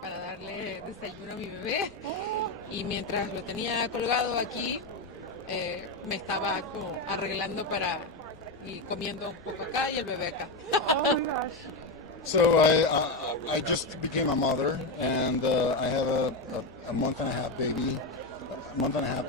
para darle desayuno a mi bebé y mientras lo tenía colgado aquí me estaba como arreglando y comiendo un poco acá y el bebé acá. Oh my gosh. So I just became a mother, and I have a month and a half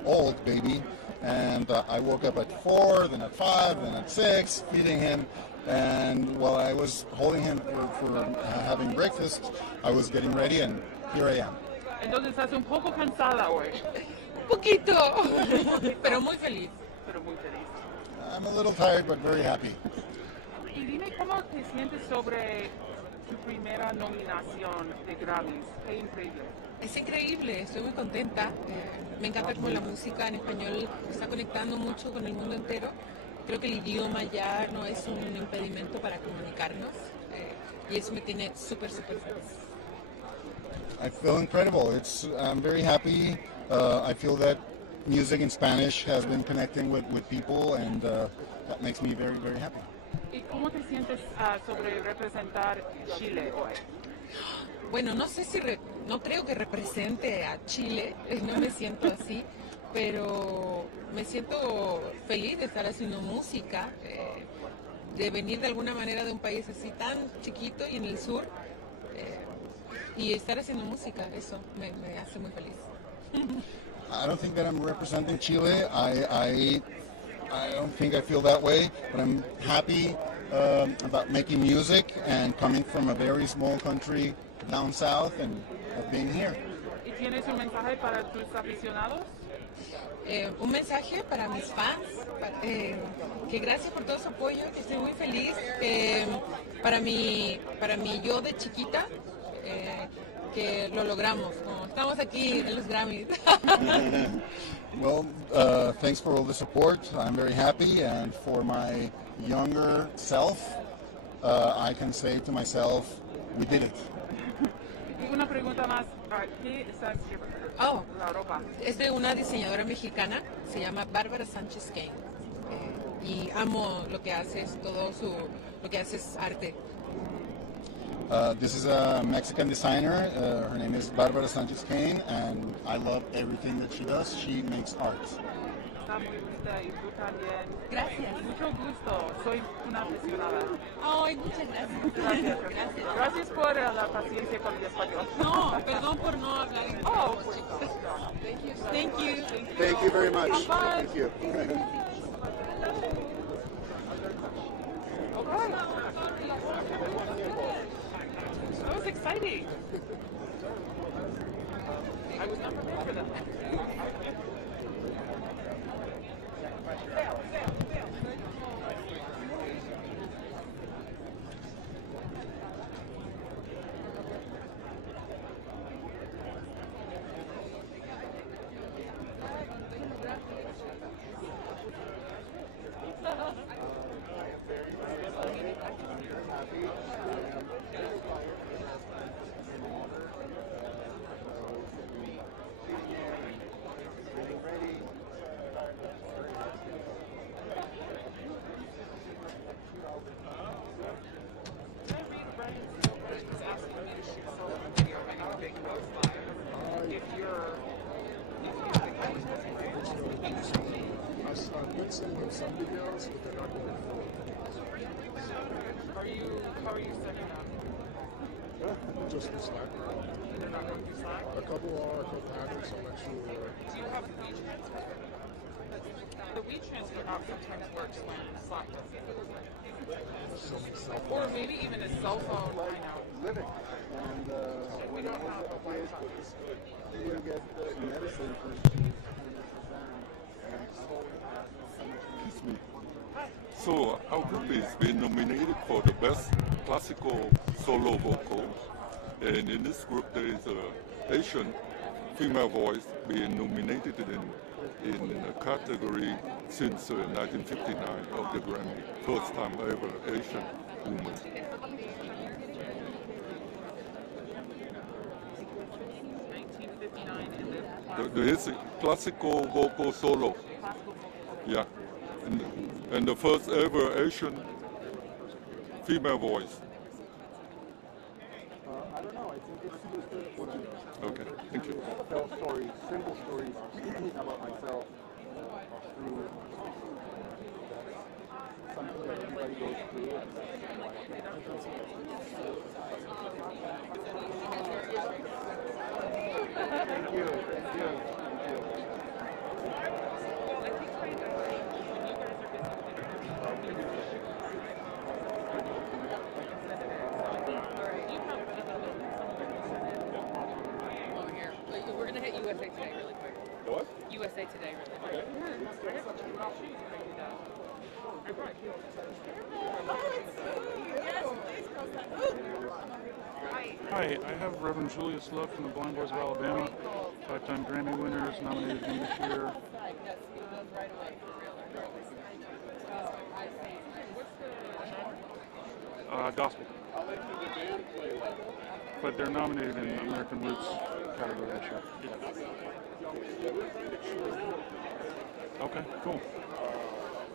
old baby, and I woke up at 4, then at 5, then at 6, feeding him, and while I was holding him for having breakfast, I was getting ready, and here I am. Entonces estás un poco cansada hoy. Un poquito, pero muy feliz. Pero muy feliz. I'm a little tired, but very happy. Y dime cómo te sientes sobre tu primera nominación de Grammys. Qué increíble. Es increíble, estoy muy contenta. Me encanta cómo la música en español está conectando mucho con el mundo entero. Creo que el idioma ya no es un impedimento para comunicarnos y eso me tiene súper feliz. I feel incredible. I'm very happy. I feel that music in Spanish has been connecting with people, and that makes me very happy. ¿Y cómo te sientes sobre representar Chile hoy? Bueno, no sé no creo que represente a Chile, no me siento así, pero me siento feliz de estar haciendo música, de venir de alguna manera de un país así tan chiquito y en el sur, y estar haciendo música, eso me hace muy feliz. I don't think that I'm representing Chile. I don't think I feel that way, but I'm happy about making music and coming from a very small country down south and being here. ¿Y tienes un mensaje para tus aficionados? Un mensaje para mis fans, que gracias por todo su apoyo, que estoy muy feliz. Para mi yo de chiquita, que lo logramos. Estamos aquí en los Grammys. Well, thanks for all the support. I'm very happy, and for my younger self, I can say to myself, we did it. Y una pregunta más, ¿qué estás la ropa? Es de una diseñadora mexicana, se llama Bárbara Sánchez Kane, y amo lo que hace, lo que hace es arte. This is a Mexican designer. Her name is Bárbara Sánchez Kane, and I love everything that she does. She makes art. Está muy bonita y tú también. Gracias. Mucho gusto, soy una aficionada. Ay, muchas gracias. Gracias por la paciencia con el español. No, perdón por no hablar inglés. Oh, pues. Thank you. Thank you very much. Bye. Thank you. Okay. That was exciting. I was not prepared for that. Some videos, but they're not going How are you setting up? to just for Slack. They're not going to Slack? A couple haven't, so I'm not sure. Do you have WeTransfer? The WeTransfer app sometimes works when Slack doesn't. Or maybe even a cell phone line out. Living. And We don't have a Wi-Fi. you get medicine for So our group has been nominated for the best classical solo vocal, and in this group there is a Asian female voice being nominated in a category since 1959 of the Grammy. First time ever Asian woman. There is a classical vocal solo. Yeah. And the first ever Asian female voice. I don't know. Okay, thank you. Tell stories, simple stories about myself through something that everybody goes through. Thank you. We're gonna hit USA Today really quick. What? USA Today really quick. Hi, I have Reverend Julius Love from the Blind Boys of Alabama, 5-time Grammy winners, nominated me this year. Gospel. But they're nominated in the American Roots category this year. Okay, cool.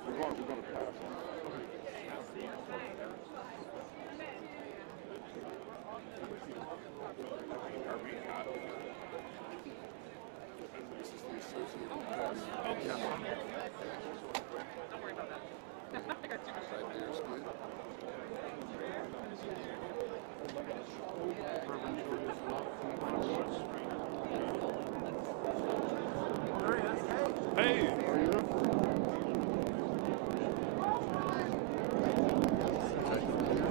We're going to pass. Hey!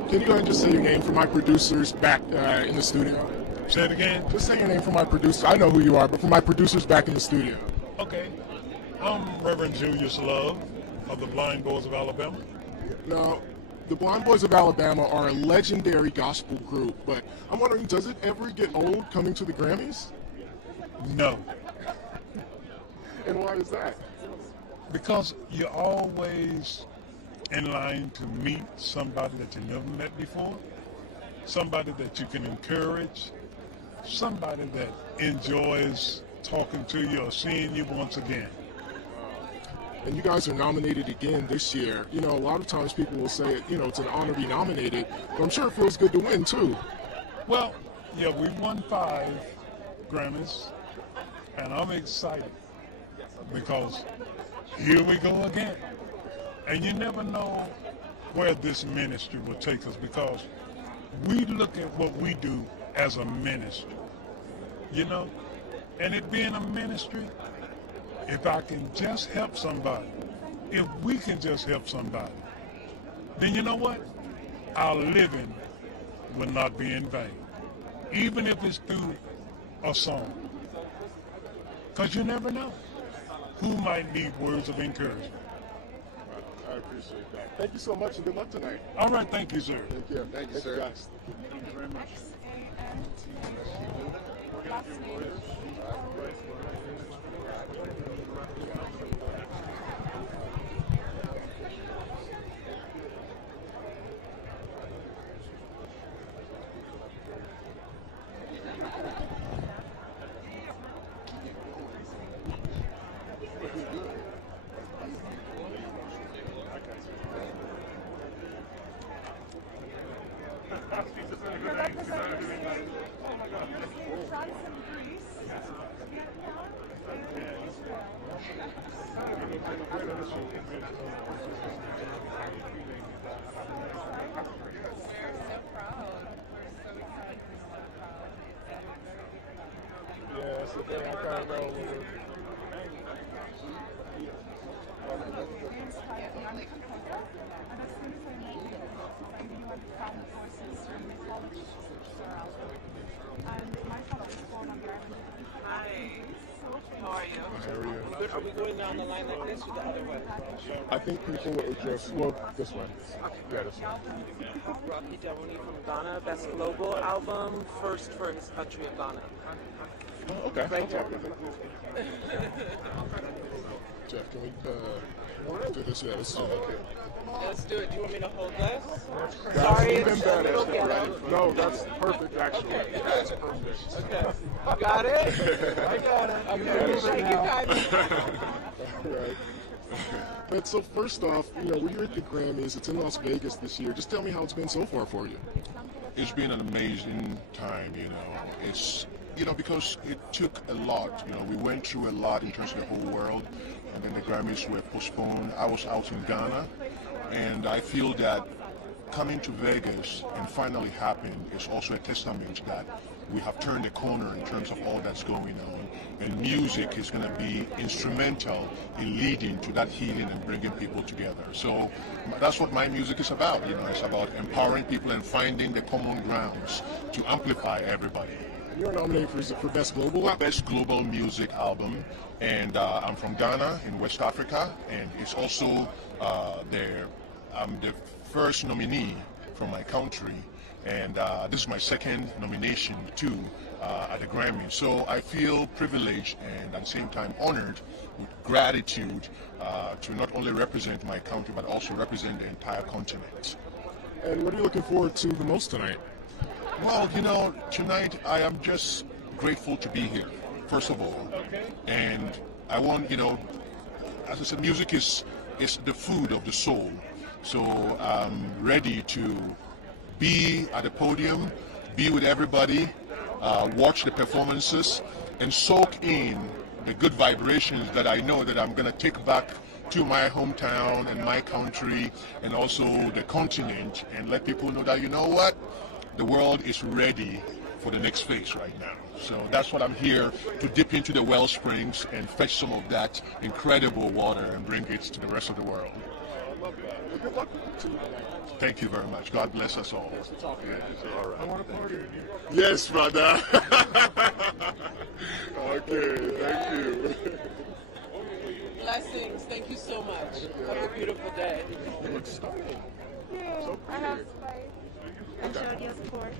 Can you go ahead and just say your name for my producers back in the studio? Say it again. Just say your name for my producers. I know who you are, but for my producers back in the studio. Okay. I'm Reverend Julius Love of the Blind Boys of Alabama. Now, the Blind Boys of Alabama are a legendary gospel group, but I'm wondering, does it ever get old coming to the Grammys? No, And why is that? because you're always in line to meet somebody that you never met before, somebody that you can encourage, somebody that enjoys talking to you or seeing you once again. And you guys are nominated again this year. You know, a lot of times people will say, it's an honor to be nominated, but I'm sure it feels good to win, too. Well, yeah, we won 5 Grammys, and I'm excited because here we go again. And you never know where this ministry will take us, because we look at what we do as a ministry, and it being a ministry, if I can just help somebody, if we can just help somebody, then you know what? Our living will not be in vain, even if it's through a song. Because you never know who might need words of encouragement. I appreciate that. Thank you so much, and good luck tonight. All right, thank you, sir. Thank you. Thank you, sir. Guys. Thank you very much. Yes, I kind of know. How are you? How are you? Good. Are we going down the line like this or the other way? I think people would just this way. Yeah, this way. Rocky Jawuni from Ghana, best global album, first for his country of Ghana. Oh, okay. Thank you. Jeff, can we do this? Yeah, this is okay. Let's do it. Do you want me to hold this? That's Sorry, even it's a better. little ghetto. No, that's perfect, actually. That's perfect. Okay. Got it? I got it. Okay. Thank you, guys. All right. But so first off, we're here at the Grammys. It's in Las Vegas this year. Just tell me how it's been so far for you. it's been an amazing time, It's, because it took a lot, we went through a lot in terms of the whole world, and then the Grammys were postponed. I was out in Ghana, and I feel that coming to Vegas and finally happened is also a testament that we have turned the corner in terms of all that's going on, and music is going to be instrumental in leading to that healing and bringing people together. So that's what my music is about. It's about empowering people and finding the common grounds to amplify everybody. You're nominated for Best Global Music Album, and I'm from Ghana in West Africa, and it's also I'm the first nominee from my country, and this is my second nomination too at the Grammy. So I feel privileged and at the same time honored with gratitude to not only represent my country but also represent the entire continent. And what are you looking forward to the most tonight? Well, tonight I am just grateful to be here, first of all. And I want, as I said, music is the food of the soul. So I'm ready to be at the podium, be with everybody, watch the performances, and soak in the good vibrations that I know that I'm going to take back to my hometown and my country and also the continent, and let people know that, the world is ready for the next phase right now. So that's what I'm here to dip into the well springs and fetch some of that incredible water and bring it to the rest of the world. I love that. Well, good luck to you tonight. Thank you very much. God bless us all. I want to party with you. Yes, brother. Okay, thank you. Blessings. Thank you so much. Have a beautiful day. You look stunning. Yeah, I have Spice. I showed your support.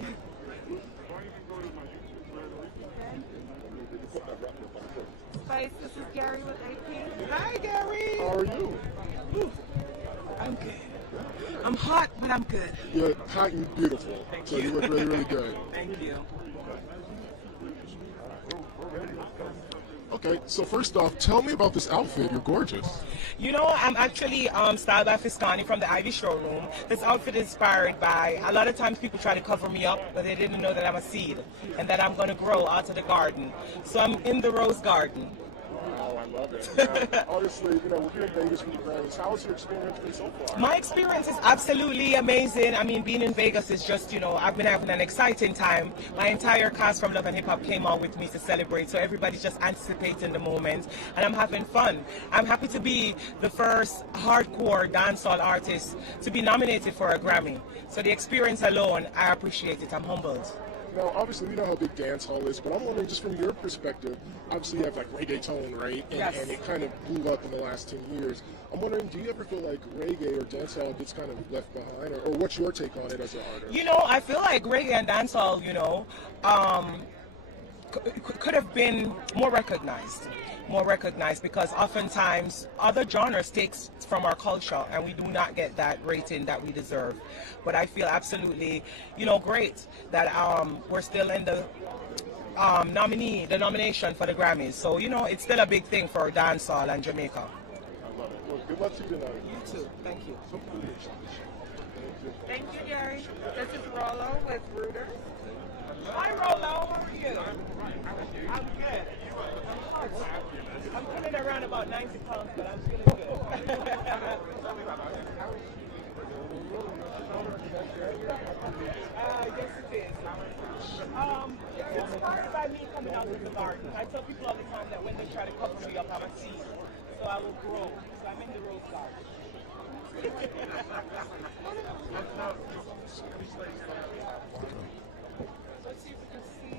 Spice, this is Gary with AP. Hi, Gary. How are you? I'm good. I'm hot, but I'm good. You're hot and beautiful. Thank so you. You look really, really good. Thank you. Okay, so first off, tell me about this outfit. You're gorgeous. I'm actually styled by Fiscani from the Ivy Showroom. This outfit is inspired by, a lot of times people try to cover me up, but they didn't know that I'm a seed and that I'm going to grow out of the garden. So I'm in the rose garden. Oh, I love it. Honestly, we're here in Vegas with the Grammys. How has your experience been so far? My experience is absolutely amazing. I mean, being in Vegas is just, I've been having an exciting time. My entire cast from Love and Hip Hop came out with me to celebrate, so everybody's just anticipating the moment, and I'm having fun. I'm happy to be the first hardcore dancehall artist to be nominated for a Grammy. So the experience alone, I appreciate it. I'm humbled. Now, obviously, we know how big dance hall is, but I'm wondering, just from your perspective, obviously you have like reggaeton, right? Yes. And it kind of blew up in the last 10 years. I'm wondering, do you ever feel like reggae or dancehall gets kind of left behind, or what's your take on it as an artist? I feel like reggae and dancehall, could have been more recognized because oftentimes other genres takes from our culture and we do not get that rating that we deserve. But I feel absolutely, great that we're still in the nomination for the Grammys. So, it's still a big thing for dancehall and Jamaica. I love it. Well, good luck to you tonight. You too. Thank you. Thank you, Gary. This is Rollo with Rooter. Hi, Rollo. How are you? I'm good. I'm putting around about 90 pounds, but I'm feeling good. Yes, it is. It's inspired by me coming out of the garden. I tell people all the time that when they try to cover me up, I'm a seed. So I will grow. So I'm in the rose garden. Let's see if we can see.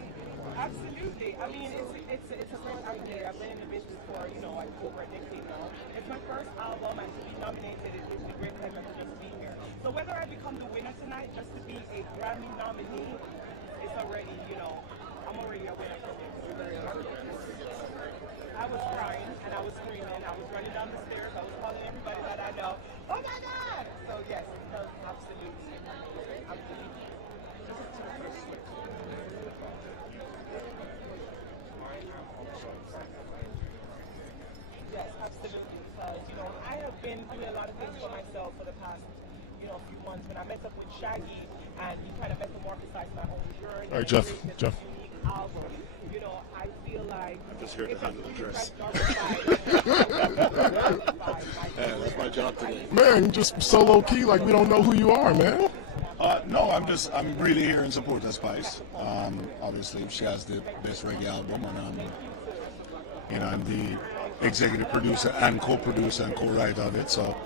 Absolutely. I mean, it's a great idea. I've been in the business for, like over a decade now. It's my first album, and to be nominated, it's a great pleasure to just be here. So whether I become the winner tonight, just to be a Grammy nominee, it's already, I'm already a winner for this. I was crying and I was screaming. I was running down the stairs. I was calling everybody that I know. Oh my God! So yes, absolutely. Yes, absolutely. Because, I have been doing a lot of things for myself for the past, few months. When I met up with Shaggy and you kind of metamorphosized my whole journey. All right, Jeff. Album. You know, I feel like I'm just here to handle the dress. Yeah, that's my job today. Man, you just so low key, like we don't know who you are, man. No, I'm really here in support of Spice. Obviously, she has the best reggae album, and I'm the executive producer and co-producer and co-writer of it. So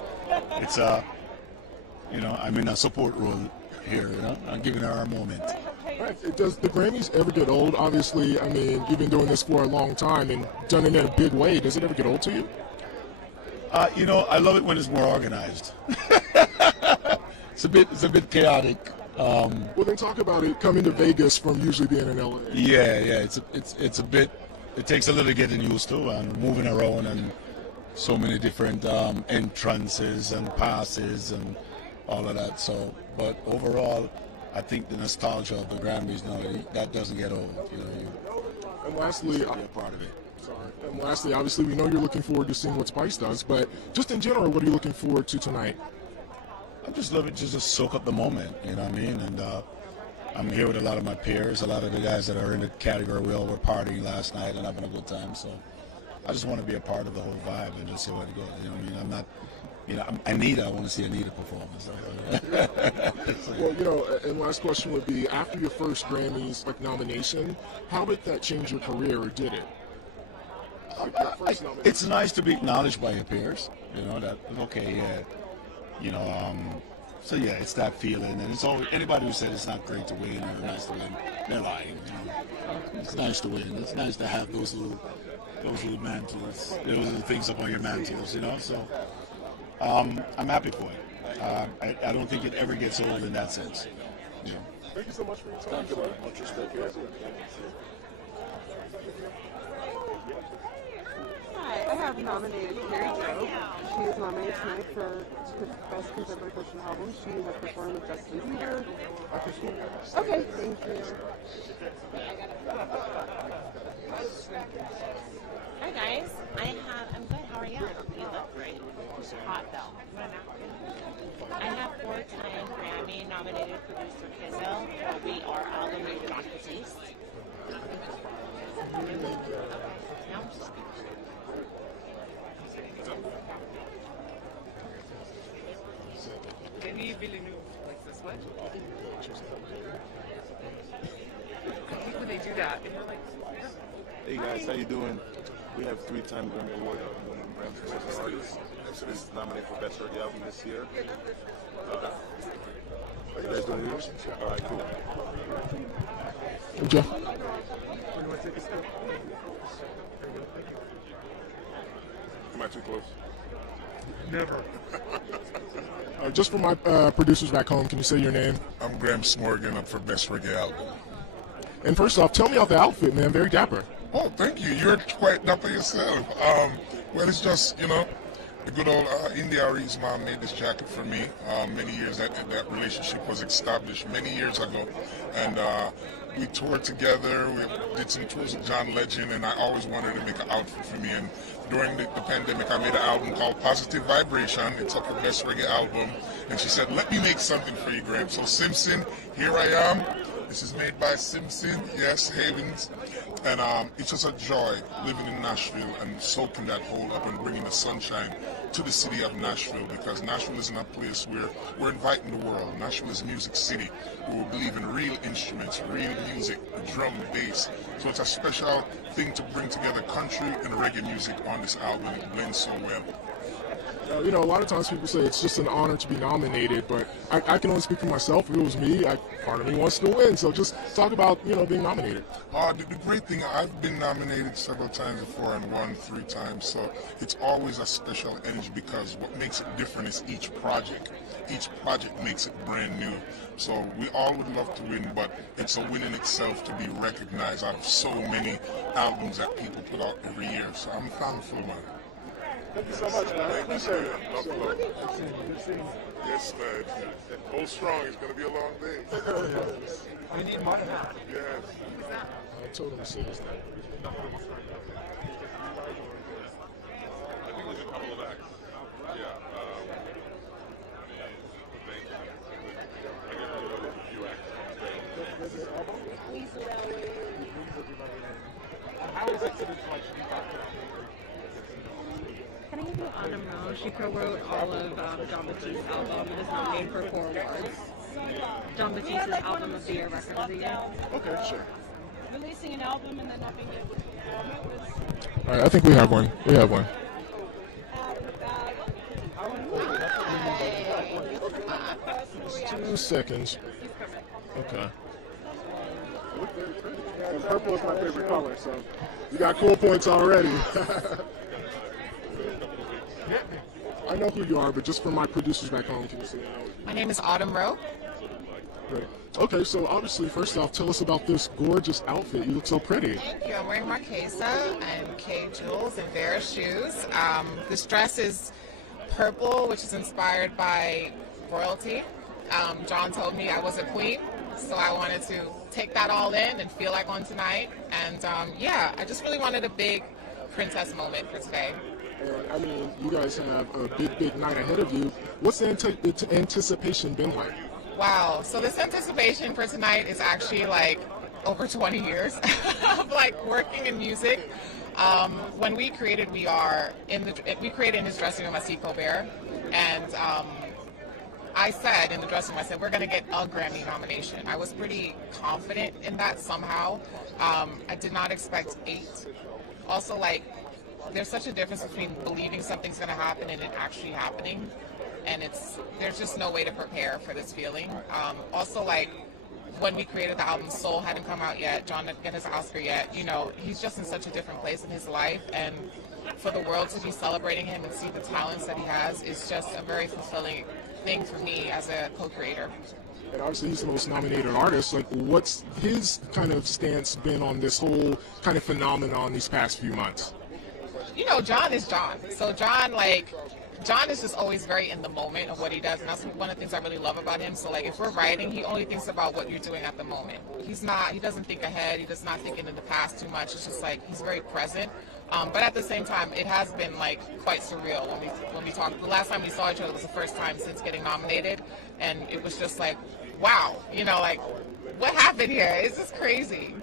it's I'm in a support role here. I'm giving her a moment. Right. Does the Grammys ever get old? Obviously, I mean, you've been doing this for a long time and done it in a big way. Does it ever get old to you? I love it when it's more organized. It's a bit chaotic. Well, then talk about it coming to Vegas from usually being in LA. Yeah. It's a bit. It takes a little getting used to and moving around and so many different entrances and passes and all of that. So, but overall, I think the nostalgia of the Grammys that doesn't get old. And lastly, be a part of it. And lastly, obviously, we know you're looking forward to seeing what Spice does, but just in general, what are you looking forward to tonight? I'm just loving to just soak up the moment, you know what I mean? And I'm here with a lot of my peers, a lot of the guys that are in the category. We all were partying last night and having a good time. So I just want to be a part of the whole vibe and just see what it goes. You know what I mean? I'm not, I want to see Anita perform. Well, and last question would be, after your first Grammys nomination, how did that change your career, or did it? It's nice to be acknowledged by your peers. So yeah, it's that feeling, and it's always anybody who said it's not great to win or nice to win, they're lying. It's nice to win. It's nice to have those little mantles, those little things up on your mantles, So I'm happy for it. I don't think it ever gets old in that sense. Thank you so much for your time. Much respect. Hi, I have nominated Carrie Jo. She is nominated tonight for Best Contemporary Christian Album. She has performed with Justin Bieber. Okay, thank you. Hi guys, I'm good. How are you? You look great. It's hot though. I have 4-time Grammy nominated producer Kizzo. We are album democracies. Denis Villeneuve likes this one. When they do that, and you're like, hey guys, how you doing? We have 3-time Grammy Award winning Grammy artist. So this is nominated for Best Reggae Album this year. Are you guys doing yours? All right, cool. Hey, Jeff. Am I too close? Never. Just for my producers back home, can you say your name? I'm Graham Smorgan. I'm for Best Reggae Album. And first off, tell me about the outfit, man. Very dapper. Oh, thank you. You're quite dapper yourself. Well, it's just, the good old India Ari's mom made this jacket for me many years. That relationship was established many years ago. And we toured together. We did some tours with John Legend, and I always wanted to make an outfit for me. And during the pandemic, I made an album called Positive Vibration. It's like her best reggae album. And she said, let me make something for you, Graham. So Simpson, here I am. This is made by Simpson, yes, Havens. And it's just a joy living in Nashville and soaking that hole up and bringing the sunshine to the city of Nashville, because Nashville isn't a place where we're inviting the world. Nashville is a music city where we believe in real instruments, real music, the drum, the bass. So it's a special thing to bring together country and reggae music on this album. It blends so well. A lot of times people say it's just an honor to be nominated, but I can only speak for myself. If it was me, part of me wants to win. So just talk about, being nominated. The great thing, I've been nominated several times before and won 3 times. So it's always a special energy, because what makes it different is each project. Each project makes it brand new. So we all would love to win, but it's a win in itself to be recognized out of so many albums that people put out every year. So I'm thankful, man. Thank you so much, man. Thank you, sir. Yes, man. Hold strong. It's going to be a long day. we need money now. Yes. I totally see this now. I think there's a couple of acts. Yeah. I guess there's a few acts. She co-wrote all of John Batiste's album and is nominated for 4 awards. John Batiste's album of the year, record of the year. Okay, sure. Releasing an album and then not being able to perform it was... All right, I think we have one. We have one. Just 2 seconds. Okay. And purple is my favorite color, so you got cool points already. I know who you are, but just for my producers back home, can you say that? My name is Autumn Rowe. Great. Okay, so obviously, first off, tell us about this gorgeous outfit. You look so pretty. Thank you. I'm wearing Marquesa and K Jewels and Vera shoes. This dress is purple, which is inspired by royalty. John told me I was a queen, so I wanted to take that all in and feel like one tonight. And yeah, I just really wanted a big princess moment for today. And I mean, you guys have a big night ahead of you. What's the anticipation been like? Wow. So this anticipation for tonight is actually like over 20 years of like working in music. When we created we created in his dressing room at C. Colbert, and I said in the dressing room, I said, we're going to get a Grammy nomination. I was pretty confident in that somehow. I did not expect 8. Also, like, there's such a difference between believing something's going to happen and it actually happening. And there's just no way to prepare for this feeling. Also, like, when we created the album, Soul hadn't come out yet. John didn't get his Oscar yet. You know, he's just in such a different place in his life. And for the world to be celebrating him and see the talents that he has is just a very fulfilling thing for me as a co-creator. And obviously he's the most nominated artist. Like, what's his kind of stance been on this whole kind of phenomenon these past few months? You know, John is John. So John is just always very in the moment of what he does, and that's one of the things I really love about him. So like, if we're writing, he only thinks about what you're doing at the moment. He doesn't think ahead. He does not think into the past too much. It's just like, he's very present. But at the same time, it has been like quite surreal when we talked. The last time we saw each other was the first time since getting nominated, and it was just like, wow, you know, like, what happened here? It's just crazy.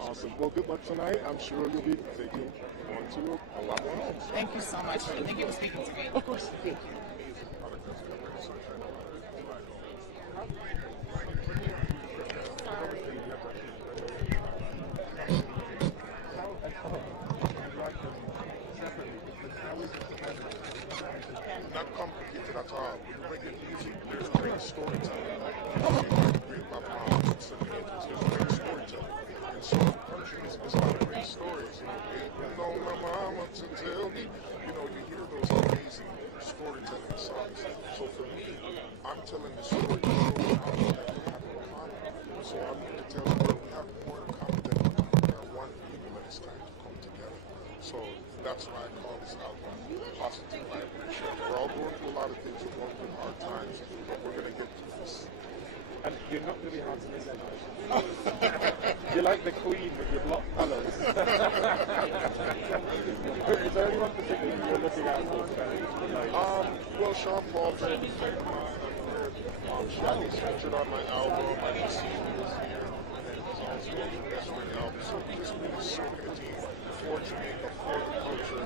Awesome. Well, good luck tonight. I'm sure you'll be taking on to a lot more homes. Thank you so much. Thank you for speaking to me. Of course. Thank you. Not complicated at all. When you bring in music, there's great storytelling. Great background, there's great storytelling. And so country is about great stories. You know, my mama to tell me, you know, you hear those amazing storytelling songs. So for me, I'm telling the story. So I'm here to tell you that we have more in common than we are one people, and it's time to come together. So that's why I call this album Positive Vibration. We're all going through a lot of things, we're going through hard times, but we're going to get through this. And you're not going to be hard to miss anyway. You're like the queen with your block colours. Is there anyone particularly you're looking out for today? Well, Sean Paul, she was featured on my album. I just see she was here, and he's also on the best friend album. So this really is so good for Jamaica, for the culture,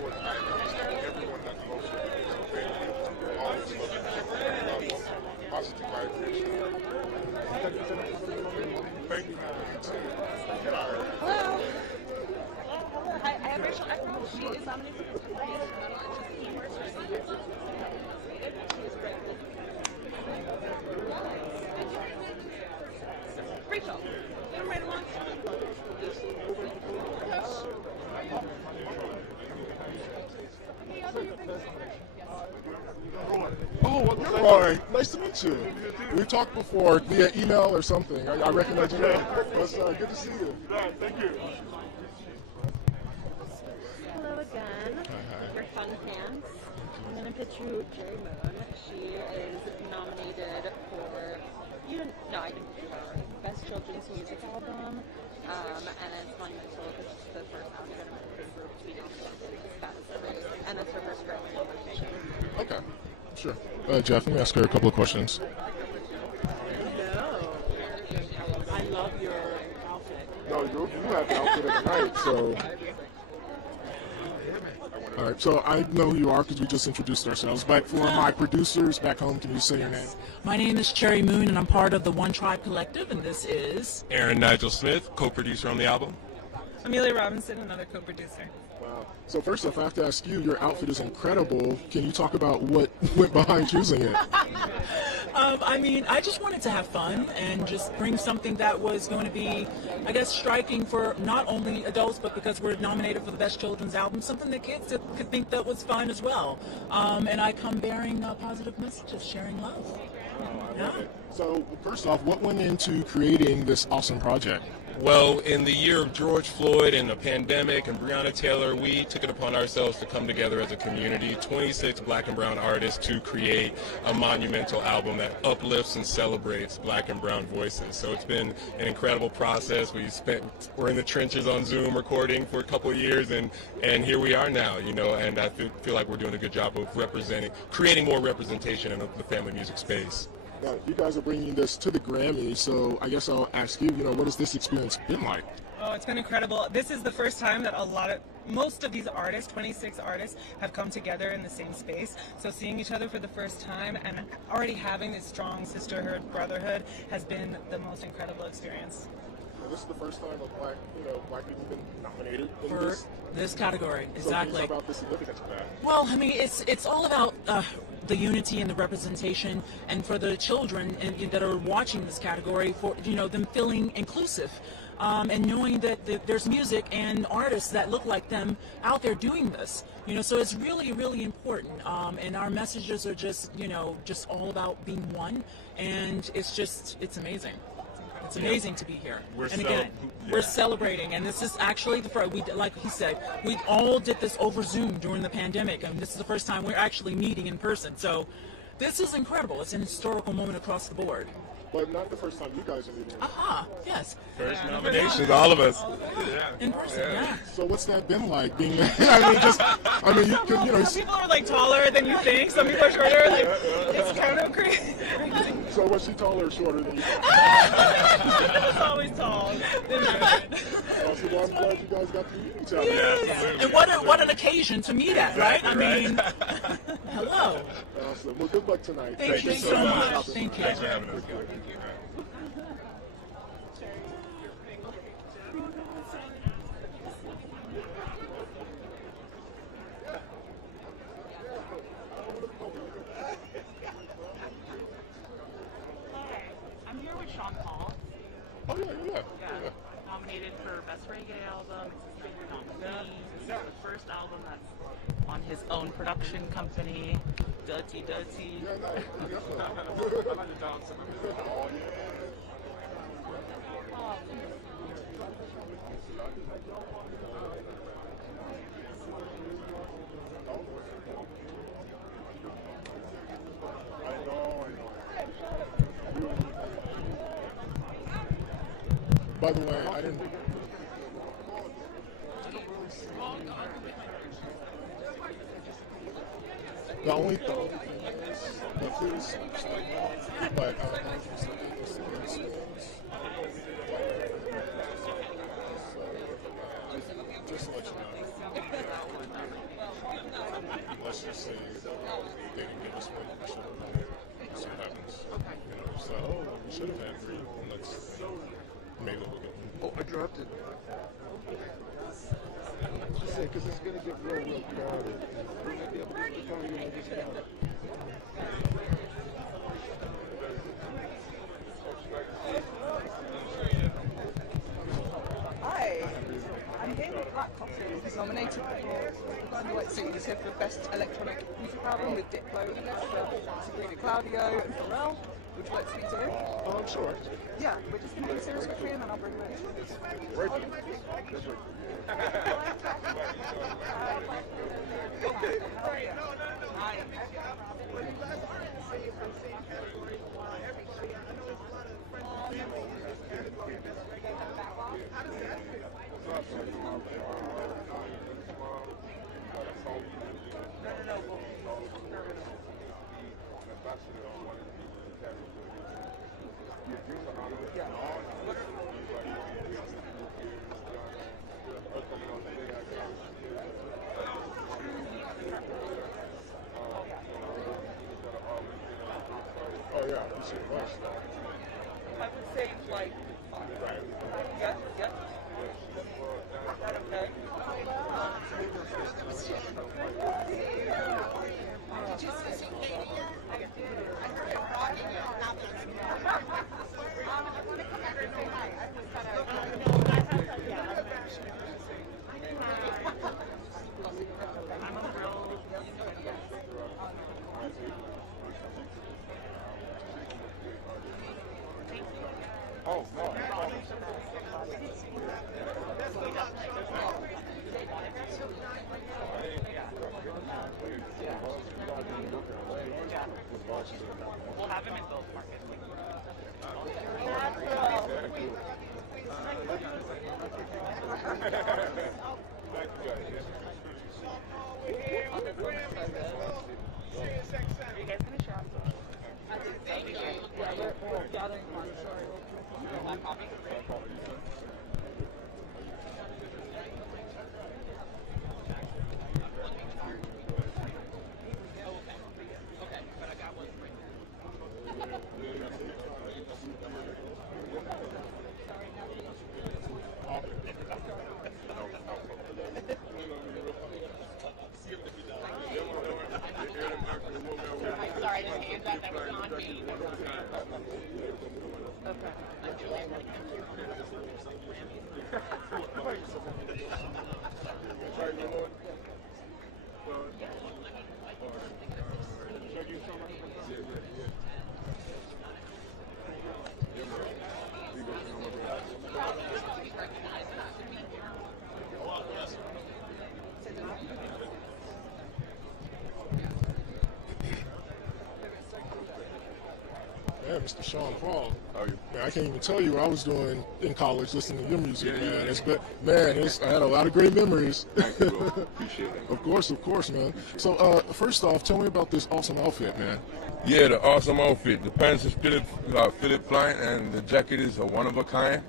for the islands, and everyone that loves it. So thank you. Always love it. Positive Vibration. Thank you. Hello. Hi, I have Rachel. She is nominated for Rachel, come right along. Oh, welcome. Roy. Nice to meet you. We talked before via email or something. I recognize you. It's good to see you. Thank you. Hello again. We're fun fans. I'm going to pitch you Jerry Moon. She is nominated for, I didn't Best Children's Music Album. And it's monumental because it's the first album group to be nominated. And that's her first Grammy nomination. Okay. Sure. Jeff, let me ask her a couple of questions. No. I love your outfit. No, you have the outfit of the night, so. I want All right, so I know who you are because we just introduced ourselves, but for my producers back home, can you say your name? My name is Cherry Moon, and I'm part of the One Tribe Collective, and this is... Aaron Nigel Smith, co-producer on the album. Amelia Robinson, another co-producer. Wow. So first off, I have to ask you, your outfit is incredible. Can you talk about what went behind choosing it? I mean, I just wanted to have fun and just bring something that was going to be, I guess, striking for not only adults, but because we're nominated for the Best Children's Album, something that kids could think that was fun as well. And I come bearing positive messages, sharing love. Yeah. So first off, what went into creating this awesome project? Well, in the year of George Floyd and the pandemic and Breonna Taylor, we took it upon ourselves to come together as a community, 26 black and brown artists, to create a monumental album that uplifts and celebrates black and brown voices. So it's been an incredible process. We're in the trenches on Zoom recording for a couple of years, and here we are now, you know, and I feel like we're doing a good job of creating more representation in the family music space. Now, you guys are bringing this to the Grammy, so I guess I'll ask you, what has this experience been like? Oh, it's been incredible. This is the first time that most of these artists, 26 artists, have come together in the same space. So seeing each other for the first time and already having this strong sisterhood, brotherhood has been the most incredible experience. This is the first time a black people have been nominated For this category, exactly. So can you talk about the significance of that? Well, I mean, it's all about the unity and the representation, and for the children that are watching this category, for them feeling inclusive, and knowing that there's music and artists that look like them out there doing this. So it's really, really important. And our messages are just all about being one, and it's amazing. It's amazing to be here. We're celebrating, and this is actually like he said, we all did this over Zoom during the pandemic, and this is the first time we're actually meeting in person. So this is incredible. It's an historical moment across the board. But not the first time you guys are meeting. Yes. First nominations, all of us. In person, yeah. So what's that been like? Being, Some people are like taller than you think. Some people are shorter. Like, it's kind of crazy. So was she taller or shorter than you? It's always tall. So I'm glad you guys got to meet each other. Yes. And what an occasion to meet at, right? I mean, hello. Awesome. Well, good luck tonight. Thank you so much. Thank you. Thanks for having us. I'm here with Sean Paul. Oh, yeah. Nominated for Best Reggae Album. It's his bigger nominee. This is the first album that's on his own production company, Dirty. By the way, I didn't. The only thing is, but just to let you know, let's just say they didn't give us one. We should have. See what happens. So we should have had three. Let's maybe we'll get. Oh, I dropped it. Just say, because it's going to get real crowded. Hi, I'm here with Black Coffee, who's nominated for the White Suit. He's here for the Best Electronic Music Album with Diplo, Sabrina Claudio, and Pharrell. Would you like to speak to him? Oh, I'm sure. Yeah, we're just going to be serious quickly and then I'll bring him in. Right. Okay. Hi. I would say like 5. Yeah, yeah. Is that okay? Did you see I heard it rocking Oh, no. We'll have him in both markets. Sorry, I just gave that was on me. Okay. I'm Julia. Yeah, Mr. Sean Paul. Man, I can't even tell you what I was doing in college listening to your music, man. I had a lot of great memories. Thank you, bro. Appreciate it. Of course, man. So, first off, tell me about this awesome outfit, man. Yeah, the awesome outfit. The pants is Philip Klein, and the jacket is a one of a kind.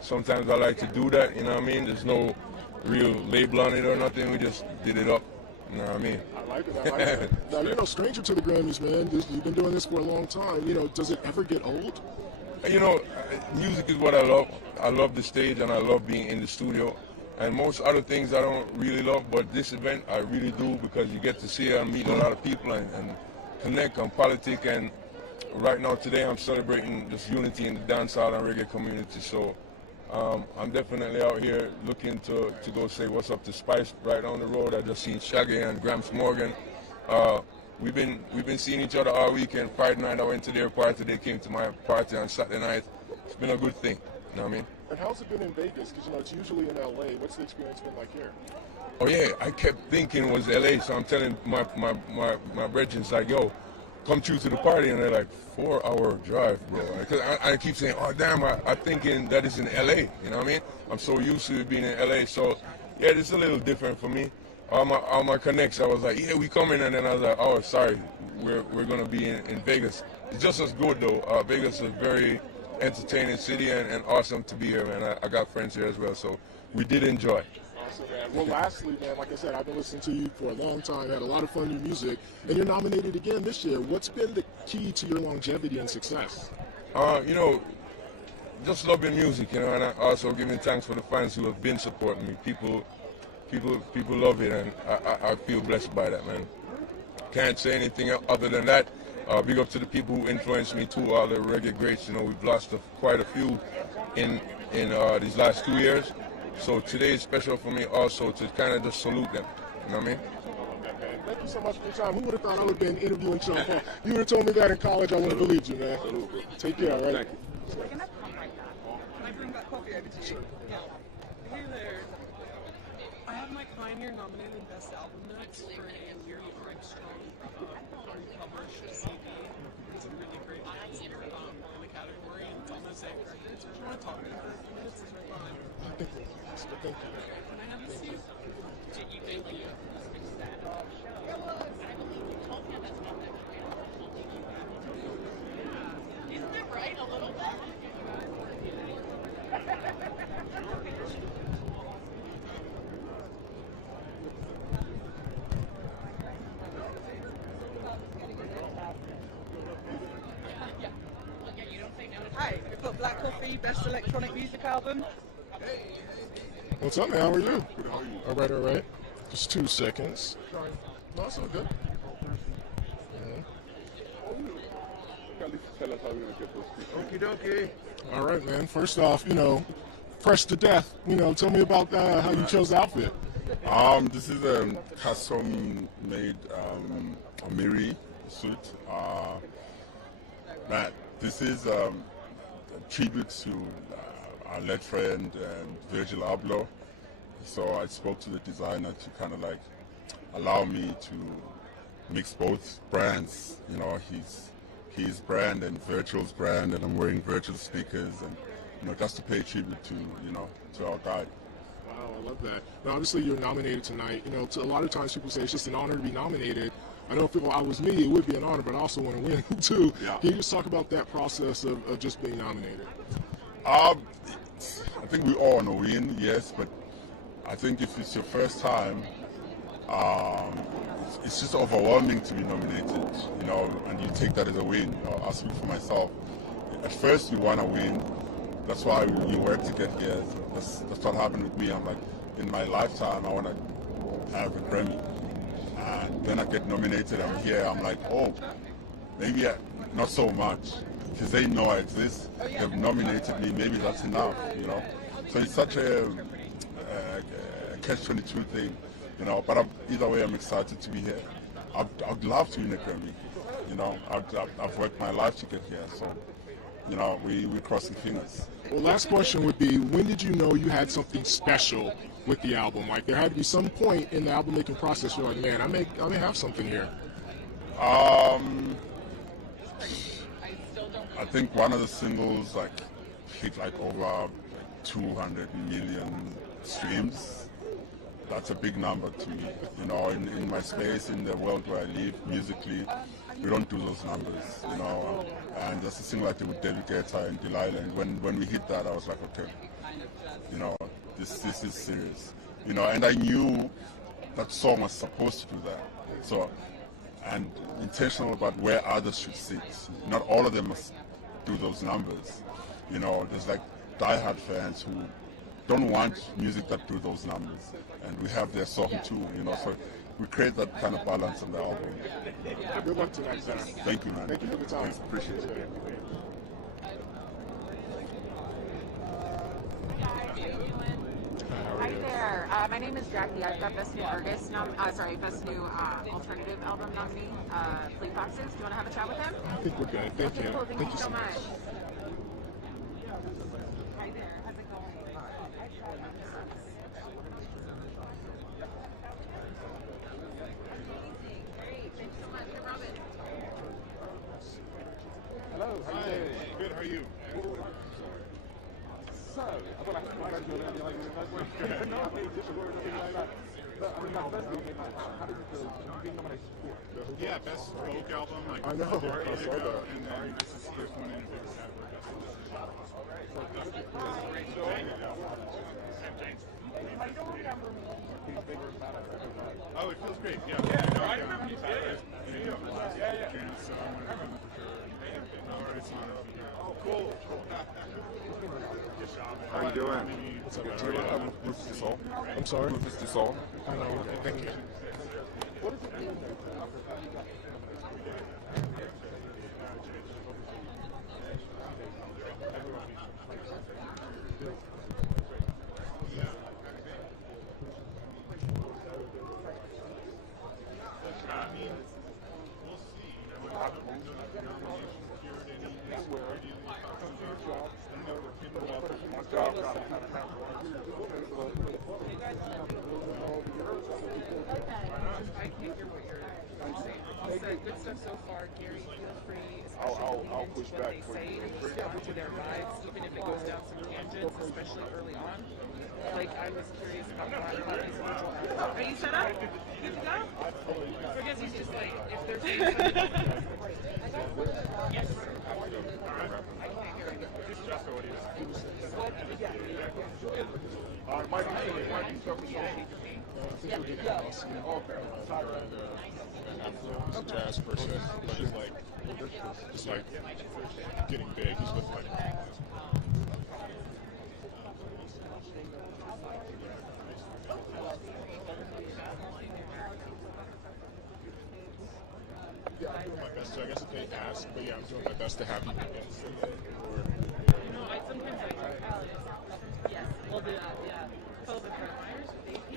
Sometimes I like to do that, you know what I mean? There's no real label on it or nothing. We just did it up, you know what I mean? I like it. Now, you're no stranger to the Grammys, man. You've been doing this for a long time. You know, does it ever get old? You know, music is what I love. I love the stage and I love being in the studio. And most other things I don't really love, but this event I really do because you get to see and meet a lot of people and connect on politics. And right now, today, I'm celebrating this unity in the dancehall and reggae community. So I'm definitely out here looking to go say what's up to Spice right down the road. I just seen Shaggy and Gramps Morgan. We've been seeing each other all weekend. Friday night I went to their party. They came to my party on Saturday night. It's been a good thing. You know what I mean? And how's it been in Vegas? Because, you know, it's usually in LA. What's the experience been like here? Oh yeah, I kept thinking it was LA, so I'm telling my brethren, like, yo, come through to the party, and they're like, 4-hour drive, bro. Because I keep saying, oh damn, I'm thinking that it's in LA. You know what I mean? I'm so used to it being in LA, so yeah, it's a little different for me. All my connects, I was like, yeah, we coming, and then I was like, oh, sorry, we're gonna be in Vegas. It's just as good though. Vegas is a very entertaining city and awesome to be here, man. I got friends here as well, so we did enjoy. Awesome, man. Well, lastly, man, like I said, I've been listening to you for a long time, had a lot of fun in your music, and you're nominated again this year. What's been the key to your longevity and success? You know, just loving music, you know, and I also giving thanks for the fans who have been supporting me. People love it, and I feel blessed by that, man. Can't say anything other than that. Big up to the people who influenced me too, all the reggae greats. You know, we've lost quite a few in these last 2 years. So today is special for me also to kind of just salute them. You know what I mean? Thank you so much for your time. Who would have thought I would have been interviewing Sean Paul? You would have told me that in college, I would have believed you, man. Take care, all right? Can I bring that coffee over to you? Yeah. Hey there. I have my client here nominated Best Album Notes for a yearly strong unpublished CD. It's a really great answer in the category, and it's on Mosaic Records. If you want to talk to me for a few minutes, it's right behind me. Thank you. Can I have a seat? Thank you. Isn't it right a little bit? Best Electronic Music Album. What's up, man? How are you? All right, all right. Just 2 seconds. No, it's all good. Okie dokie. All right, man. First off, fresh to death. Tell me about how you chose the outfit. This is a custom-made Amiri suit. Matt, this is a tribute to our late friend Virgil Abloh. So I spoke to the designer to kind of like allow me to mix both brands. His brand and Virgil's brand, and I'm wearing Virgil speakers, and just to pay tribute to our guy. Wow, I love that. Now, obviously, you're nominated tonight. A lot of times people say it's just an honor to be nominated. I know if I was me, it would be an honor, but I also want to win too. Yeah. Can you just talk about that process of just being nominated? I think we all want to win, yes, but I think if it's your first time, it's just overwhelming to be nominated, and you take that as a win. I'll speak for myself. At first, you want to win. That's why we work to get here. That's what happened with me. I'm like, in my lifetime, I want to have a Grammy. And then I get nominated, I'm here, I'm like, oh, maybe not so much. Because they know I exist, they've nominated me, maybe that's enough, So it's such a catch-22 thing, but either way, I'm excited to be here. I'd love to win a Grammy, I've worked my life to get here, so, we're crossing fingers. Well, last question would be, when did you know you had something special with the album? Like, there had to be some point in the album making process you're like, man, I may have something here. I think one of the singles hit over 200 million streams. That's a big number to me. In my space, in the world where I live, musically, we don't do those numbers, And that's a single like with David Guetta and Delilah. And when we hit that, I was like, okay, this is serious. And I knew that song was supposed to do that. So, and intentional about where others should sit. Not all of them must do those numbers. There's like diehard fans who don't want music that do those numbers. And we have their song too, so we create that kind of balance on the album. Good luck tonight, sir. Thank you, man. Thank you for the time. Thanks, appreciate it. Hi there. My name is Jackie. I've got Best New Artist, Best New Alternative Album nominee, Fleet Foxes. Do you want to have a chat with him? I think we're good. Thank you. Cool. Thank you so much. Hi there. How's it going? Hello, how are you doing? Good, how are you? So, I don't have to congratulate you like that. No, I mean, just a word or anything like that. But, I mean, my first thing, how did it feel to be nominated for? Yeah, best folk album. I know. I saw that. And then this is the first one in the category. Oh, it feels great. Yeah. Yeah, no, I remember you said it. Yeah. So I'm going to come for sure. All right, oh, cool. How you doing? What's up, Rufus de Sol. I'm sorry? Rufus de Sol. I know. Okay, thank you. Good stuff so far. Gary, feel free, I'll push what back they for say, you. to respond to their vibes, even if it goes down some tangents, especially early on. Like, I was curious about how these people are. Are you set up? Good to go? I guess he's just like, if there's yes. He's a jazz person, but he's like getting big. He's with like So I guess I can't ask, but yeah, I'm doing my best to have you. No, I sometimes yes, we'll do that. Yeah, COVID coronavirus with AP.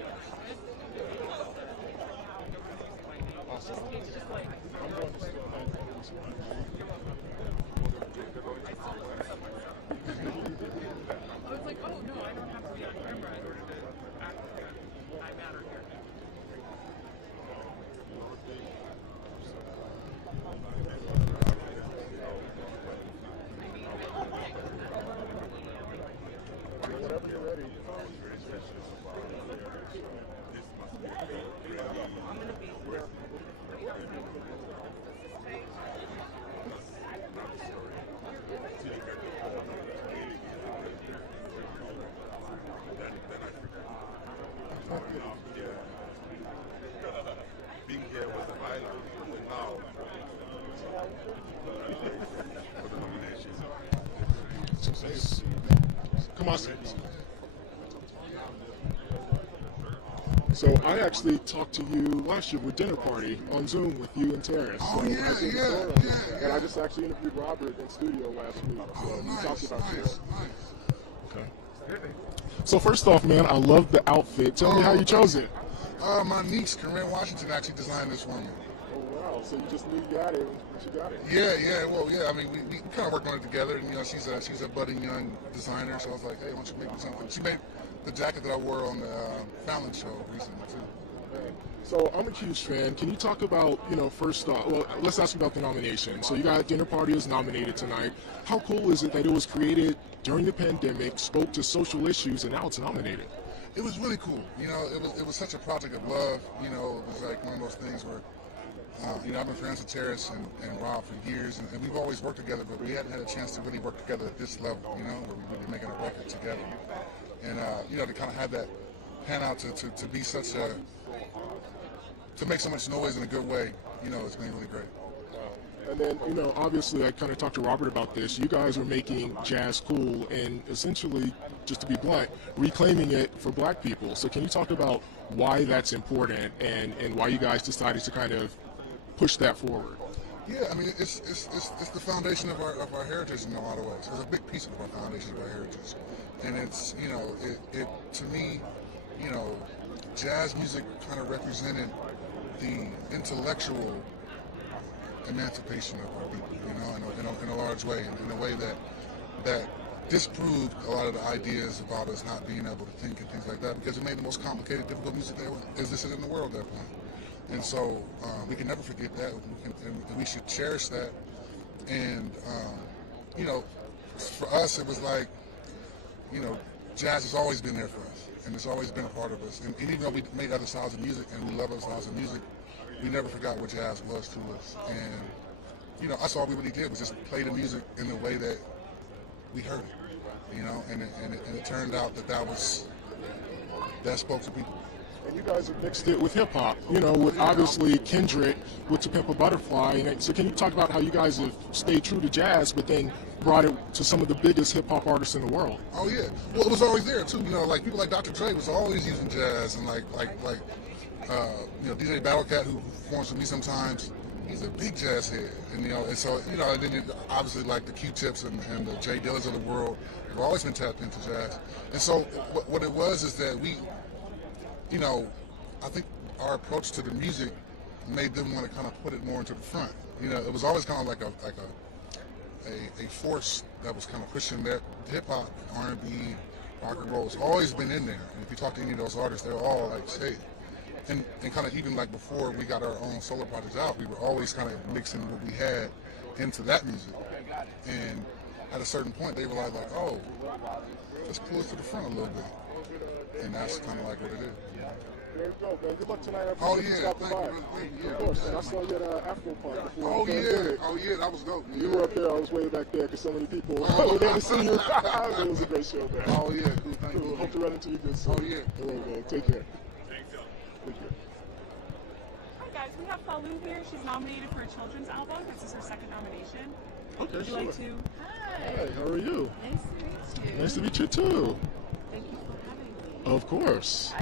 Awesome. It's just like I'm going to still have I was like, oh no, I don't have to be on camera in order to act like I matter here. whenever you're ready. Being here was a highlight. Now, for the nomination. Come on. So I actually talked to you last year with Dinner Party on Zoom with you and Terrace. Oh, so yeah, I did the yeah, story on yeah, it. And I just actually interviewed Robert in studio last week. So we talked about you. Okay. So first off, man, I love the outfit. Tell me how you chose it. My niece, Corinne Washington, actually designed this for me. Oh, wow. So you just knew you got it and she got it. Yeah. Well, yeah. I mean, we kind of worked on it together, and she's a budding young designer. So I was like, hey, why don't you make me something? She made the jacket that I wore on the Fallon show recently too. So I'm a huge fan. Can you talk about, first off, well, let's ask about the nomination. So you got Dinner Party is nominated tonight. How cool is it that it was created during the pandemic, spoke to social issues, and now it's nominated? It was really cool. It was such a project of love. It was like one of those things where, I've been friends with Terrace and Rob for years, and we've always worked together, but we hadn't had a chance to really work together at this level, where we'd be making a record together. And, to kind of have that pan out to be such a, to make so much noise in a good way, it's been really great. And then, obviously I kind of talked to Robert about this. You guys are making jazz cool and essentially, just to be blunt, reclaiming it for black people. So can you talk about why that's important and why you guys decided to kind of push that forward? Yeah, I mean, it's the foundation of our heritage in a lot of ways. It's a big piece of our foundation of our heritage. And it's, it to me, jazz music kind of represented the intellectual emancipation of our people, in a large way, in a way that disproved a lot of the ideas about us not being able to think and things like that, because it made the most complicated, difficult music that existed in the world at that point. And so we can never forget that, and we should cherish that. And for us, it was like, jazz has always been there for us, and it's always been a part of us. And even though we made other styles of music and we love other styles of music, we never forgot what jazz was to us. And that's all we really did was just play the music in the way that we heard it. And it turned out that spoke to people. And you guys have mixed it with hip hop, with obviously Kendrick with To Pimp a Butterfly. And so can you talk about how you guys have stayed true to jazz, but then brought it to some of the biggest hip hop artists in the world? Oh yeah, well it was always there too. Like people like Dr. Dre was always using jazz, and like DJ Battlecat, who performs with me sometimes, he's a big jazz head, and so and then obviously like the Q-Tips and the Jay Dillas of the world have always been tapped into jazz. And so what it was is that we, I think our approach to the music made them want to kind of put it more into the front. It was always kind of like a force that was kind of pushing that hip hop, R&B, rock and roll. It's always been in there. And if you talk to any of those artists, they're all like, hey. And kind of even like before we got our own solo projects out, we were always kind of mixing what we had into that music. And at a certain point, they realized like, oh, let's pull it to the front a little bit. And that's kind of like what it is. There you go, man. Good luck tonight. Oh yeah, thank you. Of course, and I saw you at Afro Park before. Oh yeah, that was dope. You were up there, I was way back there because so many people were there to see you. It was a great show, man. Oh yeah, cool, thank you. Hope to run into you good soon. Oh yeah. All right, man. Take care. Thank you. Hi guys, we have Falou here. She's nominated for a children's album. This is her second nomination. Okay, Would you like to? Hi, how are you? Nice to meet you. Nice to meet you too. Thank you for having me. Of course. I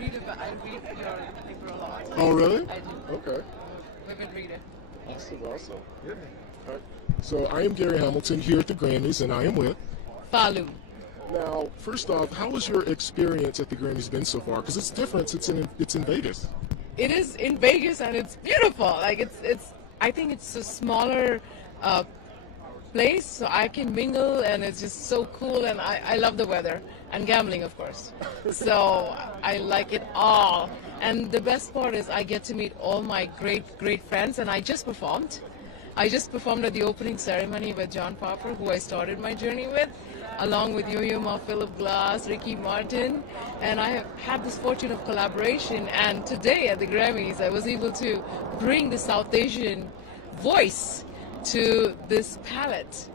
read your paper a lot. Oh really? I do. Okay. Women reader. Awesome. So I am Gary Hamilton here at the Grammys, and I am with Falu. Now, first off, how has your experience at the Grammys been so far? Because it's different. It's in Vegas. It is in Vegas, and it's beautiful. Like it's. I think it's a smaller place, so I can mingle, and it's just so cool. And I love the weather and gambling, of course. So I like it all. And the best part is I get to meet all my great friends. And I just performed. at the opening ceremony with John Popper, who I started my journey with, along with Yo-Yo Ma, Philip Glass, Ricky Martin, and I have had this fortune of collaboration. And today at the Grammys, I was able to bring the South Asian voice to this palette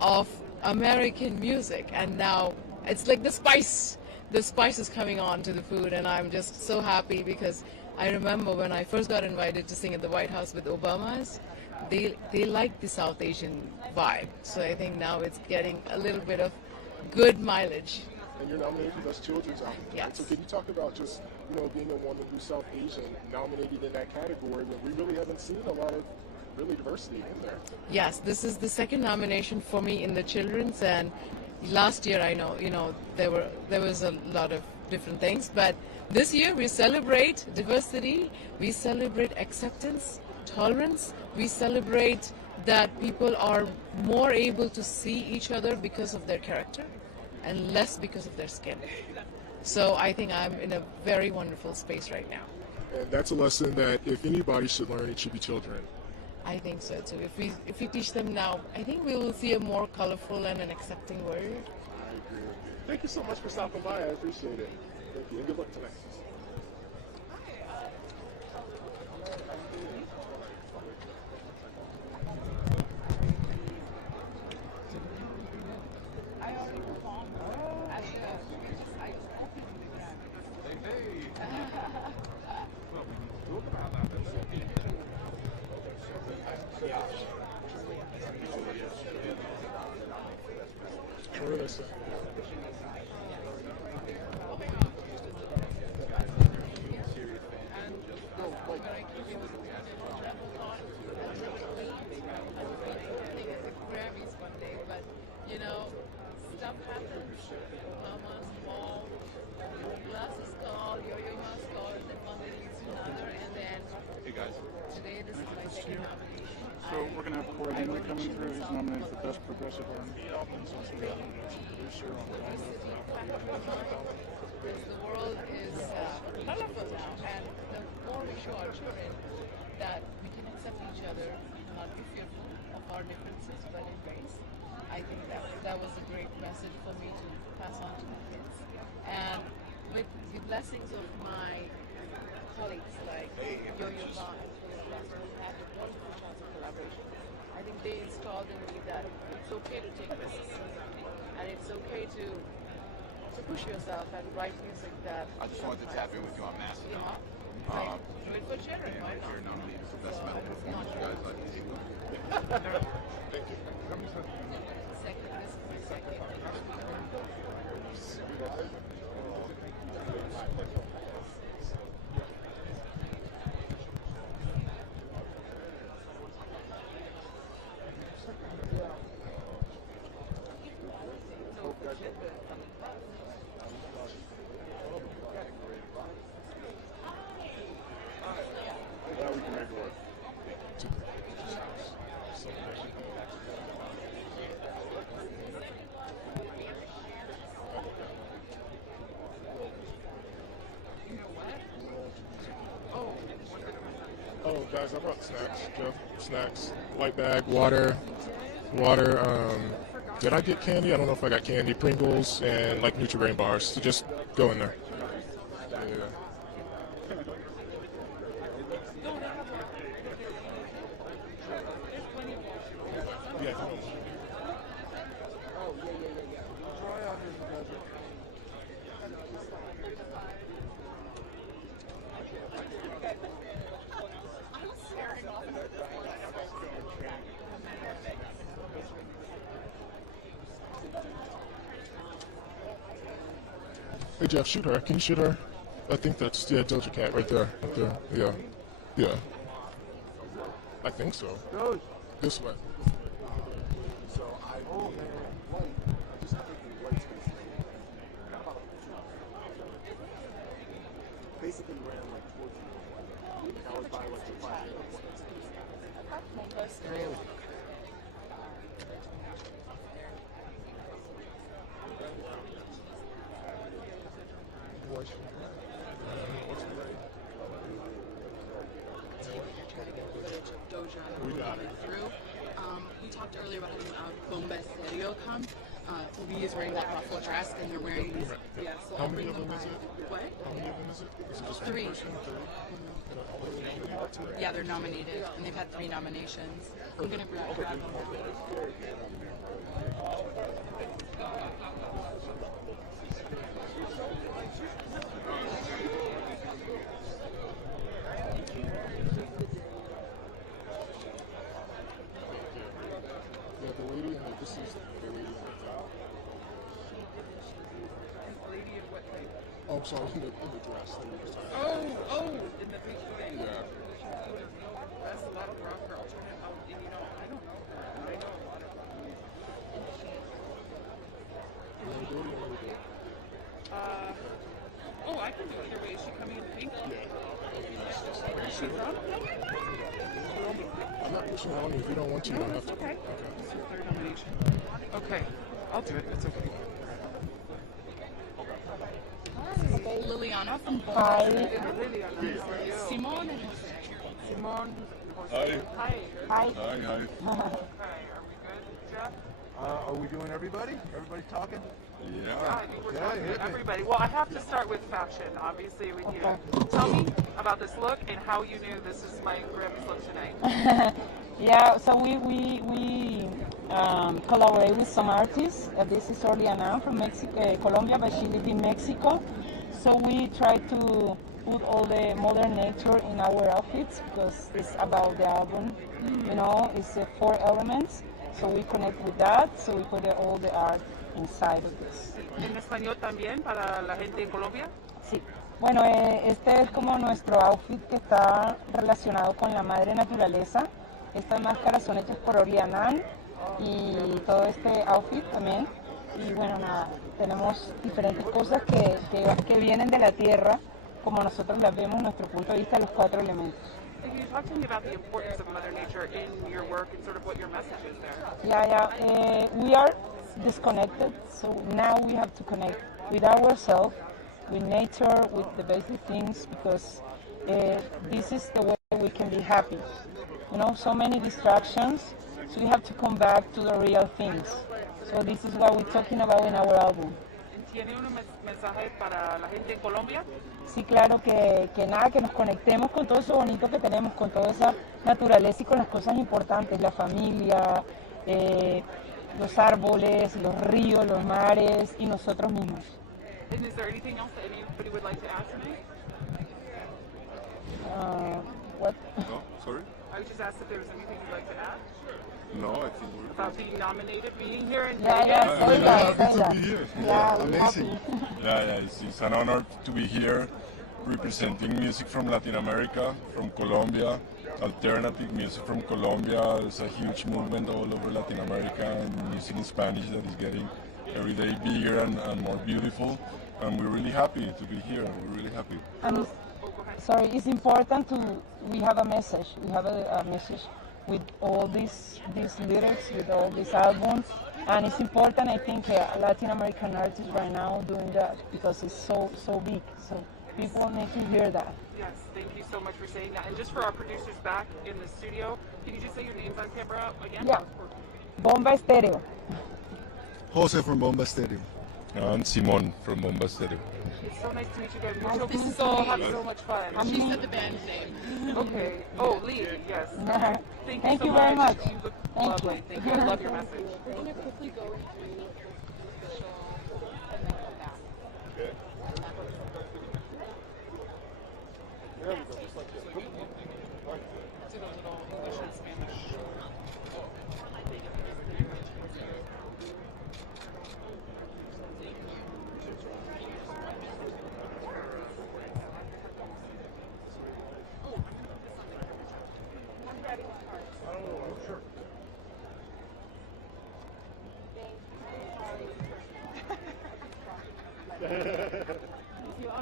of American music. And now it's like the spice is coming on to the food, and I'm just so happy because I remember when I first got invited to sing at the White House with Obama's, they liked the South Asian vibe. So I think now it's getting a little bit of good mileage. And you're nominated for Best Children's Album. Yes. So can you talk about just, being a woman who's South Asian nominated in that category when we really haven't seen a lot of really diversity in there? Yes, this is the second nomination for me in the children's, and last year I know, there was a lot of different things, but this year we celebrate diversity, we celebrate acceptance, tolerance, we celebrate that people are more able to see each other because of their character and less because of their skin. So I think I'm in a very wonderful space right now. And that's a lesson that if anybody should learn, it should be children. I think so too. If we teach them now, I think we will see a more colorful and an accepting world. I agree. Thank you so much for stopping by. I appreciate it. Thank you, and good luck tonight. So we're going to have Corey Henry coming through. He's nominated for Best Progressive R&B Album. He's also got a producer on the The world is colorful now, and the more we show our children that we can accept each other, not be fearful of our differences, but embrace. I think that was a great message for me to pass on to my kids. And with the blessings of my colleagues like Yo-Yo Ma and Philip Glass, we had a wonderful chance of collaboration. I think they installed in me that it's okay to take risks, and it's okay to push yourself and write music that. I just wanted to tap in with you on Mastodon. Do it for children, and why if not? you're nominated for Best Metal Performance, you guys like to see them. Thank you. Second, this is my second. Oh, guys, I brought snacks. Jeff, snacks, white bag, water. Did I get candy? I don't know if I got candy, Pringles, and like Nutri-Grain bars. So just go in there. Yeah. Hey Jeff, shoot her. Can you shoot her? I think that's Doja Cat right there. Yeah. I think so. This way. So I just have a white space. Basically ran like towards you. And I was by like the fire. We got it. We talked earlier about having Bomba Stereo come. Lee is wearing that ruffle dress, and they're wearing these. Yeah, so How I'll many bring of them is by. it? What? How many of them is it? Is it just one 3. person? Yeah, they're nominated, and they've had 3 nominations. I'm gonna grab them now. Yeah, the lady, this is the lady like that. Oh, I'm sorry, in the dress that we were just talking about. In the big thing. Yeah. That's a lot of rock or alternative. And you know, I don't know her. I know a lot of rock. You want to do it or you want me to do it? I can do it either way. Is she coming in pink? Yeah. Is she on? I'm not pushing on you. If you don't want to, you don't have to. Okay. Third nomination. Okay. I'll do it. It's okay. Liliana from Hi. Simone and Simone. Hi. Hi. Hi. Okay, are we good, Jeff? Are we doing everybody? Everybody talking? Yeah, I think we're talking to everybody. Well, I have to start with fashion, obviously, with you. Tell me about this look and how you knew this is my Grimm's look tonight. Yeah, so we collaborate with some artists. This is Oriana from Mexico, Colombia, but she lives in Mexico. So we try to put all the modern nature in our outfits because it's about the album. You know, it's 4 elements. So we connect with that. So we put all the art inside of this. ¿En español también para la gente en Colombia? Sí. Bueno, este es como nuestro outfit que está relacionado con la madre naturaleza. Estas máscaras son hechas por Oriana y todo este outfit también. Y bueno, nada, tenemos diferentes cosas que vienen de la tierra, como nosotros las vemos, nuestro punto de vista, los 4 elementos. Can you talk to me about the importance of Mother Nature in your work and sort of what your message is there? Yeah. We are disconnected, so now we have to connect with ourselves, with nature, with the basic things, because this is the way we can be happy. You know, so many distractions, so we have to come back to the real things. So this is what we're talking about in our album. ¿Tiene un mensaje para la gente en Colombia? Sí, claro, que nada, que nos conectemos con todo eso bonito que tenemos, con toda esa naturaleza y con las cosas importantes, la familia, los árboles, los ríos, los mares y nosotros mismos. And is there anything else that anybody would like to add tonight? What? No, sorry? I was just asked if there was anything you'd like to add No, I think we're about being nominated, being here in Yeah, Vegas. happy to be here. Yeah, Amazing. It's an honor to be here representing music from Latin America, from Colombia, alternative music from Colombia. There's a huge movement all over Latin America and music in Spanish that is getting every day bigger and more beautiful. And we're really happy to be here. We're really happy. Sorry, it's important we have a message. We have a message with all these lyrics, with all these albums. And it's important, I think, Latin American artists right now doing that because it's so big. So people need to hear that. Yes, thank you so much for saying that. And just for our producers back in the studio, can you just say your names on camera again? Yeah. Bomba Stereo. Jose from Bomba Stereo. And Simon from Bomba Stereo. It's so nice to meet you guys. Nice We're to meet so you. have so much fun. She said the band's name. Okay. Oh, Lee, yes. Thank you very much. You look lovely. Thank you. I love your message. We're going to quickly go through the official and then come back.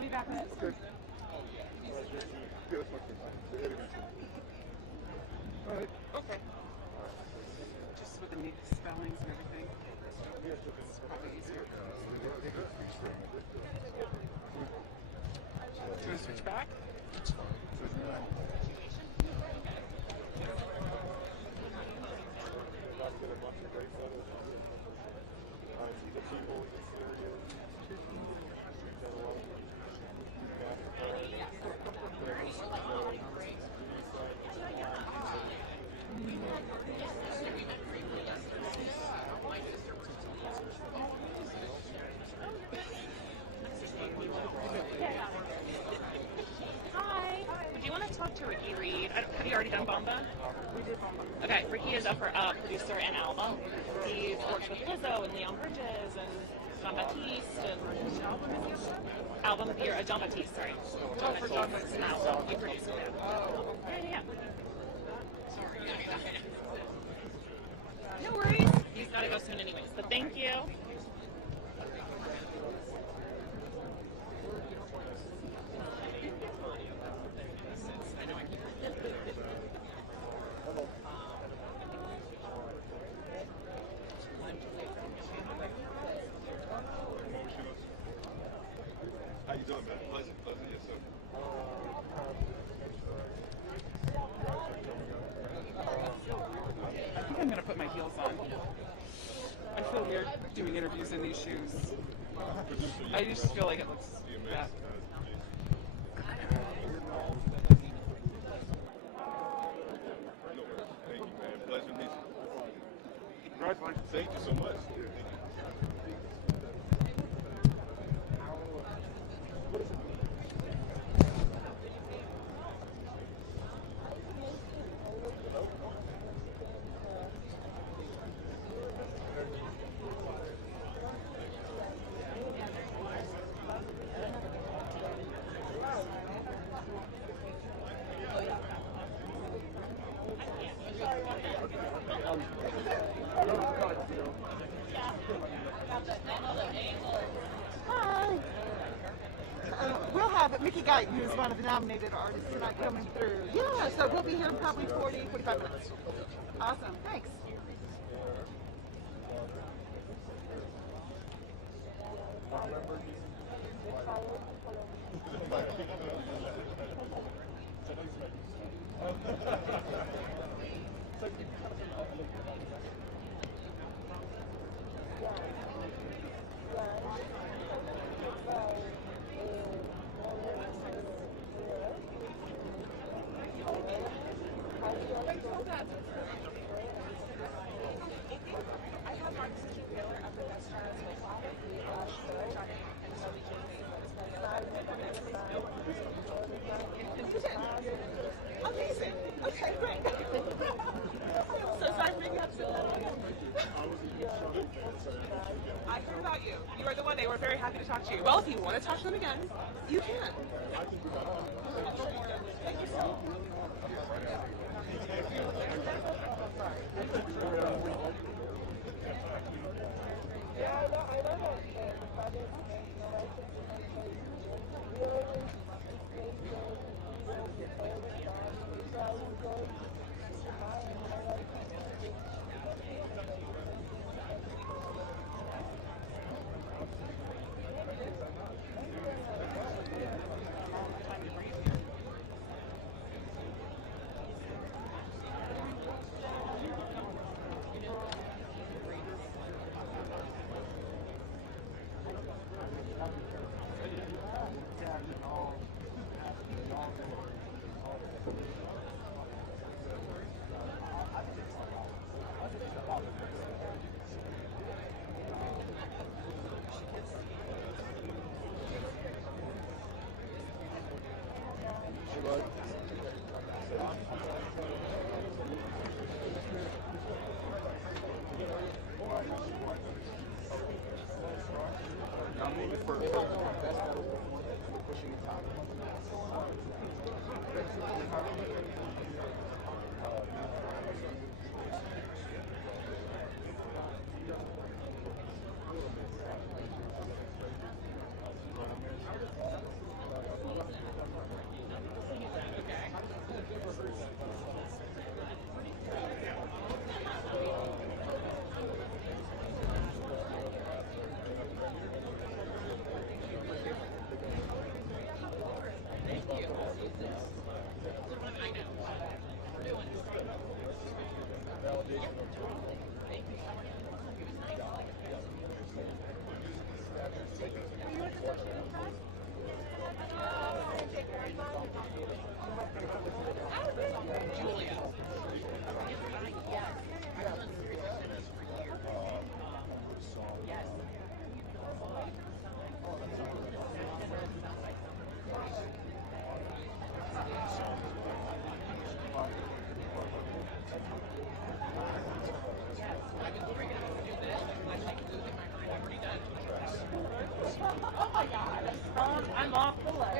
be back next. Okay. All right. Okay. Just with the new spellings and everything. It's probably easier. Do you want to switch back? It's fine. Have you already done Bomba? We did Bomba. Okay, Ricky is a producer and album. He's worked with Lizzo and Leon Bridges and John Baptiste and album of the year, John Baptiste, sorry. John Baptiste, an album. He produced it. Yeah. Sorry. No worries. He's got to go soon anyways, but thank you. How you doing, man? Pleasure, yes, sir. I think I'm going to put my heels on. I feel weird doing interviews in these shoes. I just feel like it looks bad. Thank you, man. Pleasure meeting you. Congratulations. Thank you so much. Hi. We'll have Mickey Guyton, who's one of the nominated artists tonight, coming through. Yeah, so we'll be here in probably 40, 45 minutes. Awesome. Thanks. Amazing. Okay, great. So sorry for being upset. I heard about you. You are the one. They were very happy to talk to you. Well, if you want to talk to them again, you can. Thank you so much. I'm off the ledge.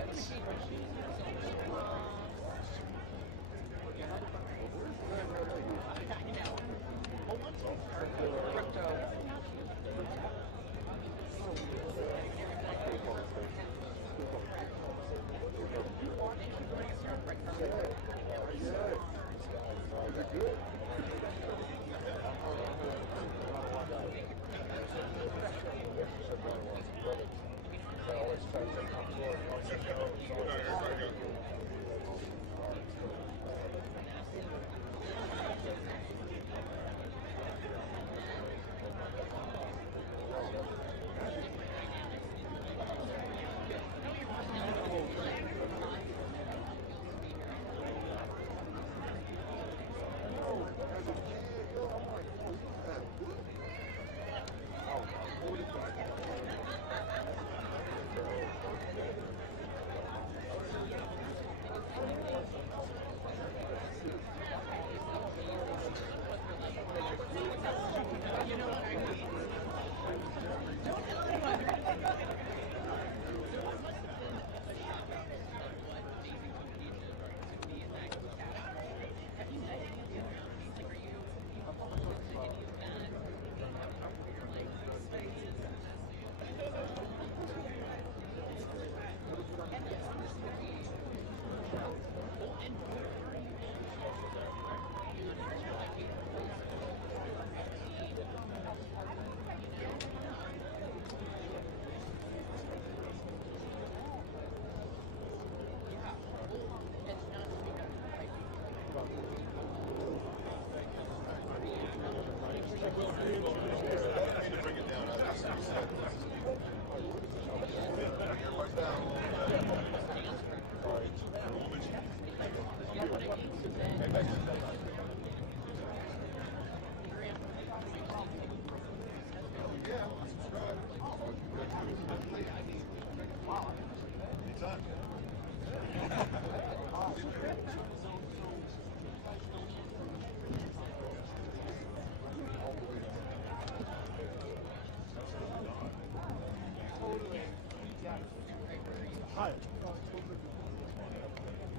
Hi.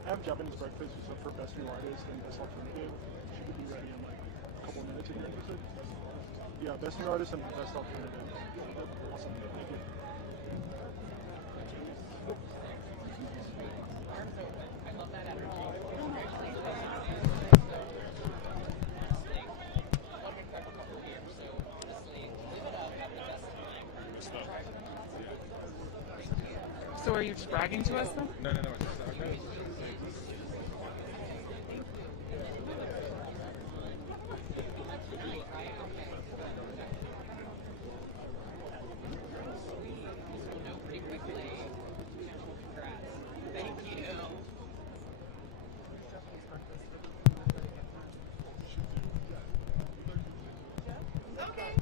I have Japanese breakfast for best new artist and best alternative. She could be ready in like a couple minutes if you're interested. Yeah, best new artist and best alternative. Awesome. Thank you. So are you just bragging to us then? No.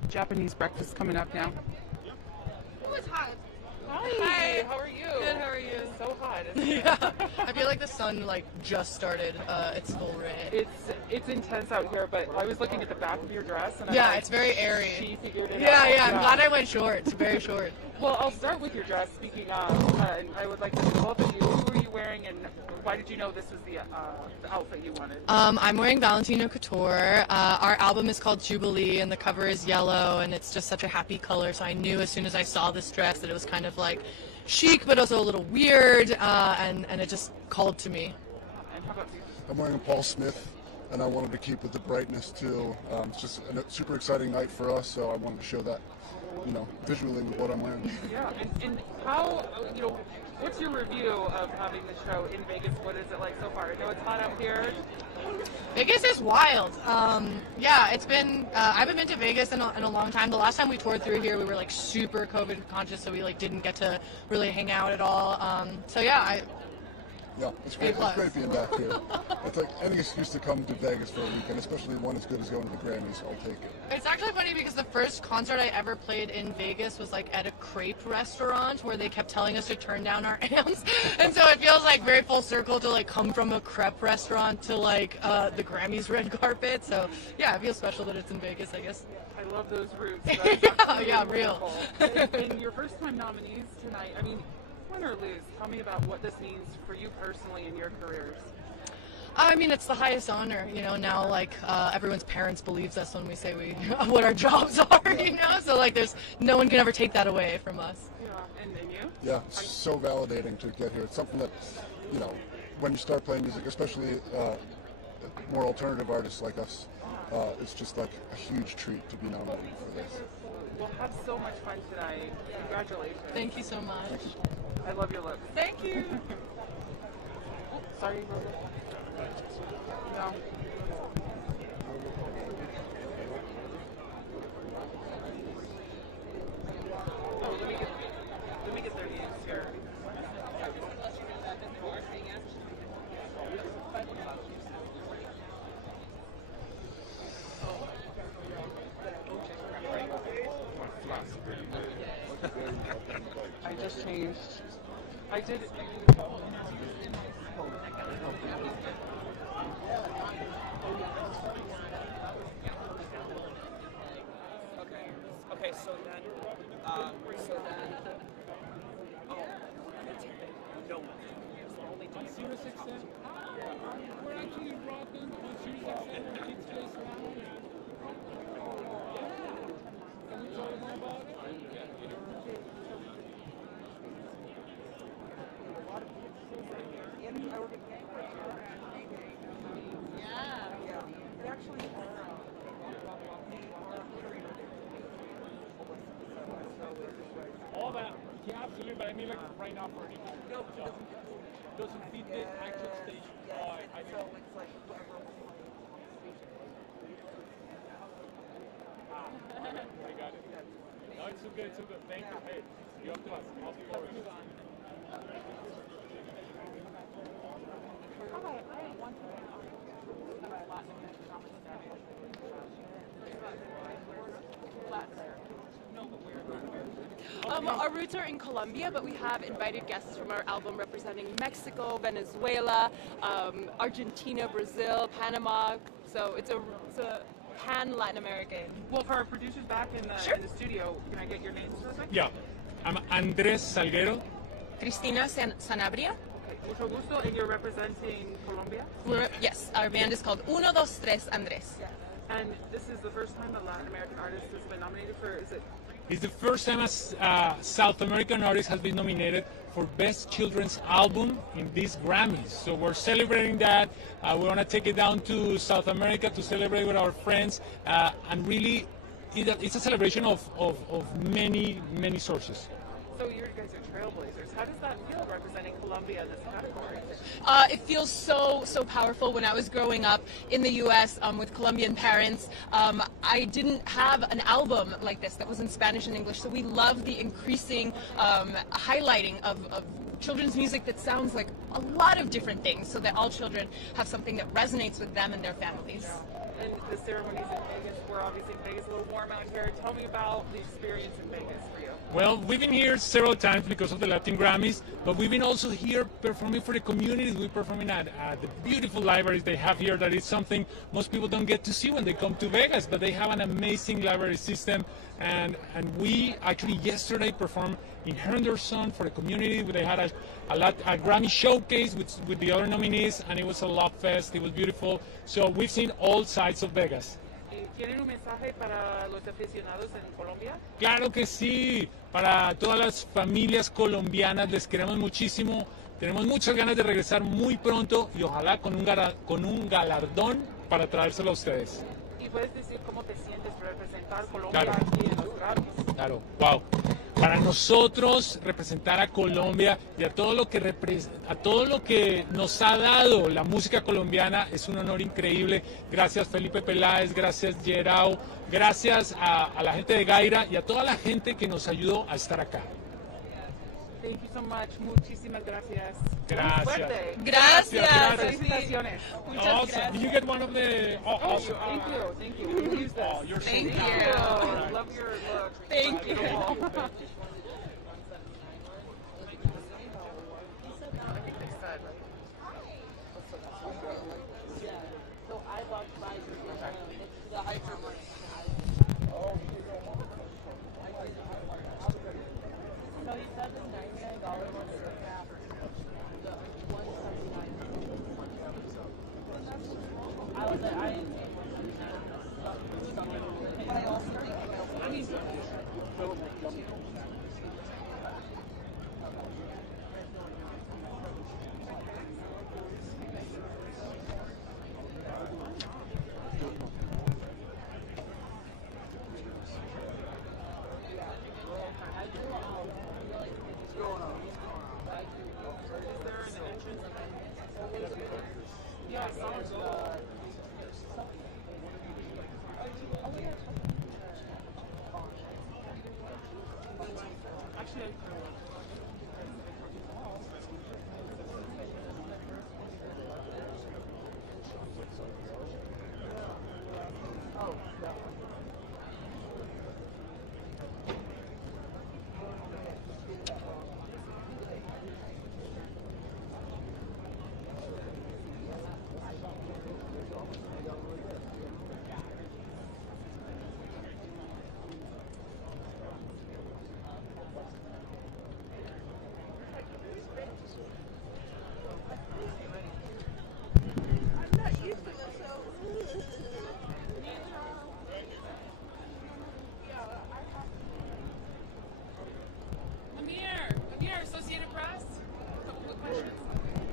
Japanese breakfast coming up now. Oh, it's hot. Hi, how are you? Good, how are you? So hot. Isn't it? Yeah, I feel like the sun like just started its full ray. It's intense out here, but I was looking at the back of your dress and yeah, I'm like, it's very airy. She figured it out. Yeah, I'm glad I went short. It's very short. Well, I'll start with your dress. Speaking of, and I would like to know both of you. Who were you wearing, and why did you know this was the outfit you wanted? I'm wearing Valentino Couture. Our album is called Jubilee, and the cover is yellow, and it's just such a happy color. So I knew as soon as I saw this dress that it was kind of like chic, but also a little weird, and it just called to me. And how about you? I'm wearing a Paul Smith, and I wanted to keep with the brightness too. It's just a super exciting night for us, so I wanted to show that, visually with what I'm wearing. Yeah, and how, What's your review of having the show in Vegas? What is it like so far? I know it's hot up here. Vegas is wild. Yeah, it's been. I haven't been to Vegas in a long time. The last time we toured through here, we were like super COVID conscious, so we like didn't get to really hang out at all. So yeah, Yeah, it's great. It's great being back here. It's like any excuse to come to Vegas for a weekend, especially one as good as going to the Grammys. I'll take it. It's actually funny because the first concert I ever played in Vegas was like at a crepe restaurant where they kept telling us to turn down our amps, and so it feels like very full circle to like come from a crepe restaurant to like the Grammys red carpet. So yeah, it feels special that it's in Vegas, I guess. I love those roots. Yeah, real. And your first time nominees tonight, I mean, win or lose, tell me about what this means for you personally in your careers. I mean, it's the highest honor, you know, now like everyone's parents believes us when we say what our jobs are, you know, so like there's no one can ever take that away from us. Yeah, and you? Yeah, it's so validating to get here. It's something that, you know, when you start playing music, especially more alternative artists like us, it's just like a huge treat to be nominated for this. We'll have so much fun tonight. Congratulations. Thank you so much. I love your look. Thank you. Sorry, no. Oh, let me get their names here. I just changed. I did. Okay, so then, oh, no. Only 106. We're actually rocking 106. All that, yeah, absolutely, but I mean like right now for anything. Doesn't feed the actual station. Oh, I know. I got it. No, it's so good, it's so good. Thank you. Hey, you up to us. I'll be over. Our roots are in Colombia, but we have invited guests from our album representing Mexico, Venezuela, Argentina, Brazil, Panama. So it's a pan-Latin American. Well, for our producers back in the studio, can I get your names real quick? Yeah. I'm Andrés Salguero. Cristina Sanabria. Mucho gusto, and you're representing Colombia? Yes, our band is called 1, 2, 3, Andrés. And this is the first time a Latin American artist has been nominated for, is it? It's the first time a South American artist has been nominated for Best Children's Album in these Grammys. So we're celebrating that. We want to take it down to South America to celebrate with our friends. And really, it's a celebration of many, many sources. So you guys are trailblazers. How does that feel representing Colombia in this category? It feels so powerful. When I was growing up in the U.S. With Colombian parents, I didn't have an album like this that was in Spanish and English. So we love the increasing highlighting of children's music that sounds like a lot of different things, so that all children have something that resonates with them and their families. And the ceremonies in Vegas, we're obviously in Vegas, a little warm out here. Tell me about the experience in Vegas for you. Well, we've been here several times because of the Latin Grammys, but we've been also here performing for the community. We're performing at the beautiful libraries they have here. That is something most people don't get to see when they come to Vegas, but they have an amazing library system. And we actually yesterday performed in Henderson for the community. They had a Grammy showcase with the other nominees, and it was a love fest. It was beautiful. So we've seen all sides of Vegas. ¿Tienen un mensaje para los aficionados en Colombia? Claro que sí. Para todas las familias colombianas les queremos muchísimo. Tenemos muchas ganas de regresar muy pronto y ojalá con un galardón para traérselo a ustedes. ¿Y puedes decir cómo te sientes representar Colombia aquí en los Grammys? Claro, wow. Para nosotros representar a Colombia y a todo lo que nos ha dado la música colombiana es un honor increíble. Gracias Felipe Peláez, gracias Gerao, gracias a la gente de Gaira y a toda la gente que nos ayudó a estar acá. Thank you so much. Muchísimas gracias. Gracias. Suerte. Gracias. Felicitaciones. Awesome. You get one of the. Awesome. Thank you. We'll use this. You're so Thank kind. you. Oh, love your look. Thank you.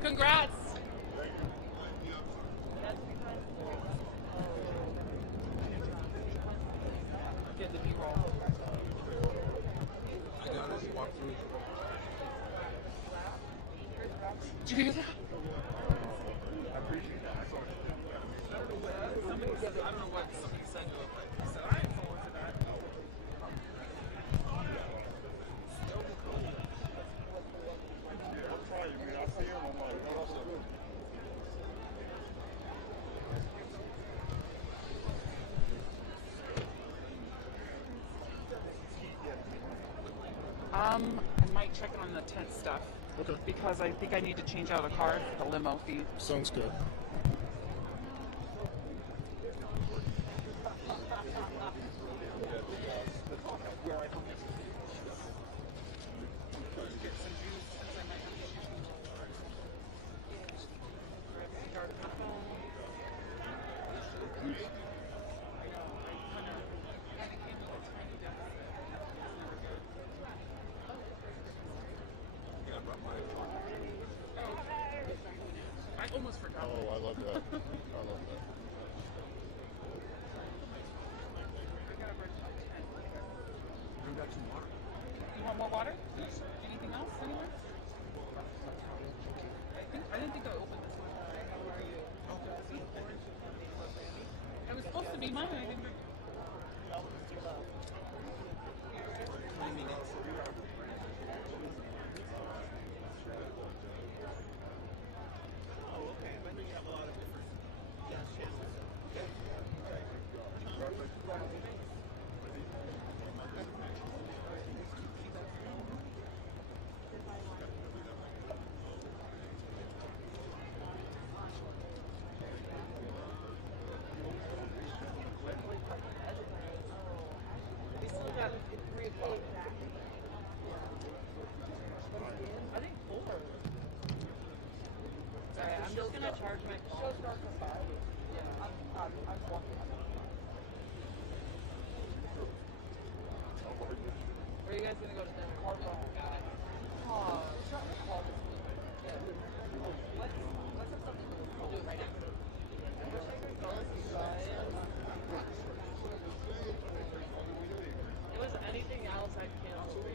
Congrats. Did you hear that? I appreciate that. Somebody said, I don't know what somebody said to him, but he said, I ain't forward to that. I might check on the tent stuff. Okay. Because I think I need to change out a card for the limo fee. Sounds good. I almost forgot. Oh, I love that. I love that. You want more water? Anything else? Anywhere? I didn't think I opened this one. How are you? Okay. It was supposed to be mine. I didn't. I'm just gonna charge my phone. Where are you guys gonna go to dinner? Oh, shut the call this week. Let's have something. We'll do it right now. It was anything else I canceled.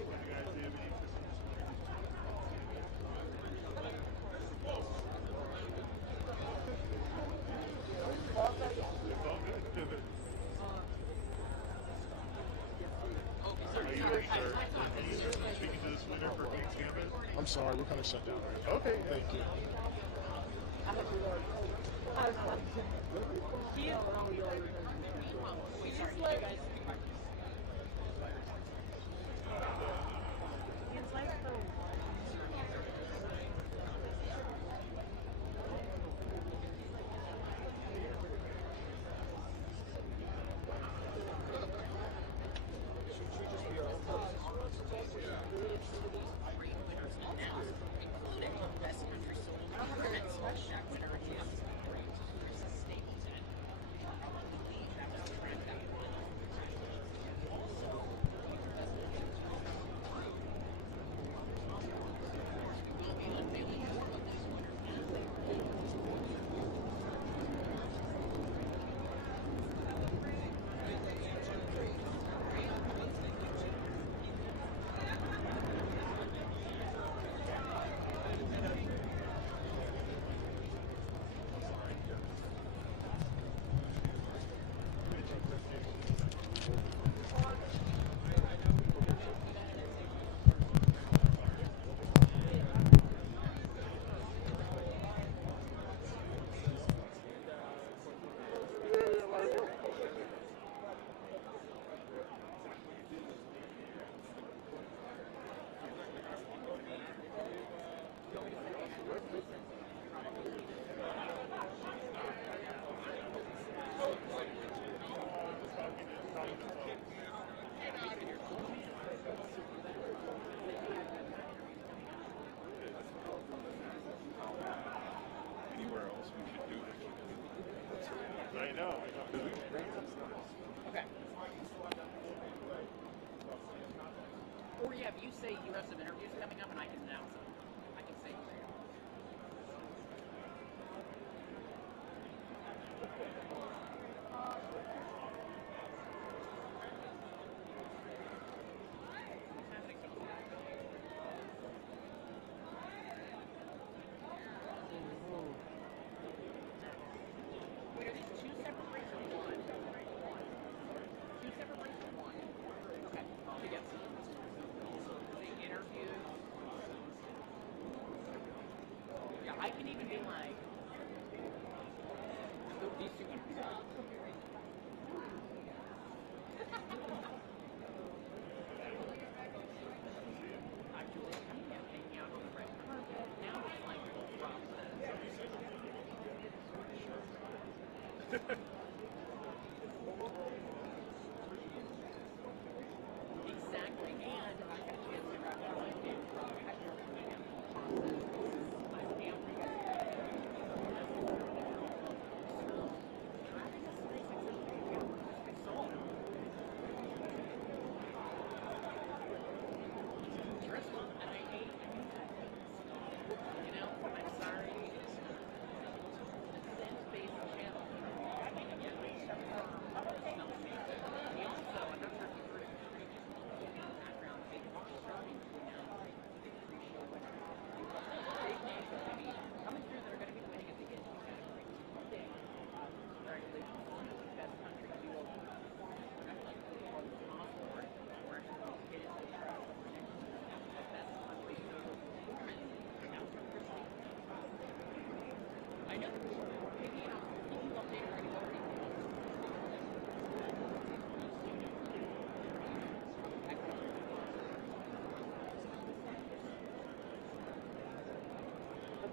sorry, we're kind of shut down right now. Okay, thank you.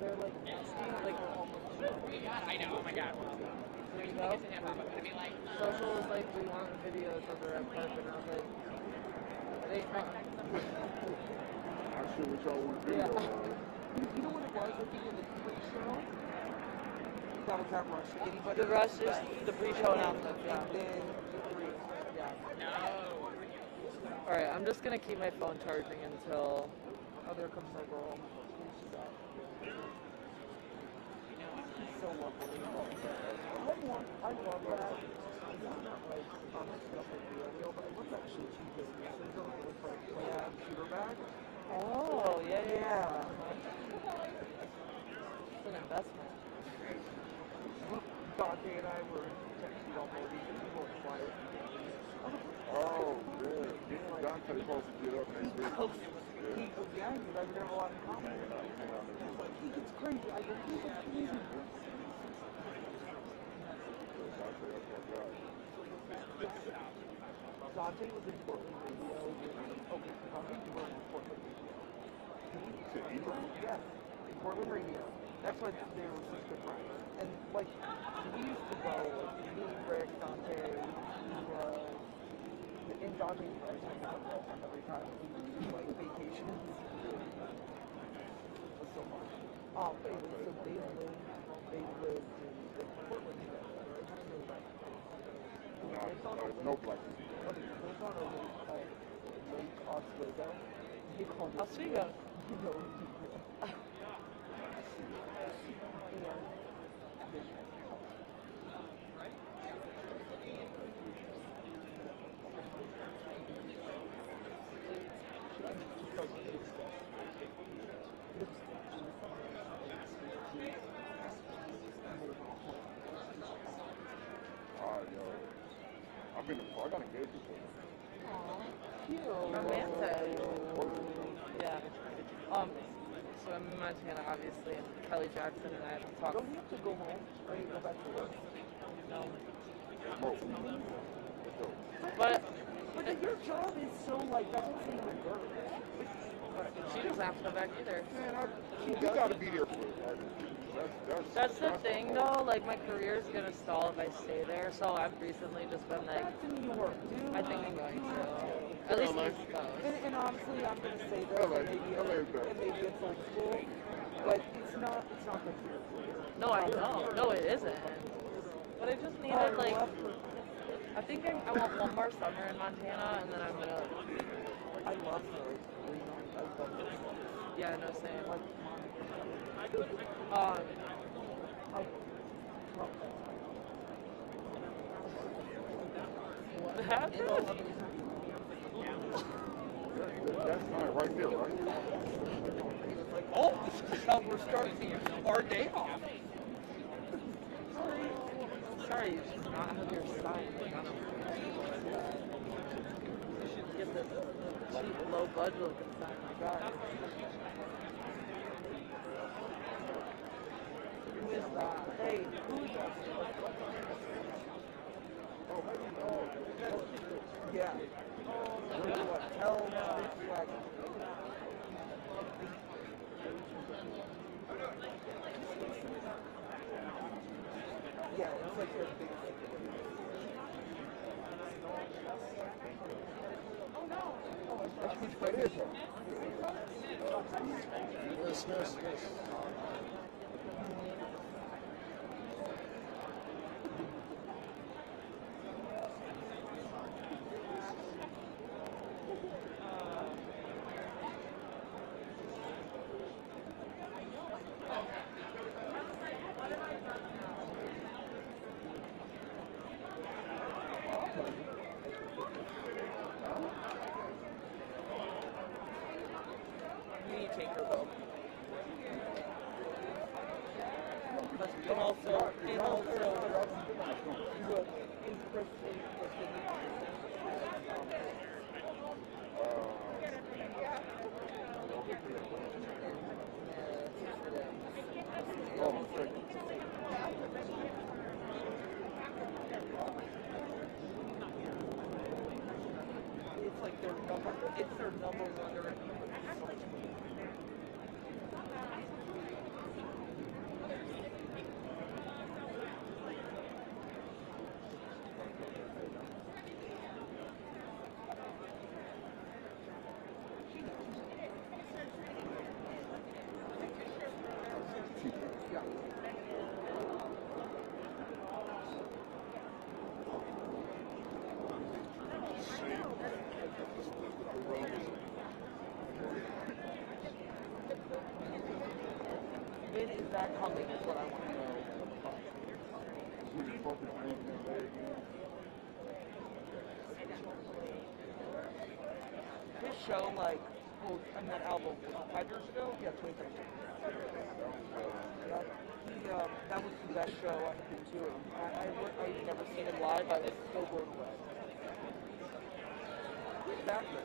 they're like nasty, like I know, oh my god. there you go. Social was like, we want videos of the red carpet, and I was like, it ain't fun. I see what y'all want to do. Yeah. You know what it was? Looking at the pre-show? That was that rush. Anybody? The rush is the pre-show announcement, yeah. And then the pre, yeah. Alright, I'm just gonna keep my phone charging until... Oh, there comes my girl. She's so lovely. I love that. It's not like stuff like the radio, but I love that shit she just uses. It looks like a computer bag. Oh, yeah. It's an investment. Dante and I were texting all morning, and we were quiet. Oh, good. Dante supposed to get up next week. he goes, yeah, you guys are gonna have a lot in common. He gets crazy. I go, he's a crazy. Dante was in Portland Radio. Okay, Dante was in Portland Radio. Yes, in Portland Radio. That's why they were such good friends. And like, we used to go, me, Rick, Dante, and Dante's friends hang out with us every time we do like vacations. It was so much. But anyway, so they lived in Portland together. No black people. Okay, so it's on a lake called Lake Oswego. They call it Oswego. No. I got engaged before. Romantic. Yeah. So I'm in Montana, obviously, and Kelly Jackson and I have talked. Don't you have to go home or you go back to work? No. But your job is so like that's what saying with girls. She doesn't have to come back either. Man, you gotta be there for it. That's the thing, though. Like, my career is gonna stall if I stay there. So I've recently just been like, back to New York, dude. I think I'm going to. At least East Coast. And honestly, I'm gonna say this. LA. And maybe it's old school, but it's not good for your career. No, I know. No, it isn't. But I just needed like. I think I want one more summer in Montana, and then I'm gonna. I love her. Yeah, no, same. What happened? That's not right there, right? Oh, this is how we're starting our day off. Sorry, you should not have your sign. You should get the cheap, low budget looking sign like that. Who is that? Hey, who is that? Yeah. What? Elma. Yeah, it's like their big. Oh no! What is it? Yes. It's their number one. When is that coming is what I want to know. His show, like, well, and that album, 5 years ago? Yeah, 2013. Yeah, that was the best show I've been to. I've never seen him live. I was so blown away. Exactly.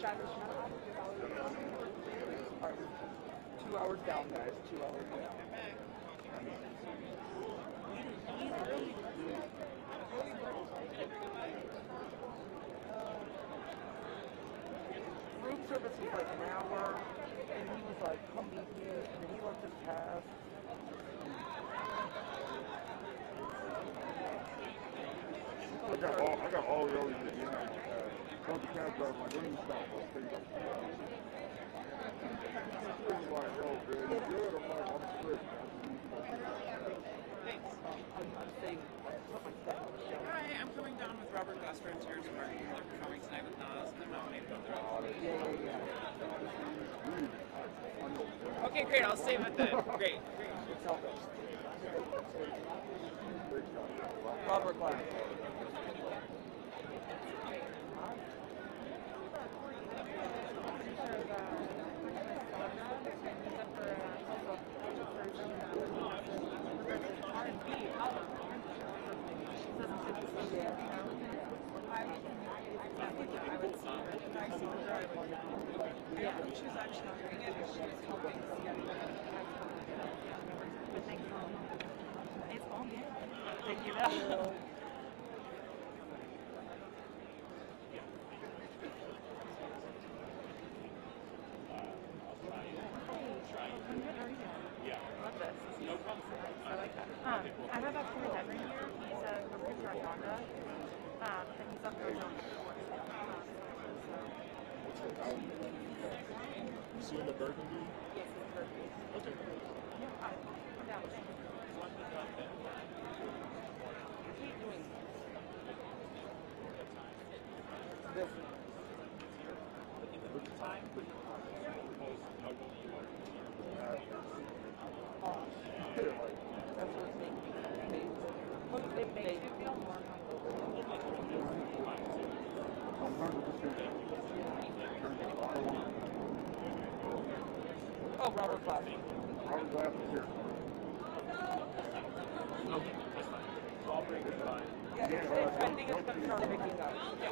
2 hours down, guys. 2 hours down. Room service was like an hour, and he was like, come meet me, and then he left his pass. I got all the early to get some of the cab drivers like, when you stop, I'll take you. He's like, yo, man, you good? I'm like, I'm straight. Hi, I'm coming down with Robert Glasper and Terrence Martin. They're performing tonight with Nas, and they're nominated on their own. Okay, great. I'll save it then. Great. Robert Glasper. Thank you. I have actually Henry here. He's a producer at Honda, and he's up there. You see in the Burgundy? Yes, it's Burgundy. Okay. Oh, Robert Glasper. Robert Glasper here. Okay, that's fine. Yeah, I think it's going to start picking up. Yeah.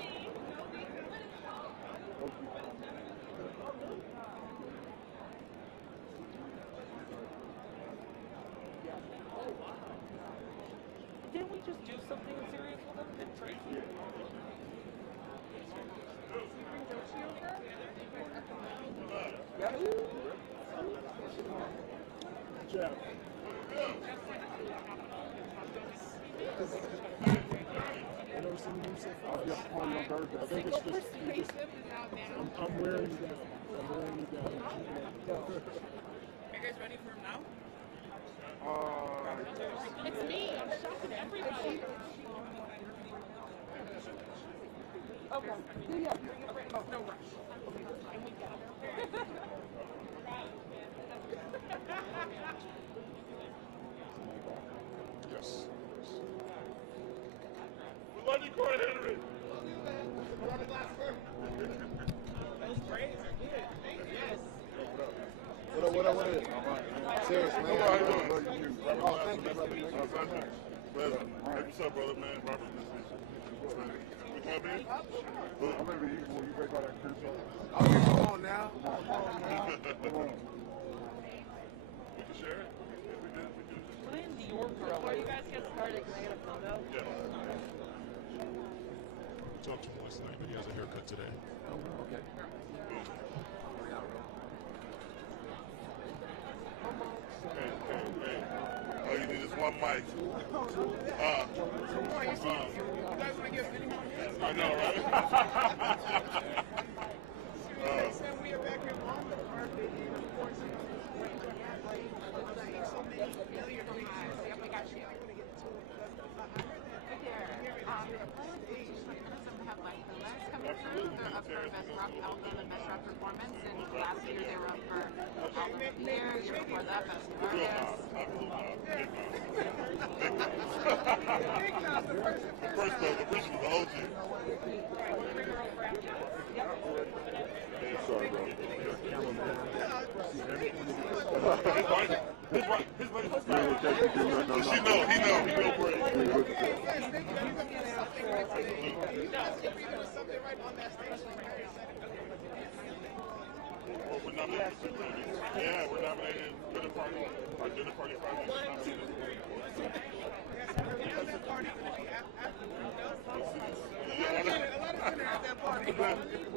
Didn't we just do something serious with them? Yeah. Jeff. I've never seen him so fast. I think it's just, I'm wearing you down. I'm wearing you down. Are you guys ready for him now? It's me. I'm shocking everybody. Okay. Yeah. No rush. Yes. We love you, Corey Henry. That was great. Thank you. Yes. What up? Serious, man. How you doing? Oh, thank you, brother. Pleasure. What's up, brother, man? Robert, this is we come in? I remember you when you break out that Chris song. Oh, come on now. Come on. We can share it. Yeah, we do. Put it in New York, before you guys get started, can I get a photo? Yeah. We talked to him last night, but he has a haircut today. Okay. Hey. All you need is one mic. I know, right? We are back in on the carpet, and of course, so many familiar faces. Yep, we got you. Have like the last coming through. They're up for Best Rock Album and Best Rock Performance. And last year they were up for Album of the Year. Year before that, Best New Artist. The first was the OG. Yeah, sorry, bro. His wife is He know, great. We're nominated for Grammys. Yeah, we're nominated. Dinner Party. Our Dinner Party project is nominated.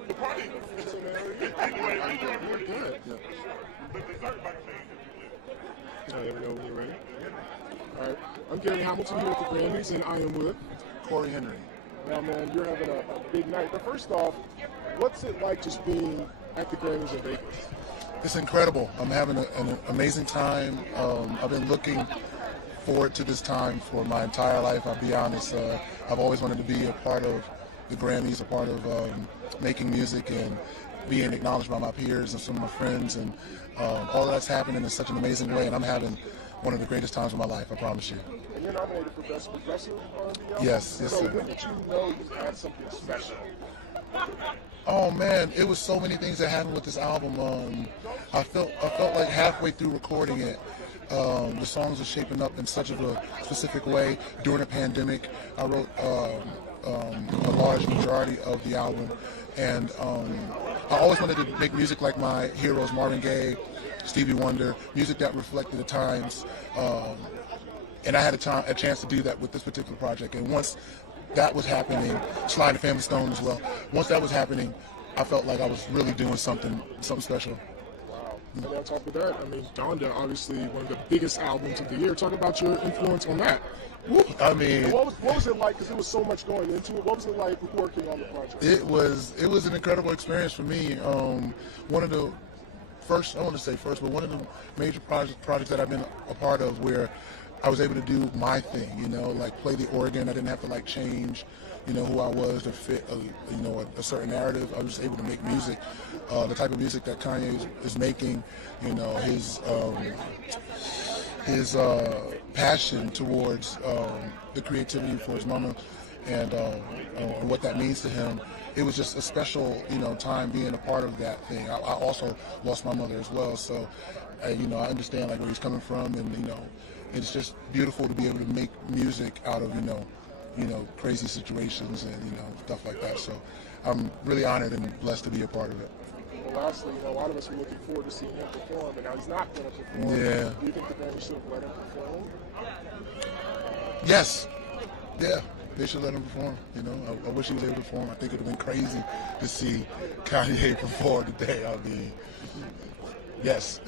The party. Anyway, we're good. The dessert back there. Let me know when you're ready. All right. I'm Gary Hamilton here at the Grammys, and I am with Corey Henry. Now, man, you're having a big night. But first off, what's it like just being at the Grammys in Vegas? It's incredible. I'm having an amazing time. I've been looking forward to this time for my entire life. I'll be honest. I've always wanted to be a part of the Grammys, a part of making music and being acknowledged by my peers and some of my friends. And all of that's happening in such an amazing way. And I'm having one of the greatest times of my life, I promise you. And you're nominated for Best Progressive R&B album? Yes, so sir. When did you know you had something special? Oh man, it was so many things that happened with this album. I felt like halfway through recording it, the songs were shaping up in such a specific way. During a pandemic, I wrote a large majority of the album, and I always wanted to make music like my heroes, Marvin Gaye, Stevie Wonder, music that reflected the times. And I had a chance to do that with this particular project. And once that was happening, Sly and the Family Stone as well. Once that was happening, I felt like I was really doing something special. Wow. And on top of that, I mean, Donda, obviously one of the biggest albums of the year. Talk about your influence on that. I mean, what was it like? Because there was so much going into it. What was it like working on the project? It was an incredible experience for me. One of the first, I want to say first, but one of the major projects that I've been a part of where I was able to do my thing, like play the organ. I didn't have to like change, who I was to fit, a certain narrative. I was just able to make music, the type of music that Kanye is making, his passion towards the creativity for his mama and what that means to him. It was just a special, time being a part of that thing. I also lost my mother as well, so I understand like where he's coming from, and it's just beautiful to be able to make music out of crazy situations and stuff like that. So I'm really honored and blessed to be a part of it. Well, lastly, a lot of us were looking forward to seeing him perform, and now he's not going to perform. Yeah. Do you think the Grammy should have let him perform? Yes. Yeah. They should let him perform. I wish he was able to perform. I think it would have been crazy to see Kanye perform today. I mean, yes.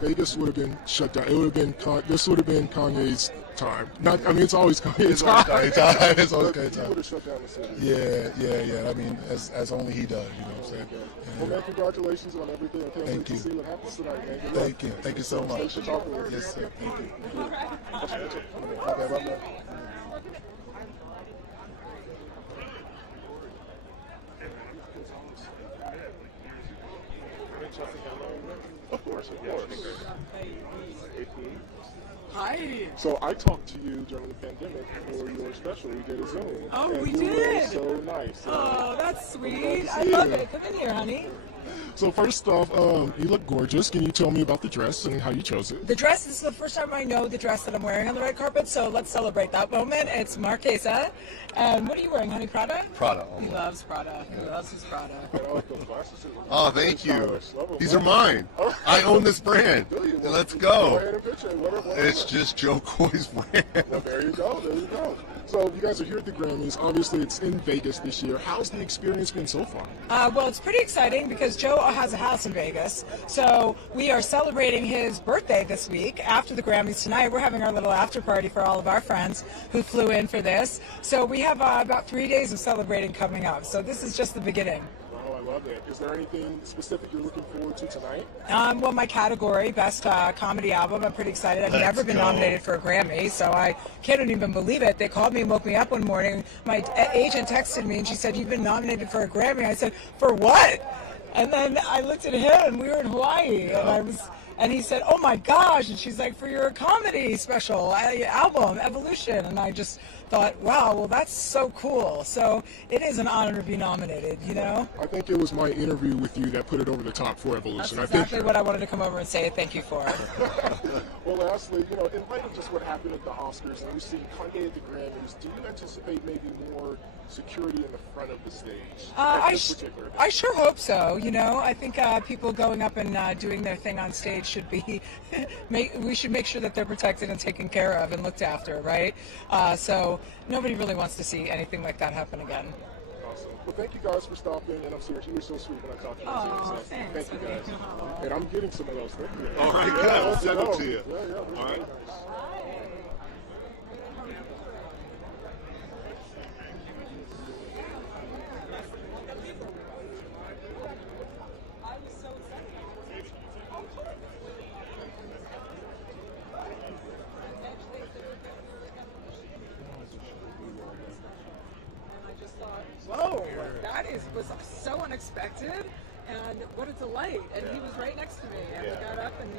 Vegas would have been shut down. It would have been this would have been Kanye's time. It's always Kanye's time. It's always Kanye's time. He would have shut down the city. Yeah. I mean, as only he does. You know what I'm saying? Yeah. Well, man, congratulations on everything. I can't wait to see what happens tonight, man. Thank you. Thank you so much. Thanks for talking with us. Yes, sir. Thank you. Okay, Of course. Hi. So I talked to you during the pandemic for your special. We did a Zoom. Oh, and we you did? were so nice. Oh, that's sweet. to I see love you. it. Come in here, honey. So first off, you look gorgeous. Can you tell me about the dress and how you chose it? The dress, this is the first time I know the dress that I'm wearing on the red carpet, so let's celebrate that moment. It's Marquesa. And what are you wearing, honey? Prada? Prada. He loves Prada. He loves his Prada. Oh, thank you. These are mine. I own this brand. Let's go. It's just Joe Coy's brand. Well, there you go. There you go. So you guys are here at the Grammys. Obviously, it's in Vegas this year. How's the experience been so far? Well, it's pretty exciting because Joe has a house in Vegas. So we are celebrating his birthday this week after the Grammys tonight. We're having our little after party for all of our friends who flew in for this. So we have about 3 days of celebrating coming up. So this is just the beginning. Oh, I love it. Is there anything specific you're looking forward to tonight? Well, my category, Best Comedy Album, I'm pretty excited. I've never been nominated for a Grammy, so I can't even believe it. They called me and woke me up one morning. My agent texted me and she said, "You've been nominated for a Grammy." I said, "For what?" And then I looked at him and we were in Hawaii and he said, "Oh my gosh," and she's like, "For your comedy special album, Evolution." And I just thought, wow, well, that's so cool. So it is an honor to be nominated, you know? I think it was my interview with you that put it over the top for Evolution. That's exactly what I wanted to come over and say thank you for. Well, lastly, you know, in light of just what happened at the Oscars, and we've seen Kanye at the Grammys, do you anticipate maybe more security in the front of the stage? I sure hope so. You know, I think people going up and doing their thing on stage should be, we should make sure that they're protected and taken care of and looked after, right? So nobody really wants to see anything like that happen again. Awesome. Well, thank you guys for stopping, and I'm serious, you were so sweet when I talked to you. Oh, so thanks. Thank you guys. And I'm getting some of those. Thank you. All right, good. I'll send them to you. Yeah. All right. Whoa, that was so unexpected, and what a delight. And he was right next to me, and we got up and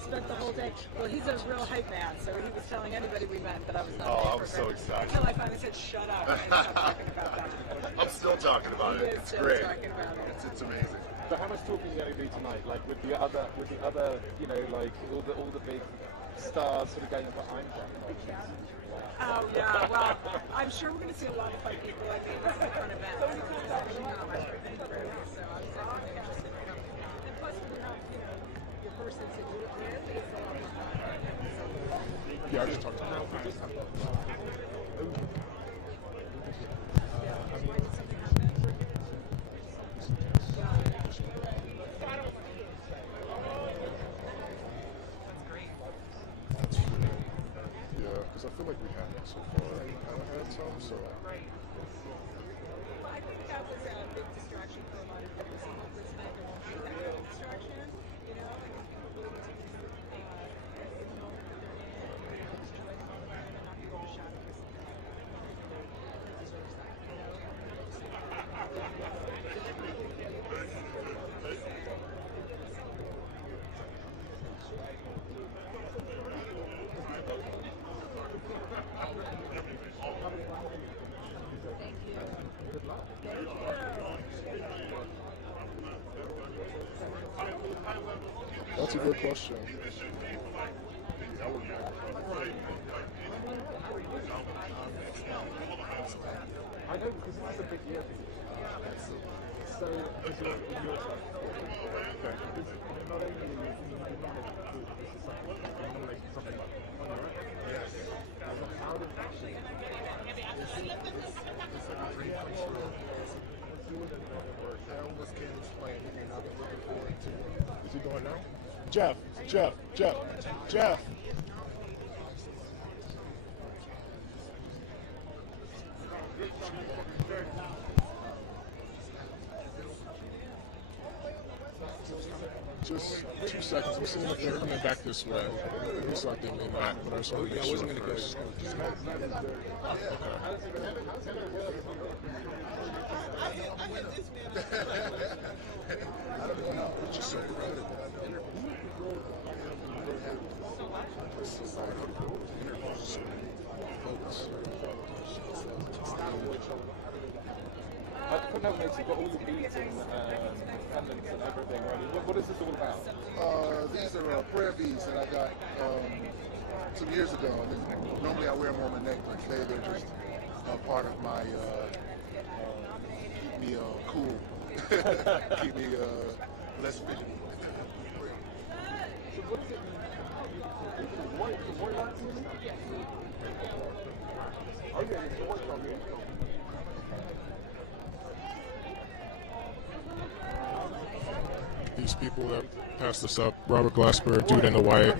spent the whole day. Well, he's a real hype man, so he was telling anybody we met that I was not. Oh, I was so excited. Until I finally said, shut up, and stopped talking about that. I'm still talking about it. It's great. It's amazing. So how much talking are you going to do tonight? Like with the other, you know, like all the big stars sort of going behind them. Oh yeah, well, I'm sure we're going to see a lot of fight people. I mean, this is a fun event. So I'm definitely interested in it. And plus, you know, your person to do it with is a lot of fun. Yeah, I just talked to him. Because I feel like we haven't so far. I had some, so. I think that was a big distraction for a lot of people. So hopefully tonight there won't be that big distraction. You know, I think people will take this know that they're in and enjoy the moment and not be overshadowed by something that deserves that. That's a good question. I know because this is a big year. So, is your stuff? Because not only is this is something on your own. Yes. How did that I almost can't explain it, and I've been looking forward to it. Is he going now? Jeff. Just 2 seconds. I'm seeing if they're coming back this way. It looks like they may not, but I just want to make sure first. It's just so crowded. For nominations, you've got all the beats and attendance and everything, right? What is this all about? These are prayer beads that I got some years ago. And normally I wear them on my neck, but today they're just part of my keep me cool, keep me less vigilant. So what is it? White lights? Oh yeah, it's a white light. These people that passed us up, Robert Glasper, dude in the white.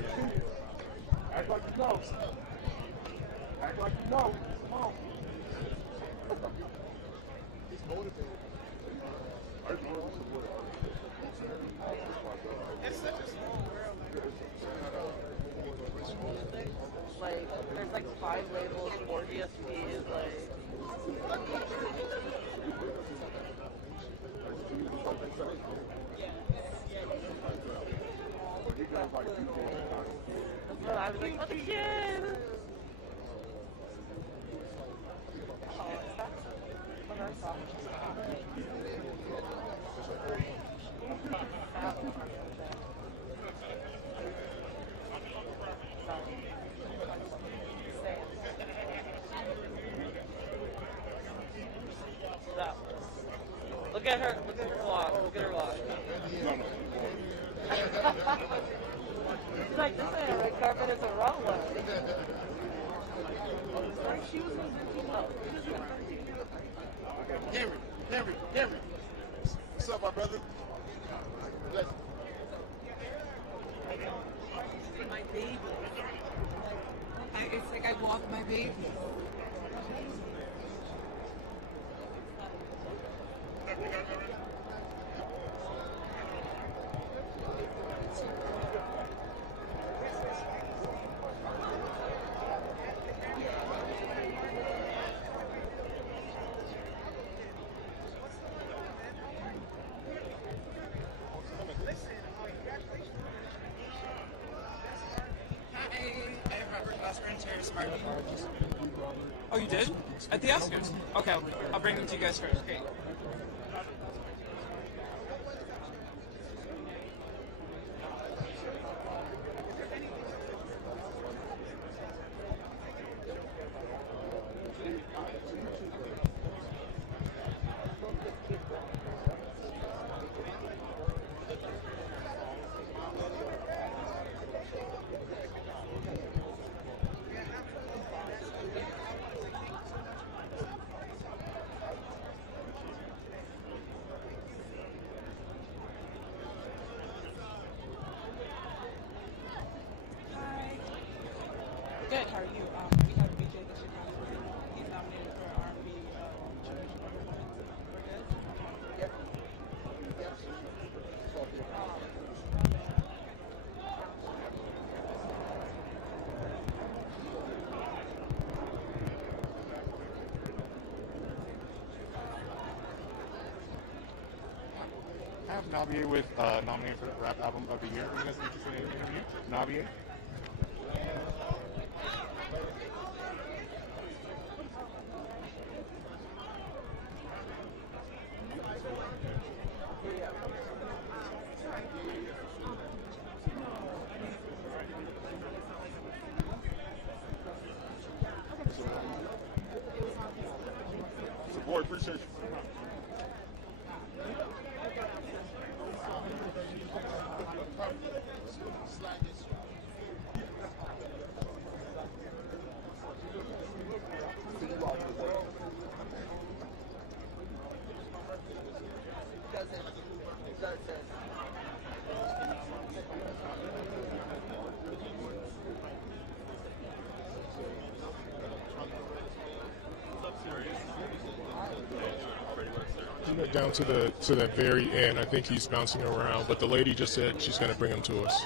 Act like you know. Act like you know. Come on. He's motivated. Like, there's like 5 labels, 4 DSPs, like. I was like, what the kid? Look at her vlog. Look at her vlog. It's like, this ain't a red carpet, it's a wrong one. She was too low. Henry. What's up, my brother? My baby. It's like I walk my baby. Oh, you did? At the Oscars? Okay, I'll bring them to you guys first. Great. Good. How are you? We have BJ this year. He's nominated for R&B Generation Performance. We're good. Yep. I have Navier with nominated for Rap Album of the Year. Are you guys interested in interview? Navier? Support, appreciate you. Down to the very end. I think he's bouncing around, but the lady just said she's going to bring him to us.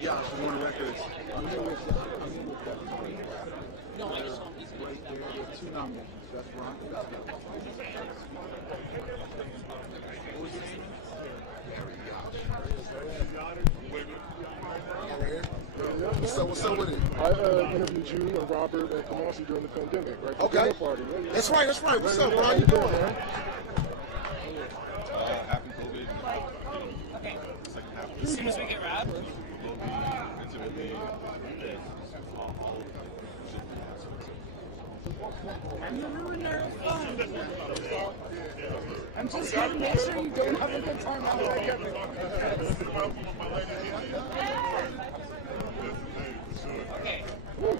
Yeah, she's one records. No, I just want these. Two nominations. Best rock, best metal. What was your name? What's up with it? I interviewed you and Robert and Kamasi during the pandemic, right? The Okay. dinner party. That's right. What's up, bro? How you doing, man? Happy COVID. Okay. Second half. As soon as we get Rob. We'll be intimately I'm just here to make sure you don't have a good time out like everyone.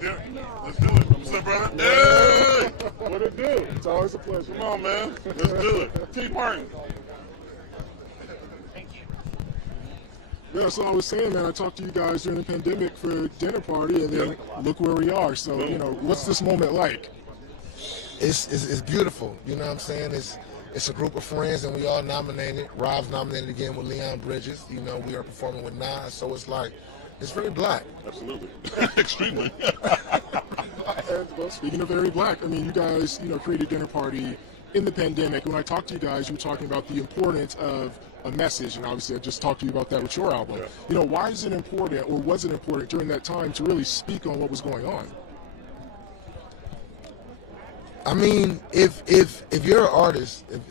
Yeah, let's do it. What's up, brother? Hey! What it do? It's always a pleasure. Come on, man. Let's do it. Keep Martin. Yeah, so I was saying, man, I talked to you guys during the pandemic for a dinner party, and then look where we are. So, you know, what's this moment like? It's beautiful. You know what I'm saying? It's a group of friends, and we all nominated. Rob's nominated again with Leon Bridges. You know, we are performing with Nas, so it's like, it's very black. Absolutely. Extremely. And, well, speaking of very black, I mean, you guys, you know, created a dinner party in the pandemic. When I talked to you guys, you were talking about the importance of a message, and obviously I just talked to you about that with your album. Yeah. You know, why is it important, or was it important during that time to really speak on what was going on? I mean, if you're an artist, if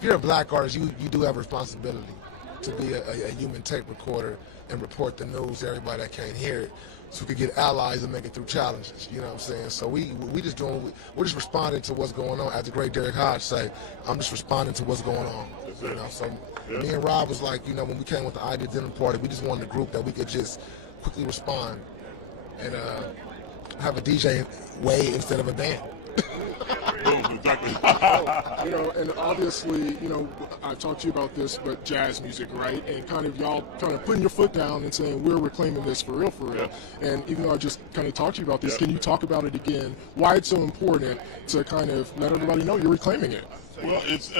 you're a black artist, you do have a responsibility to be a human tape recorder and report the news to everybody that can't hear it, so we could get allies and make it through challenges. You know what I'm saying? So we're just responding to what's going on. As the great Derek Hodge say, I'm just responding to what's going on. You know, so me and Rob was like, you know, when we came with the idea dinner party, we just wanted a group that we could just quickly respond and have a DJ way instead of a band. Exactly. You know, and obviously, you know, I talked to you about this, but jazz music, right? And kind of y'all kind of putting your foot down and saying, we're reclaiming this for real, for real. Yeah. And even though I just kind of talked to you about this, can you talk about it again? Why it's so important to kind of let everybody know you're reclaiming it? Well, it's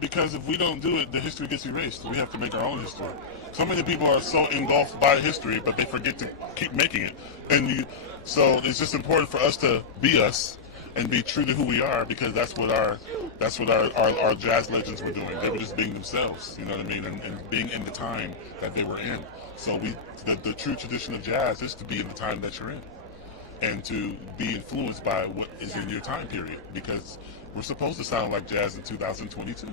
because if we don't do it, the history gets erased. We have to make our own history. So many people are so engulfed by history, but they forget to keep making it. And so it's just important for us to be us and be true to who we are, because that's what our jazz legends were doing. They were just being themselves, you know what I mean, and being in the time that they were in. So the true tradition of jazz is to be in the time that you're in, and to be influenced by what is in your time period, because we're supposed to sound like jazz in 2022.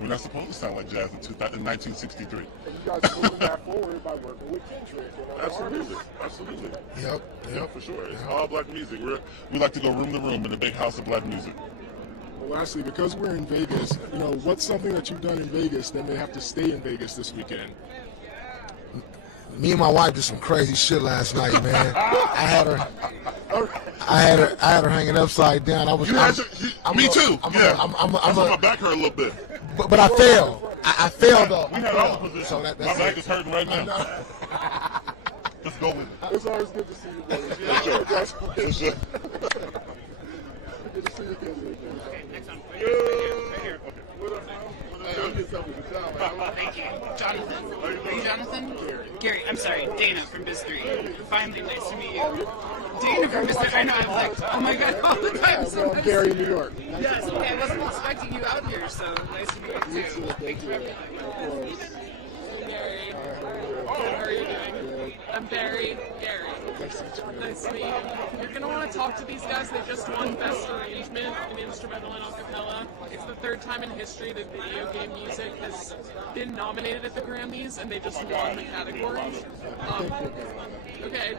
We're not supposed to sound like jazz in 1963. And you guys are moving that forward by working with Kendrick. You know, Absolutely, absolutely. Yep, for sure. It's all black music. We like to go room to room in a big house of black music. Well, lastly, because we're in Vegas, you know, what's something that you've done in Vegas that may have to stay in Vegas this weekend? Me and my wife did some crazy shit last night, man. I had her hanging upside down. Me too. I'm gonna back her a little bit. But I failed. I failed though. We had all the positions. So My back is hurting right now. Let's go with it. It's always good to see you, brothers. For sure. For sure. Good to see you again. Next one. Right here. Thank you. Jonathan. Are you Jonathan? Gary. I'm sorry. Dana from Biz 3. Finally, nice to meet you. Dana from Biz 3. I know, I'm like, oh my god, all the time. So I'm Gary, New York. Yes, okay, I wasn't expecting you out here, so nice to meet you too. Thank you for everything. Gary. How are you doing? I'm Barry. Gary. Nice to meet you. You're going to want to talk to these guys. They just won Best Arrangement in Instrumental and Acapella. It's the third time in history that video game music has been nominated at the Grammys, and they just won the category. Okay,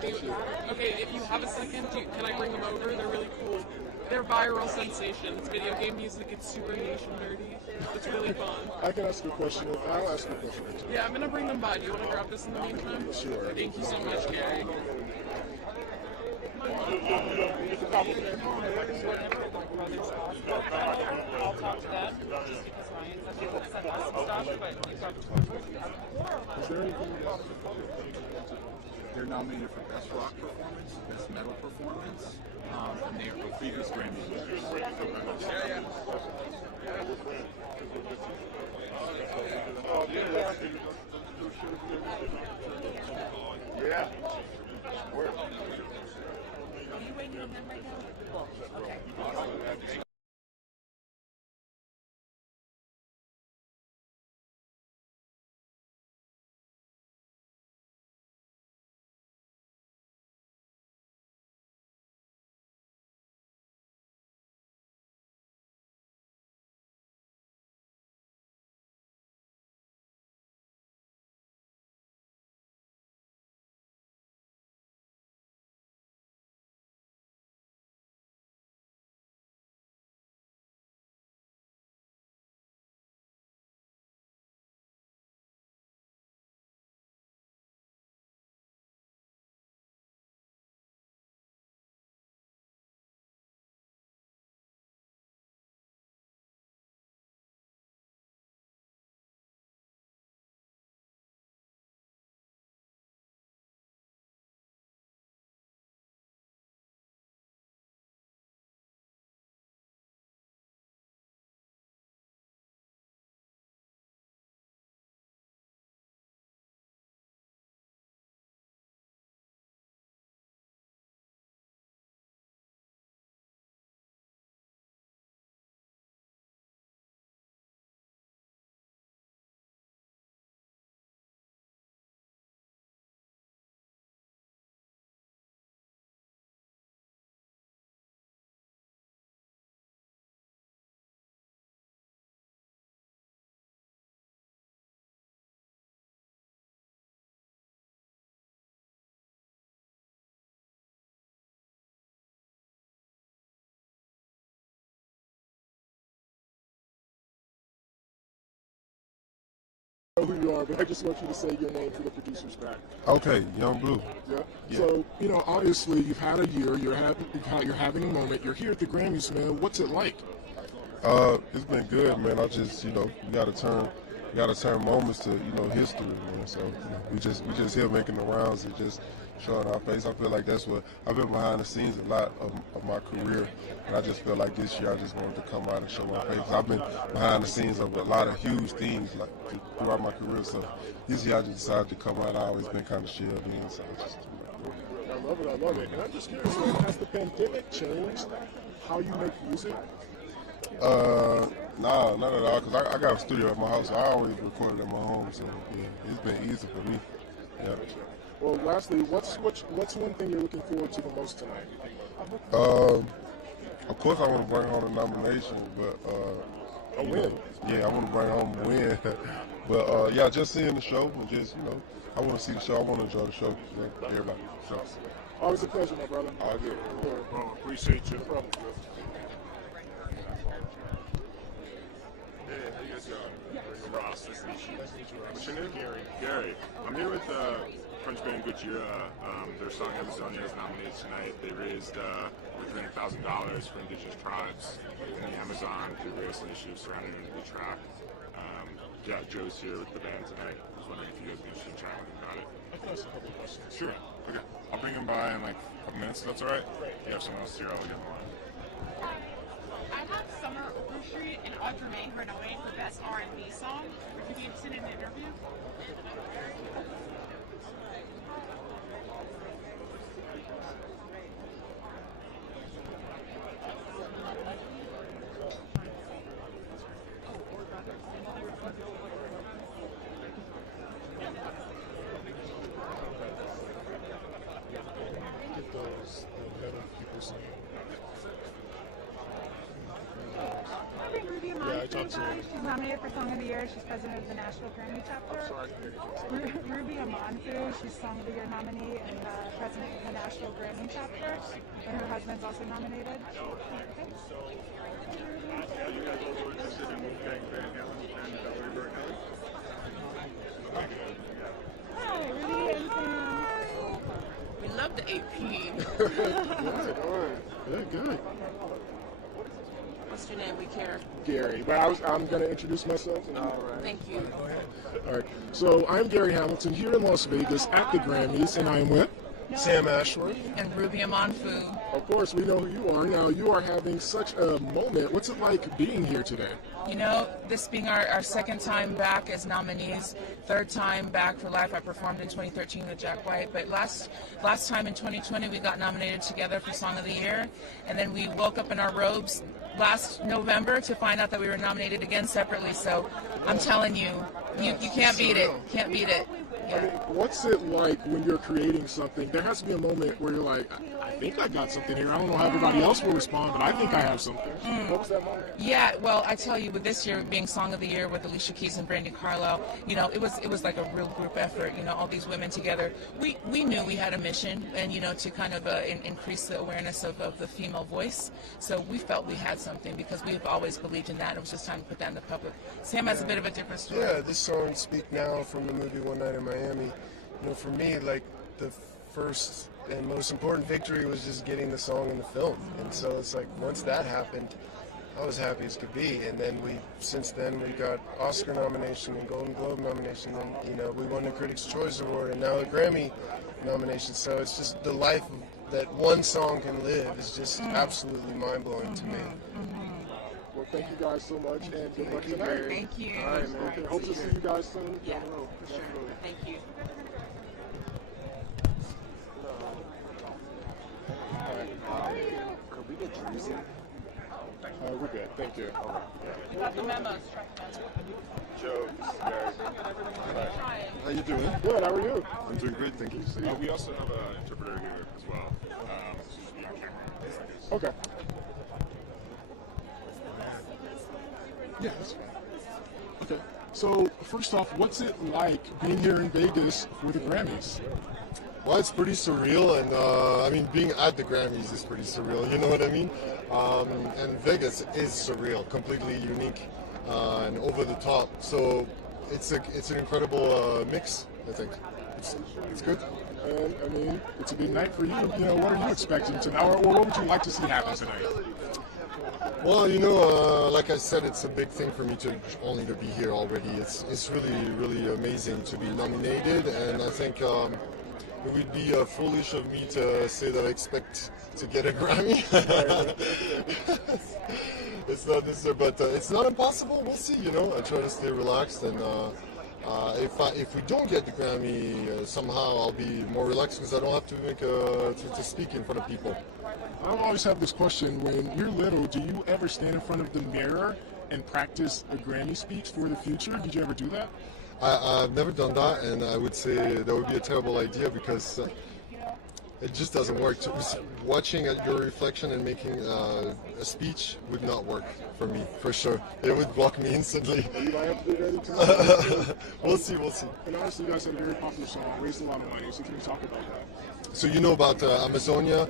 if you have a second, can I bring them over? They're really cool. They're viral sensations. Video game music, it's super niche and nerdy. It's really fun. I can ask you a question. I'll ask you a question. Yeah, I'm going to bring them by. Do you want to grab this in the meantime? Sure. Thank you so much, Gary. I'll talk to them just because my people sent us some stuff, but you talk to Is there anything They're nominated for Best Rock Performance, Best Metal Performance, and they are previous Grammy winners. of them right now? Cool. Okay. Who you are, but I just want you to say your name for the producers back. Okay, Young Blue. Yeah. So obviously you've had a year. You're having a moment. You're here at the Grammys, man. What's it like? It's been good, man. I just, we gotta turn moments to, history, man. So we just here making the rounds and just showing our face. I feel like that's what I've been behind the scenes a lot of my career, and I just feel like this year I just wanted to come out and show my face. I've been behind the scenes of a lot of huge things like throughout my career. So this year I just decided to come out. I've always been kind of shielded in, so I just. I love it. And I'm just curious, has the pandemic changed how you make music? Nah, not at all. Cause I got a studio at my house. So I always recorded at my home, so yeah, it's been easy for me. Yeah. Well, lastly, what's one thing you're looking forward to the most tonight? Of course, I want to bring home the nomination, but a win. I want to bring home a win. But just seeing the show and just I want to see the show. I want to enjoy the show. Everybody. So. Always a pleasure, my brother. All good. Bro, appreciate you. No problem. Hey, how you guys doing? Ross, nice to meet you. What's your name? Gary. I'm here with French band Gojira. Their song Amazonia is nominated tonight. They raised over $300,000 for indigenous tribes in the Amazon through various initiatives surrounding the track. Joe's here with the band tonight. I was wondering if you guys would be interested in chatting with him about it. I can ask a couple questions. Sure. Okay. I'll bring him by in like a couple minutes. That's all right. If you have someone else here, I'll get him on. I have Summer Overstreet and Audrey May Renoué for Best R&B Song. Would you be interested in an interview? She's nominated for Song of the Year. She's president of the National Grammy chapter. Ruby Amanfu, she's Song of the Year nominee and president of the National Grammy chapter. And her husband's also nominated. Hi, Ruby and Sam. We love the AP. Good. What's your name? We care. Gary. But I'm going to introduce myself. All right. Thank you. All right. So I'm Gary Hamilton here in Las Vegas at the Grammys, and I'm with Sam Ashworth. And Ruby Amanfu. Of course, we know who you are. Now, you are having such a moment. What's it like being here today? You know, this being our second time back as nominees, third time back for Life. I performed in 2013 with Jack White, but last time in 2020 we got nominated together for Song of the Year, and then we woke up in our robes last November to find out that we were nominated again separately. So I'm telling you, you can't beat it. Can't beat it. I mean, what's it like when you're creating something? There has to be a moment where you're like, I think I got something here. I don't know how everybody else will respond, but I think I have something. What was that moment? Yeah, well, I tell you, with this year being Song of the Year with Alicia Keys and Brandy Carlisle, you know, it was like a real group effort. You know, all these women together. We knew we had a mission, and you know, to kind of increase the awareness of the female voice. So we felt we had something because we've always believed in that. It was just time to put that in the public. Sam has a bit of a different story. Yeah, this song "Speak Now" from the movie One Night in Miami. You know, for me, like the first and most important victory was just getting the song in the film, and so it's like once that happened, I was happy as could be. And then since then we got Oscar nomination and Golden Globe nomination, and you know we won the Critics' Choice Award and now a Grammy nomination. So it's just the life that one song can live is just absolutely mind blowing to me. Well, thank you guys so much, and good luck tonight. Thank you. All right, man. Okay, hope to see you guys soon. Yeah, for sure. Thank you. Could we get drinks in? We're good. Thank you. You got the memos. Joe, How you doing? Good. How are you? I'm doing great, thank you. we also have an interpreter here as well. So just be on camera. Okay. Yeah, that's fine. Okay. So first off, what's it like being here in Vegas for the Grammys? Well, it's pretty surreal, and I mean, being at the Grammys is pretty surreal. You know what I mean? And Vegas is surreal, completely unique and over the top. So it's an incredible mix. I think it's good. And I mean, it's a big night for you. You know, what are you expecting tonight, or what would you like to see happen tonight? Well, you know, like I said, it's a big thing for me to be here already. It's really amazing to be nominated, and I think it would be foolish of me to say that I expect to get a Grammy. It's not this year, but it's not impossible. We'll see. You know, I try to stay relaxed, and if we don't get the Grammy, somehow I'll be more relaxed because I don't have to make to speak in front of people. I always have this question: when you're little, do you ever stand in front of the mirror and practice a Grammy speech for the future? Did you ever do that? I've never done that, and I would say that would be a terrible idea because it just doesn't work. Watching at your reflection and making a speech would not work for me, for sure. It would block me instantly. You might have to be ready tonight. We'll see. And honestly, you guys had a very popular song, raised a lot of money, so can you talk about that? So you know about Amazonia.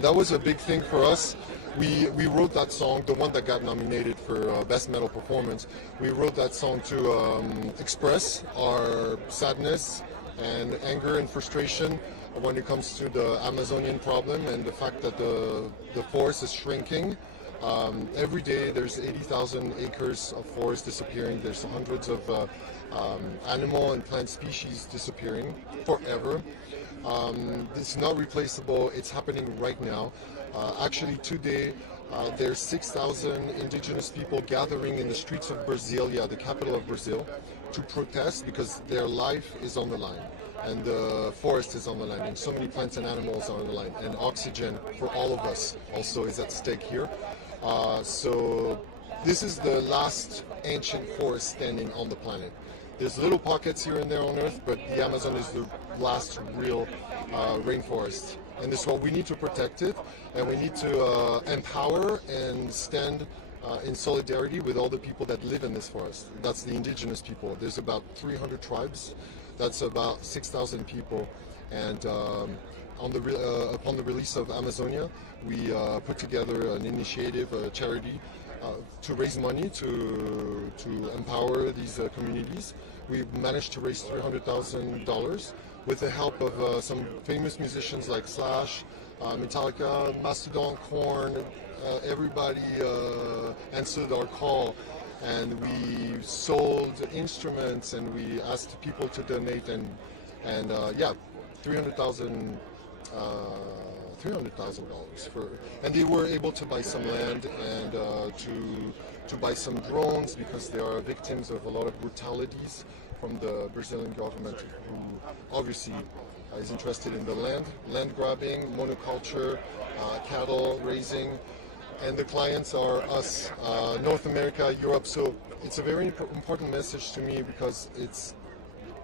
That was a big thing for us. We wrote that song, the one that got nominated for Best Metal Performance. We wrote that song to express our sadness and anger and frustration when it comes to the Amazonian problem and the fact that the forest is shrinking. Every day there's 80,000 acres of forest disappearing. There's hundreds of animal and plant species disappearing forever. It's not replaceable. It's happening right now. Actually, today, there's 6,000 indigenous people gathering in the streets of Brasilia, the capital of Brazil, to protest because their life is on the line. And the forest is on the line, and so many plants and animals are on the line. And oxygen for all of us also is at stake here. So this is the last ancient forest standing on the planet. There's little pockets here and there on Earth, but the Amazon is the last real rainforest. And this is what we need to protect it, and we need to empower and stand in solidarity with all the people that live in this forest. That's the indigenous people. There's about 300 tribes. That's about 6,000 people. And upon the release of Amazonia, we put together an initiative, a charity, to raise money to empower these communities. We managed to raise $300,000 with the help of some famous musicians like Slash, Metallica, Mastodon, Korn. Everybody answered our call, and we sold instruments and we asked people to donate, and yeah, $300,000 $300,000 for, and they were able to buy some land and to buy some drones because they are victims of a lot of brutalities from the Brazilian government, who obviously is interested in the land grabbing, monoculture, cattle raising, and the clients are us, North America, Europe. So it's a very important message to me because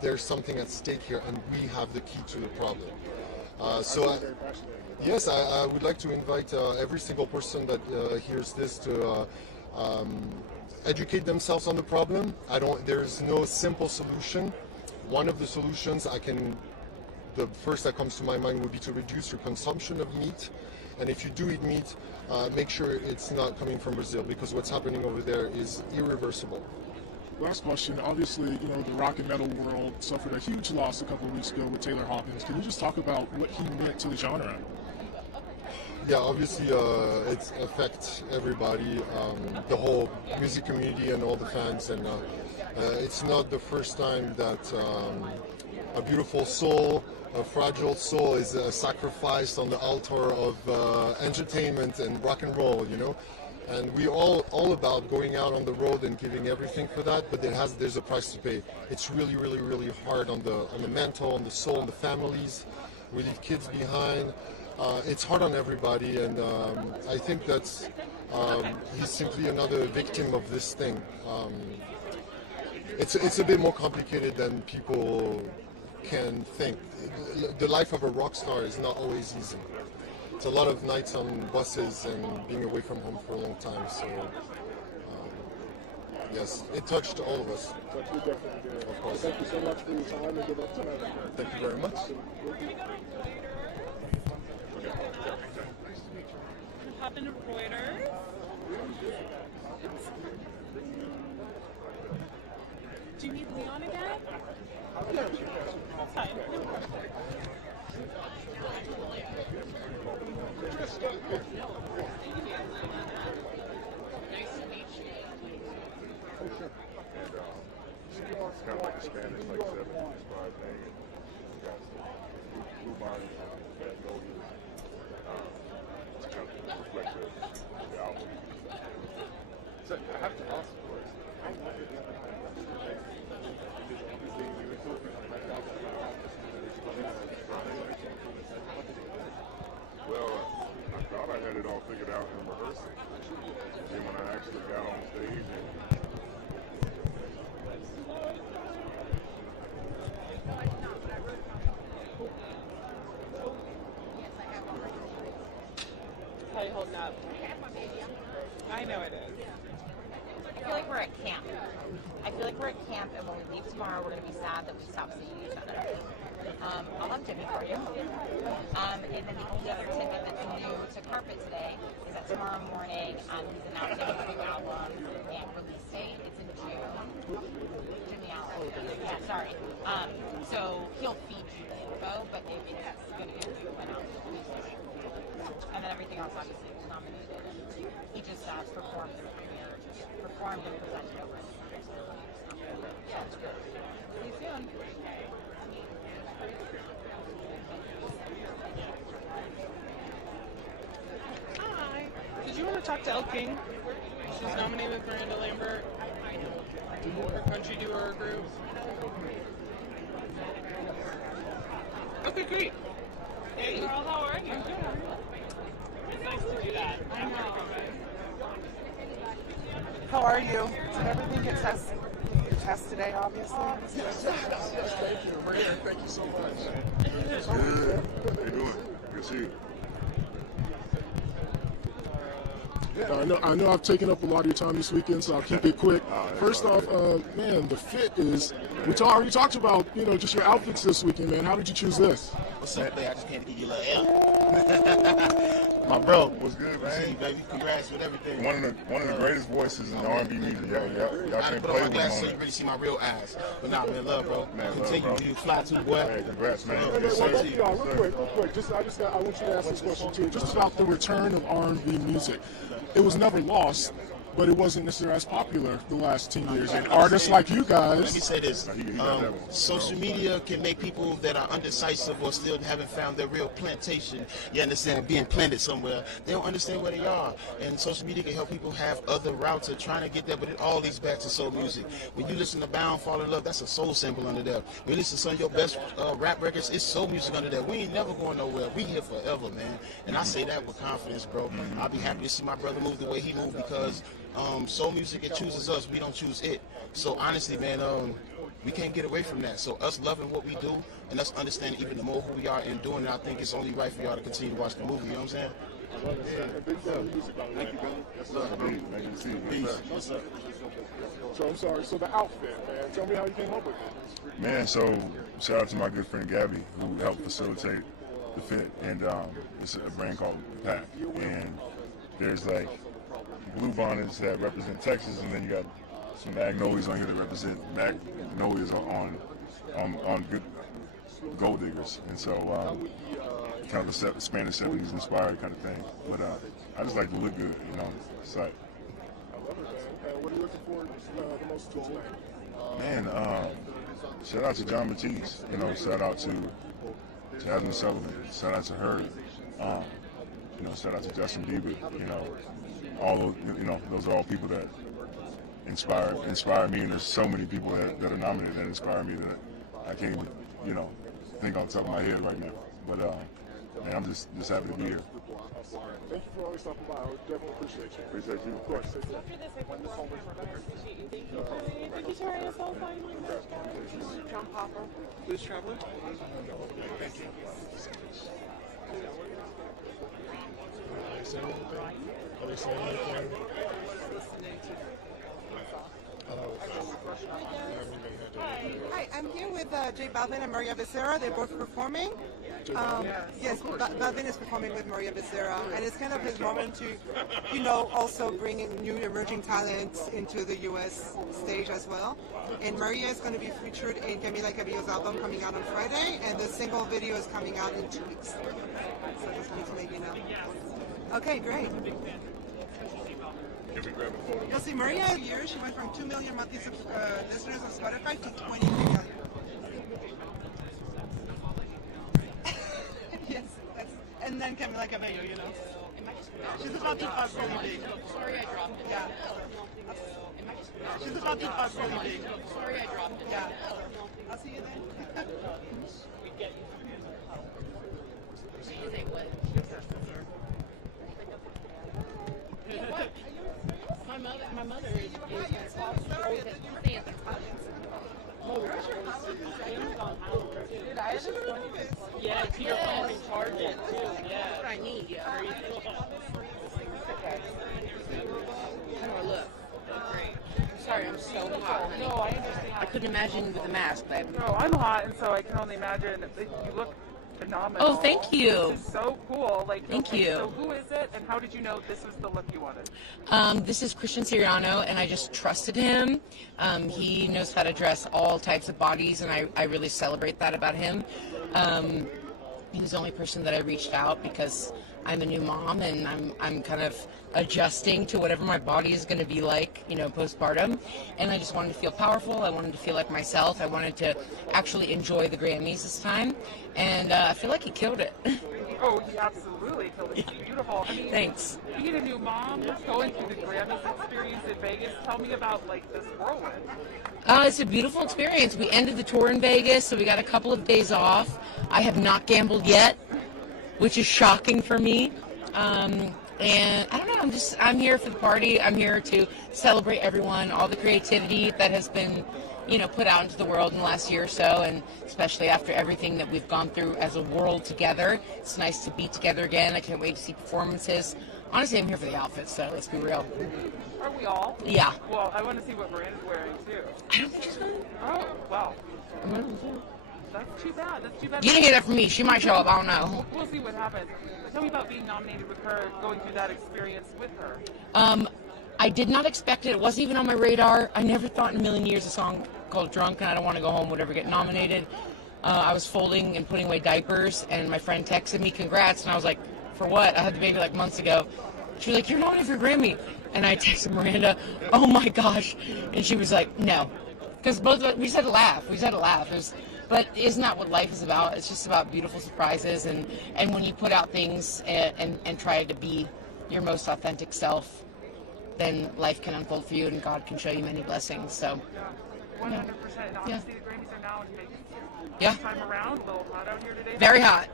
there's something at stake here, and we have the key to the problem. Yes, I would like to invite every single person that hears this to educate themselves on the problem. There's no simple solution. One of the solutions the first that comes to my mind would be to reduce your consumption of meat. And if you do eat meat, make sure it's not coming from Brazil, because what's happening over there is irreversible. Last question. Obviously, the rock and metal world suffered a huge loss a couple of weeks ago with Taylor Hawkins. Can you just talk about what he meant to the genre? Yeah, obviously it affects everybody, the whole music community and all the fans, and it's not the first time that a beautiful soul, a fragile soul is sacrificed on the altar of entertainment and rock and roll, and we're all about going out on the road and giving everything for that, but there's a price to pay. It's really, really, really hard on the mental, on the soul, on the families. We leave kids behind. It's hard on everybody, and I think that's he's simply another victim of this thing. It's a bit more complicated than people can think. The life of a rock star is not always easy. It's a lot of nights on buses and being away from home for a long time. So yes, it touched all of us. Of course. Thank you so much for your time and good luck tonight. Thank you very much. Hop into Reuters. Do you need Leon again? That's fine. Nice to meet you. Oh, sure. And it's kind of like a Spanish, like 70s inspired thing. And we got some blue bodies and magnolias. It's kind of reflective of the album. So I have to ask, of course, how long did it Well, I thought I had it all figured out in rehearsal. Then when I actually got on stage How you holding up? I know it is. I feel like we're at camp. I feel like we're at camp, and when we leave tomorrow, we're going to be sad that we stopped seeing each other. I'll have Jimmy for you. And then the only other tidbit that's new to Carpet today is that tomorrow morning he's announcing his new album and release date. It's in June. Jimmy Allen. Yeah, sorry. So he'll feed you the info, but it's going to get announced. And then everything else obviously is nominated. He just performed and presented over it. That's good. See you soon. Hi. Did you want to talk to Elle King? She's nominated with Miranda Lambert. Her country duo group. Okay, great. Hey, girl, how are you? It's nice to do that. I know. How are you? Did everything get tested? Your test today, obviously. Yes, thank you. Maria, thank you so much. Good. How you doing? Good to see you. I know I've taken up a lot of your time this weekend, so I'll keep it quick. First off, man, the fit is. We already talked about, just your outfits this weekend, man. How did you choose this? What's up, man? I just came to give you a little help. My bro. What's good, man? See you, baby. Congrats with everything. One of the greatest voices in R&B music. Y'all can't play with him. So you really see my real eyes. But nah, man, love, bro. Man, continue love, to do fly too, boy. Hey, congrats, man. Real quick. I want you to ask this question too. Just about the return of R&B music. It was never lost. but it wasn't necessarily as popular the last 10 years. And artists like you guys. Let me say this: social media can make people that are undecisive or still haven't found their real plantation. You understand? Being planted somewhere, they don't understand where they are. And social media can help people have other routes of trying to get there. But it all leads back to soul music. When you listen to Bound, Fall in Love, that's a soul sample under there. When you listen to some of your best rap records, it's soul music under there. We ain't never going nowhere. We here forever, man. And I say that with confidence, bro. I'll be happy to see my brother move the way he moved because soul music, it chooses us. We don't choose it. So honestly, man, we can't get away from that. So us loving what we do and us understanding even more who we are and doing it, I think it's only right for y'all to continue to watch the movie. You know what I'm saying? So I'm sorry. So the outfit, man. Tell me how you came up with it. Man, so shout out to my good friend Gabby who helped facilitate the fit, and it's a brand called Pack, and there's like blue bonnets that represent Texas, and then you got some magnolias on here that represent magnolias on good gold diggers, and so kind of a Spanish 70s inspired kind of thing. But I just like to look good, you know. It's like, What are you looking forward the most to tonight? man, shout out to John Batiste, you know. Shout out to Jasmine Sullivan. Shout out to her. You know, shout out to Justin Bieber. You know, all those, you know, those are all people that inspire me, and there's so many people that are nominated that inspire me that I can't even, you know, think on the top of my head right now. But man, I'm just happy to be here. Thank you for always stopping by. I definitely appreciate you. Appreciate you. Of course. After this, I want this always remember. Appreciate you. Thank you. Thank you, Terry. It's so fun. John Popper. Who's traveling? Thank you. Hi, I'm here with J Balvin and Maria Becerra. They're both performing. Yes, Balvin is performing with Maria Becerra, and it's kind of his moment to, you know, also bringing new emerging talents into the U.S. stage as well. And Maria is going to be featured in Camila Cabello's album coming out on Friday, and the single video is coming out in 2 weeks. So just wanted to let you know. Okay, great. You'll see Maria a year. She went from 2 million monthly listeners on Spotify to 20 million. Yes, and then Camila Cabello, you know. She's about to pass really big. Sorry, I dropped it. Yeah. She's about to pass really big. Sorry, I dropped it. Yeah. I'll see you then. My mother is yeah, it's your phone and charge it too. Yeah, that's what I need. Yeah. Look. Sorry, I'm so hot, honey. No, I understand. I couldn't imagine with a mask, babe. No, I'm hot, and so I can only imagine that you look phenomenal. Oh, thank you. This is so cool. Like, thank you. So who is it, and how did you know this was the look you wanted? This is Christian Siriano, and I just trusted him. He knows how to dress all types of bodies, and I really celebrate that about him. He was the only person that I reached out because I'm a new mom, and I'm kind of adjusting to whatever my body is going to be like, you know, postpartum. And I just wanted to feel powerful. I wanted to feel like myself. I wanted to actually enjoy the Grammys this time, and I feel like he killed it. Oh, he absolutely killed it. It's beautiful. I mean, thanks. Being a new mom, going through the Grammys experience in Vegas, tell me about, like, this whirlwind. It's a beautiful experience. We ended the tour in Vegas, so we got a couple of days off. I have not gambled yet, which is shocking for me. And I don't know, I'm here for the party. I'm here to celebrate everyone, all the creativity that has been, you know, put out into the world in the last year or so, and especially after everything that we've gone through as a world together. It's nice to be together again. I can't wait to see performances. Honestly, I'm here for the outfits, so let's be real. Are we all? Yeah. Well, I want to see what Miranda's wearing, too. I don't think she's going to. Oh, well. That's too bad. That's too bad. You didn't hear that from me. She might show up. I don't know. We'll see what happens. Tell me about being nominated with her, going through that experience with her. I did not expect it. It wasn't even on my radar. I never thought in a million years a song called Drunk and I Don't Want to Go Home would ever get nominated. I was folding and putting away diapers, and my friend texted me, congrats, and I was like, for what? I had the baby like months ago. She was like, you're nominated for a Grammy. And I texted Miranda, oh my gosh. And she was like, no. Because both of us, we just had to laugh. We just had to laugh. But isn't that what life is about? It's just about beautiful surprises. And when you put out things and try to be your most authentic self, then life can unfold for you and God can show you many blessings. So, 100%. And honestly, the Grammys are now in Vegas too. Yeah. This time around, a little hot out here today. Very hot.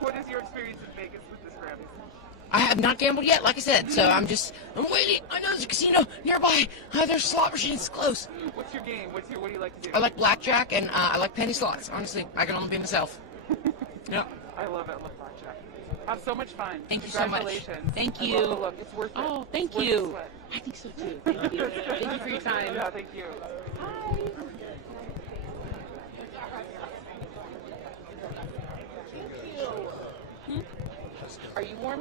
What is your experience in Vegas with this Grammys? I have not gambled yet, like I said, so I'm waiting. I know there's a casino nearby. There's slot machines close. What's your game? What do you like to do? I like blackjack and I like penny slots. Honestly, I can only be myself. Yeah. I love it. I love blackjack. Have so much fun. Thank you so much. Congratulations. Thank I you. love the look. It's worth it. Oh, thank It's worth you. the sweat. I think so too. Thank you. Thank you for your time. Yeah, thank you. Are you warm?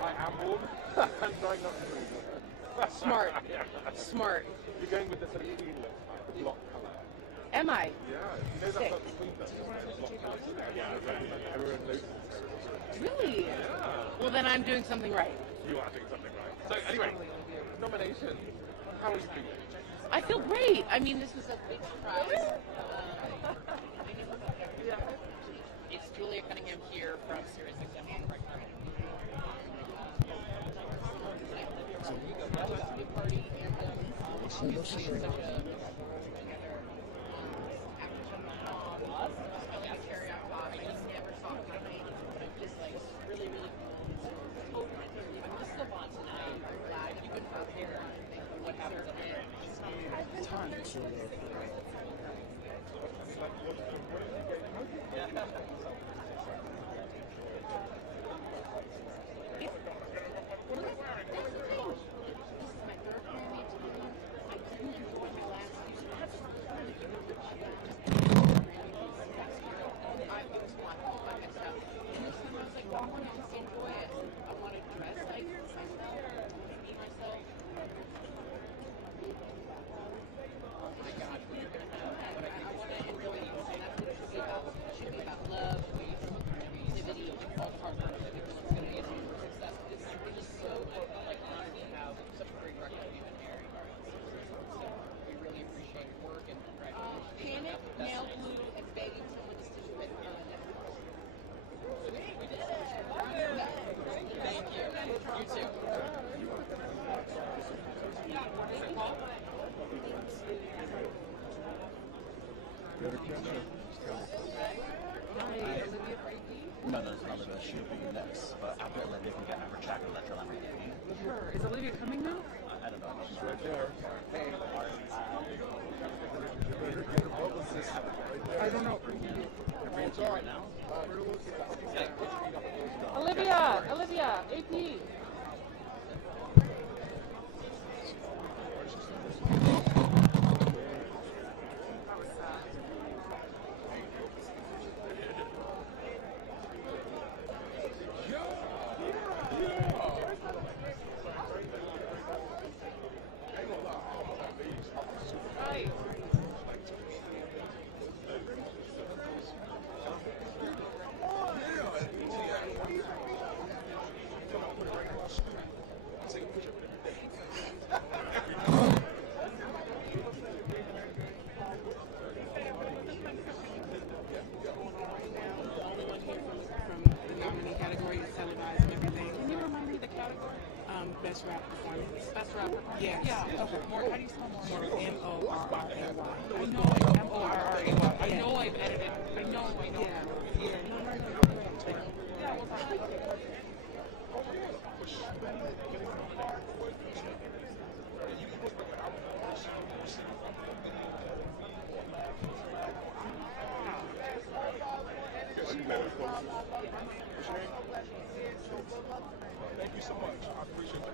I am warm. I'm trying not to freeze. Smart. Smart. You're going with the sort of green look, the block colour. Am I? Yeah. You know that's Sick. not the sleeve that's block colour. Yeah, everyone notices. Really? Yeah. Well, then I'm doing something right. You are doing something right. So anyway, nomination. How are you feeling? I feel great. I mean, this was a big surprise. It's Julia Cunningham here from Sirius XM. No, there's another that should be next, but after Olivia can get her track and let her Sure. Is Olivia coming now? I don't know. She's right there. I don't know. Right now? Olivia, AP. Best rap performance. Best rap performance? Yes. Yeah. Okay. More, how do you spell more? M-O-R-R-A-Y. I know M-O-R-R-A-Y. I know I've edited. I know. Yeah. Yeah, we'll talk. Thank you so much. I appreciate that.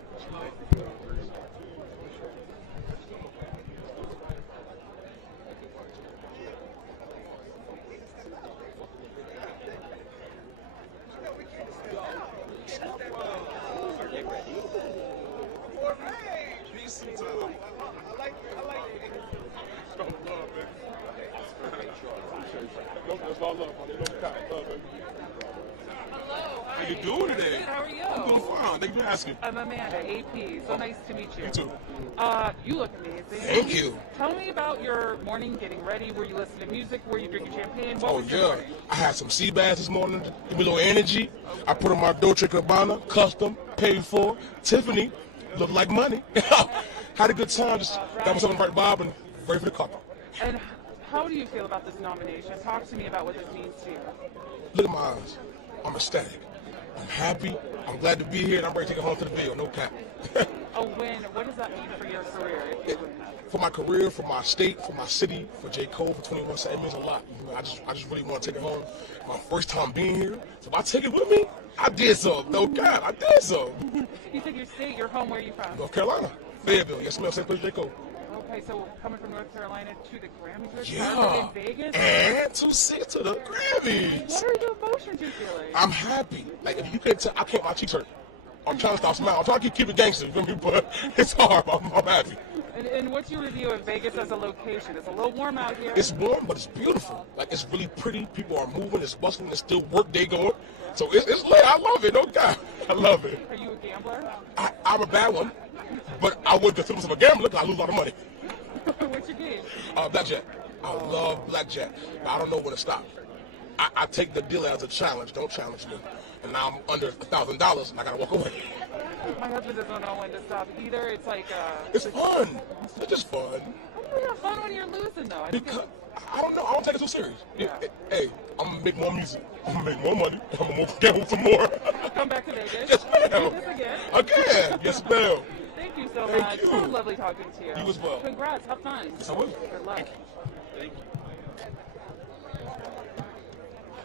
Hello. How you doing today? Good, how are you? I'm doing fine. Thank you for asking. I'm Amanda, AP. So nice to meet you. You too. You look amazing. Thank you. Tell me about your morning getting ready. Were you listening to music? Were you drinking champagne? What Oh was your yeah, morning? I had some sea bass this morning. Give me a little energy. I put on my Dolce & Gabbana, custom, paid for, Tiffany, look like money. Had a good time. Just got myself in the right vibe and ready for the couple. And how do you feel about this nomination? Talk to me about what this means to you. Look at my eyes. I'm ecstatic. I'm happy. I'm glad to be here, and I'm ready to take it home to the bill. No cap. A win. What does that mean for your career? For my career, for my state, for my city, for J. Cole, for 21 Cent, it means a lot. You know, I just really want to take it home. My first time being here. So if I take it with me, I did something. No cap, I did something. You said your state, your home. Where are you from? North Carolina, Fayetteville. Yes, ma'am. Same place J. Cole. Okay, so coming from North Carolina to the Grammys, Yeah, in Vegas, and to the Grammys. What are the emotions you're feeling? I'm happy. Like if you can't tell, I can't. My cheeks hurt. I'm trying to stop smiling. I'm trying to keep it gangster, you feel me? But it's hard. I'm happy. And what's your review of Vegas as a location? It's a little warm out here. It's warm, but it's beautiful. Like it's really pretty. People are moving. It's bustling. There's still work day going. So it's lit. I love it. No doubt. I love it. Are you a gambler? I'm a bad one, but I would consider myself a gambler because I lose a lot of money. What's your game? Blackjack. I love blackjack. But I don't know when to stop. I take the deal as a challenge. Don't challenge me. And now I'm under $1,000 and I gotta walk away. My husband doesn't know when to stop either. It's like It's fun. It's just fun. How do you have fun when you're losing though? Because I don't know. I don't take it too serious. Hey, I'm gonna make more music. I'm gonna make more money. I'm gonna gamble some more. Come back to Vegas. Yes, ma'am. Do this again. Again. Yes, ma'am. Thank you so Thank much. you. So lovely talking to you. You as well. Congrats. Have fun. Yes, I will. Good luck. Thank you.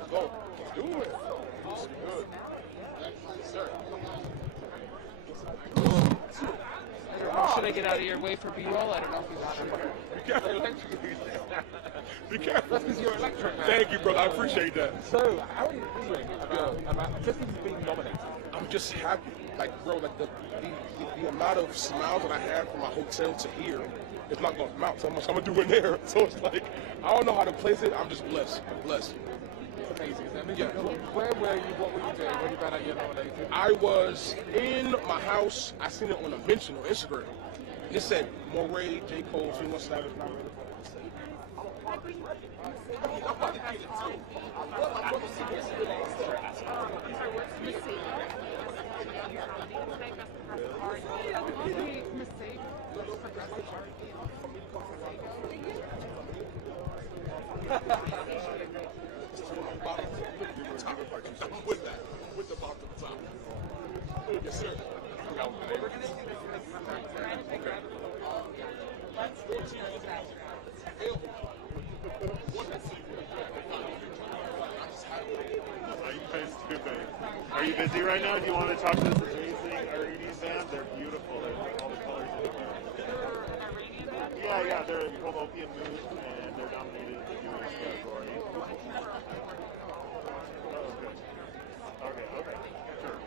Go. Do it. Looks good. Yes, sir. Should I get out of your way for B-roll? I don't know if you got it. Be careful. Be careful. That's because you're electric, man. Thank you, brother. I appreciate that. So, how are you feeling about just being nominated? I'm just happy. Like, bro, like the amount of smiles that I had from my hotel to here, it's not going to amount to how much I'm going to do in there. So it's like, I don't know how to place it. I'm just blessed. I'm blessed. It's amazing. I mean, where were you? What were you doing when you found out you were nominated? I was in my house. I seen it on a mention on Instagram. It said, Moray, J. Cole, 21 Savage, not really. With the bottom to the top. Yes, sir. Are you busy right now? Do you want to talk to this amazing Iranian band? They're beautiful. They have all the colors in the band. Yeah, they're called Opium Mood, and they're nominated in the Jewish category. Oh, good. Okay, sure.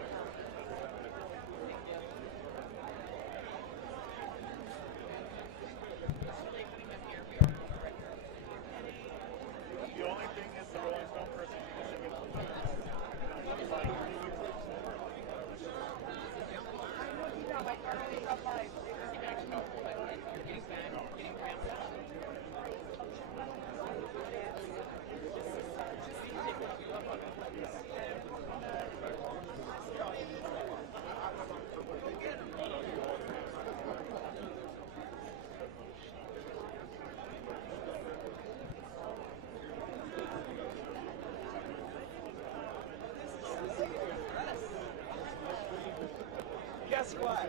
The only thing is the Rolling Stone person should get Guess what?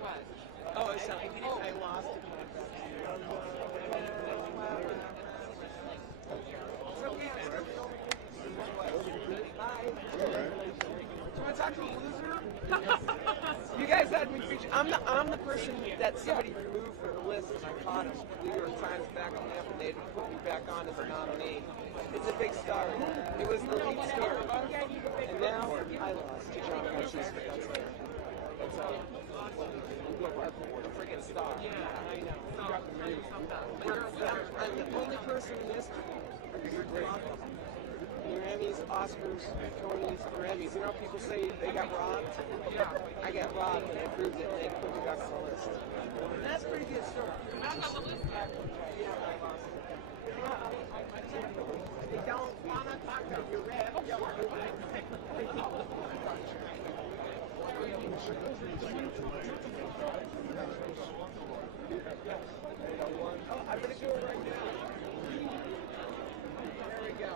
What? Oh, it's something. I lost it. You guys had me featured. I'm the person that somebody removed from the list when I caught him. The New York Times back on them, and they put me back on as a nominee. It's a big story. It was the lead story. And now I lost to John Hutchins, but that's okay. That's a freaking star. Yeah, I know. I'm the only person in history. Grammys Oscars, Tonys, Grammys. You know, people say they got robbed. I got robbed, and they proved it. They put me back on the list. That's a pretty good story. You don't want to talk to your rep. I'm going to do it right now. There we go.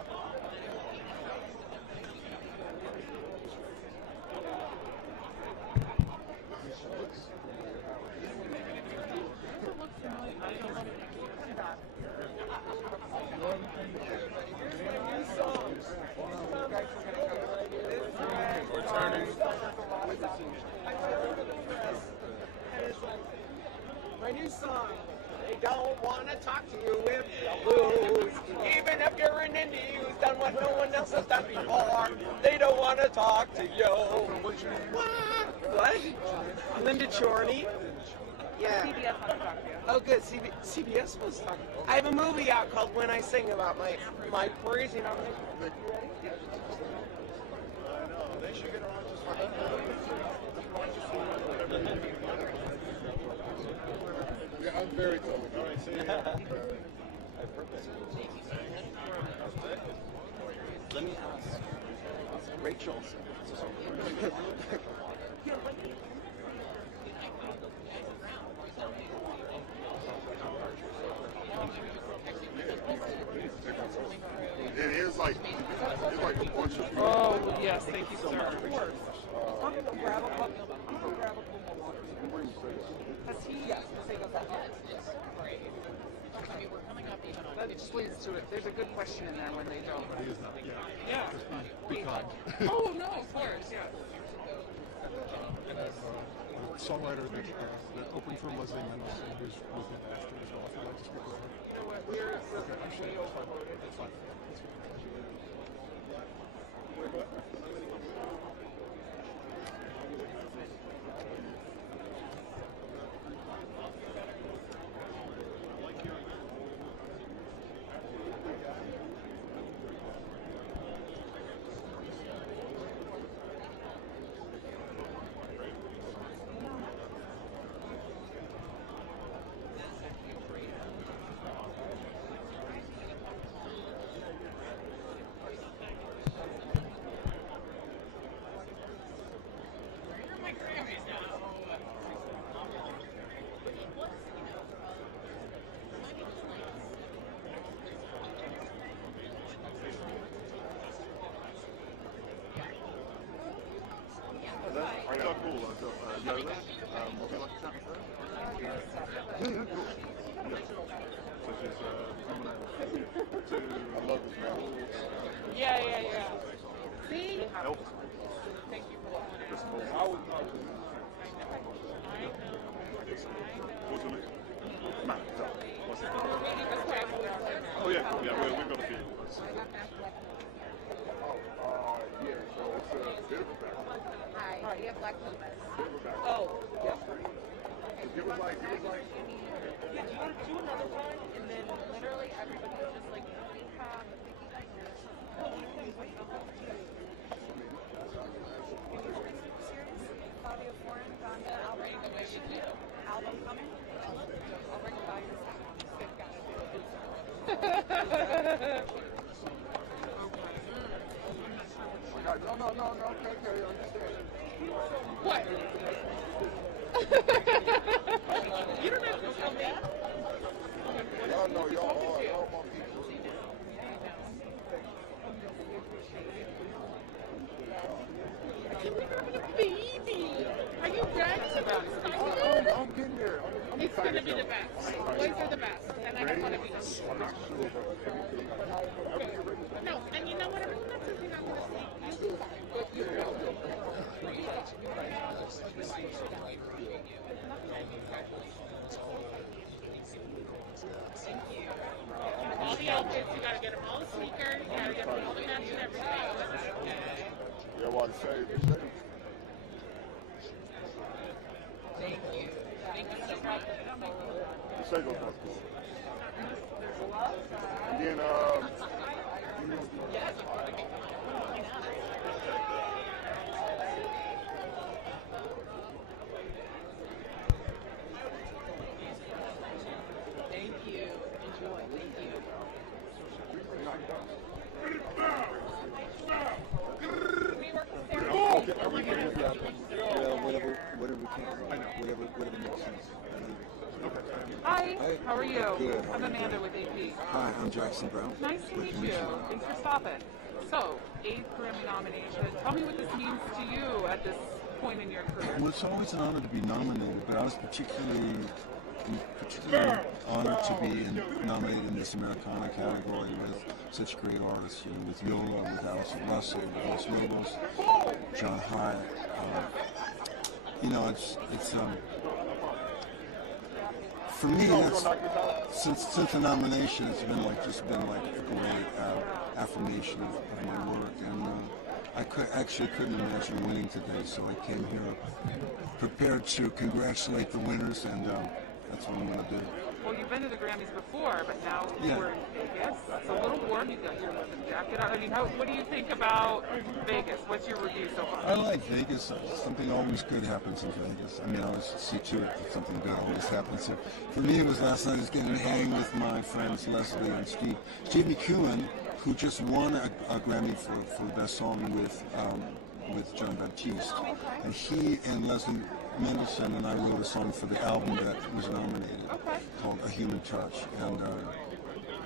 My new song. They don't want to talk to you if you lose. Even if you're in the news, done what no one else has done before. They don't want to talk to you. What? Linda Chorney? Yeah. CBS wants to talk to you. Oh, good. CBS was talking. I have a movie out called When I Sing about my crazy nomination. You ready? They should get around just fine. Yeah, I'm very cool. All right, see you. Let me ask Rachel. It is like a bunch of people. Oh, yes, thank you, sir. I'm gonna grab a couple more waters. Has he? Yes. That just leads to it. There's a good question in there when they don't. Yeah. Be kind. Oh, no, of course, yeah. Songwriter that opened for Leslie Mendes, who's with the pastor as well. If you'd like to speak with her. That's fine. Yeah. See? Thank you for Matt, what's it? Oh yeah, we've got a few. Yeah, so it's a bit of a background. Hi, we have black pumas. Oh, yeah. Give us like. Yeah, do you want to do another one? And then literally everybody was just like, Fabio Foreign, Donda, album coming. I'll bring it back. No, okay, understand. What? You don't have to tell me. Y'all know y'all my people. Baby, are you ready? I'm getting there. It's going to be the best. Boys are the best, and I don't want to be them. I'm not sure, but No, and you know what? Everyone that says you're not going to sleep, you'll be fine. All the outfits, you got to get them all the sneakers, you got to get them all the matching everything. yeah, what to say? Thank you. Thank you so much. The Sego's not cool. And then, Thank you. Enjoy. Thank you. Whatever makes sense. Hi, how are you? Good. I'm Amanda with AP. Hi, I'm Jackson Brown. Nice to meet you. Thanks for stopping. So, 8th Grammy nomination. Tell me what this means to you at this point in your career. Well, it's always an honor to be nominated, but I was particularly honored to be nominated in this Americana category with such great artists, you know, with Yola, with Allison Russell, with Los Lobos, John Hyatt. You know, it's for me, that's, since the nomination, it's been like a great affirmation of my work, and I couldn't imagine winning today, so I came here prepared to congratulate the winners, and that's what I'm going to do. Well, you've been to the Grammys before, but now we're in Vegas. It's a little warm. You've got your jacket on. I mean, what do you think about Vegas? What's your review so far? I like Vegas. Something always good happens in Vegas. I mean, I always see to it that something good always happens here. For me, it was last night. I was getting to hang with my friends Leslie and Steve. Steve McEwen, who just won a Grammy for the best song with John Baptiste, and he and Leslie Mendelsohn and I wrote a song for the album that was nominated called A Human Touch. And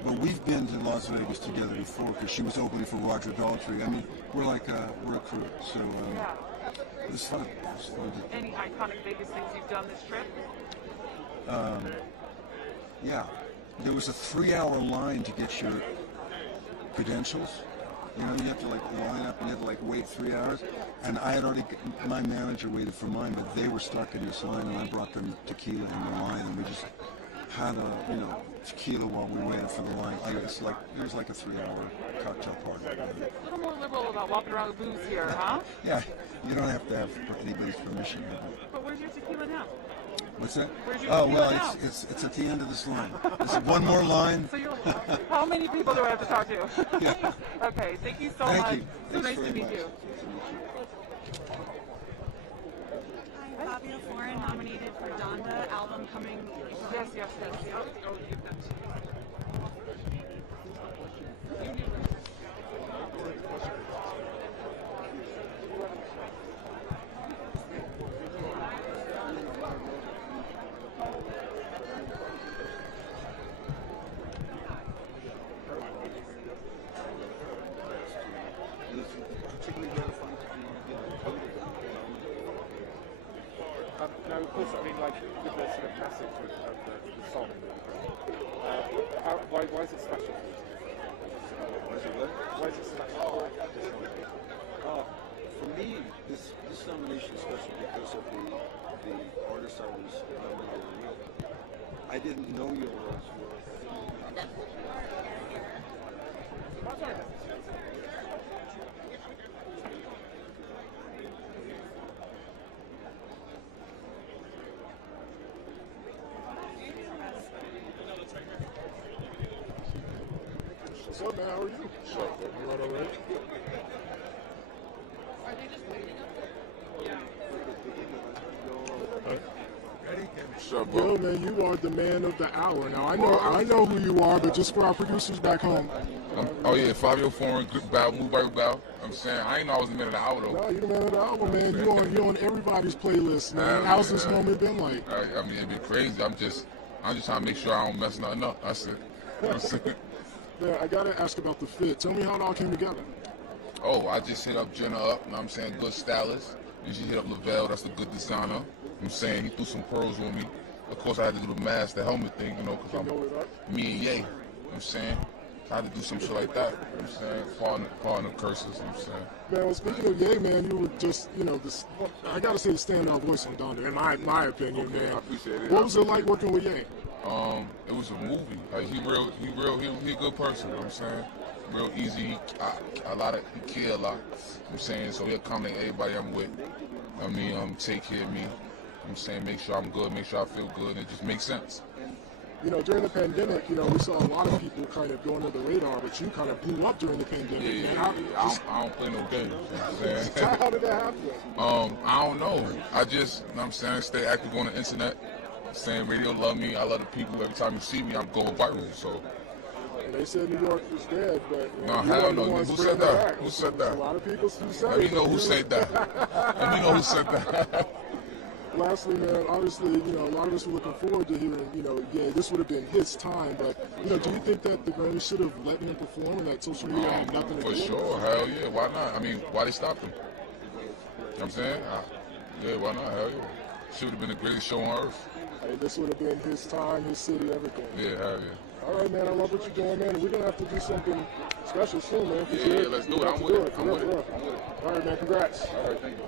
but we've been to Las Vegas together before because she was opening for Roger Daltrey. I mean, we're a crew. So it was fun. Any iconic Vegas things you've done this trip? Yeah, there was a 3-hour line to get your credentials. You know, you have to line up and you have to wait 3 hours. And I had already, my manager waited for mine, but they were stuck in this line, and I brought them tequila in the line, and we just had tequila while we waited for the line. It was like a 3-hour cocktail party. A little more liberal about walking around with booze here, huh? Yeah, you don't have to have anybody's permission. But where's your tequila now? What's that? Where's your Oh, tequila well, now? it's at the end of this line. There's one more line. So how many people do I have to talk to? Yeah. Okay, thank you so Thank much. you. So Thanks nice to very meet much. you. I'm Fabio Foreign, nominated for Donda, album coming. Yes. Oh, you've got Now, of course, I mean, like, with the sort of message of the song, why is it special for you? Why is it special? For me, this nomination is special because of the artist I was nominated with. I didn't know Yola's work. What's up, man? How are you? You all right? Yo, man, you are the man of the hour. Now I know who you are, but just for our producers back home. Oh yeah, Fabio Foreign, good bow, move right bow. I'm saying I ain't know I was the man of the hour though. No, you're the man of the hour, man. You're on everybody's playlist, man. How's this moment been like? I mean, it'd be crazy. I'm just trying to make sure I don't mess nothing up. That's it. You know what I'm saying? Yeah, I gotta ask about the fit. Tell me how it all came together. Oh, I just hit up Jenna up, you know what I'm saying? Good stylist. And she hit up Lavelle, that's a good designer. You know what I'm saying? He threw some pearls on me. Of course, I had to do the mask, the helmet thing, you know, because I'm me and Ye. You know what I'm saying? I had to do some shit like that. You know what I'm saying? Pardon the curses, you know what I'm saying? Man, well, speaking of Ye, man, you were just, I gotta say the standout voice on Donda, in my opinion, man. I appreciate it. What was it like working with Ye? It was a movie. Like he a good person, you know what I'm saying? Real easy, he care a lot, you know what I'm saying? So he'll accommodate everybody I'm with. I mean, take care of me, you know what I'm saying? Make sure I'm good, make sure I feel good, and it just makes sense. you know, during the pandemic, you know, we saw a lot of people kind of go under the radar, but you kind of blew up during the pandemic. Yeah, I don't play no games. You know what I'm saying? How did that happen? I don't know. I just, you know what I'm saying, stay active on the internet. Saying radio love me, I love the people. Every time you see me, I'm going viral. So. And they said New York was dead, but no, hell no. Who said that? Who said that? A lot of people who said Let me know who said that. Let me know who said that. Lastly, man, obviously, you know, a lot of us were looking forward to hearing, you know, yeah, this would have been his time, but, you know, do you think that the Grammy should have let him perform and that social media had nothing to do with it? For sure, hell yeah, why not? I mean, why they stopped him? You know what I'm saying? Yeah, why not? Hell yeah. Should have been the greatest show on earth. Hey, this would have been his time, his city, everything. Yeah, hell yeah. All right, man, I love what you're doing, man. We're going to have to do something special soon, man. Yeah, let's do it. I'm with it. I'm with it. All right, man, congrats. All right, thank you.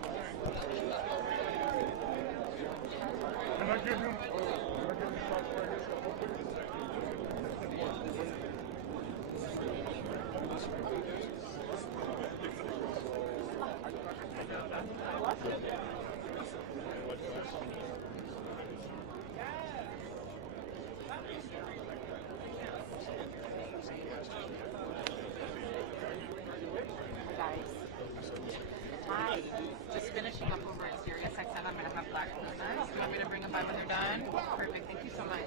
Hi, just finishing up over at Sirius XM. I'm going to have black bananas. You want me to bring them by when they're done? Perfect. Thank you so much.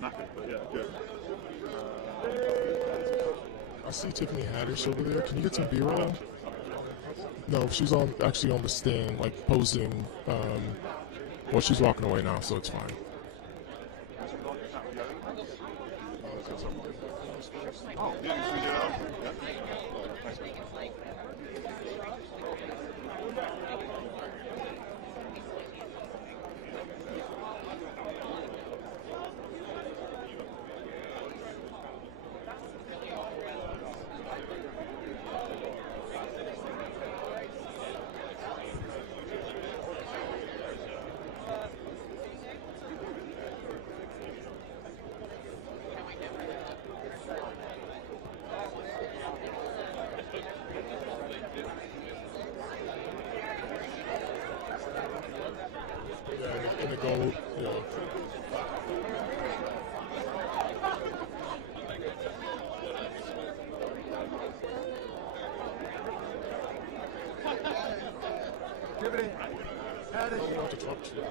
Nothing, but yeah, good. I see Tiffany Haddish over there. Can you get some B-roll? No, she's actually on the stand, like posing. Well, she's walking away now, so it's fine. Oh, yeah, you see that? In the gold, yeah. I don't know what to talk to you.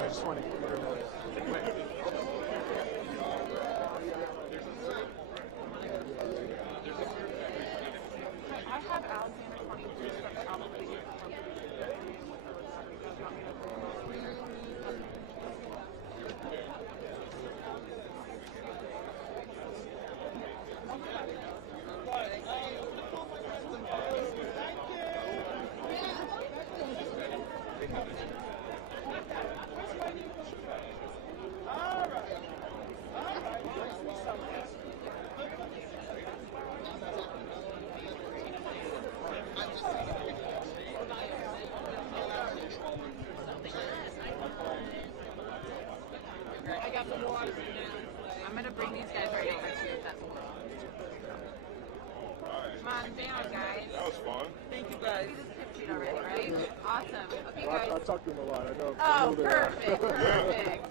I just want to hear I have Alexander 22, but probably I'm going to bring these guys right over to you if that's cool. Come on down, guys. That was fun. Thank you, guys. You just pictured already, right? Awesome. Okay, guys. I talked to them a lot. I know. Oh, perfect. Perfect.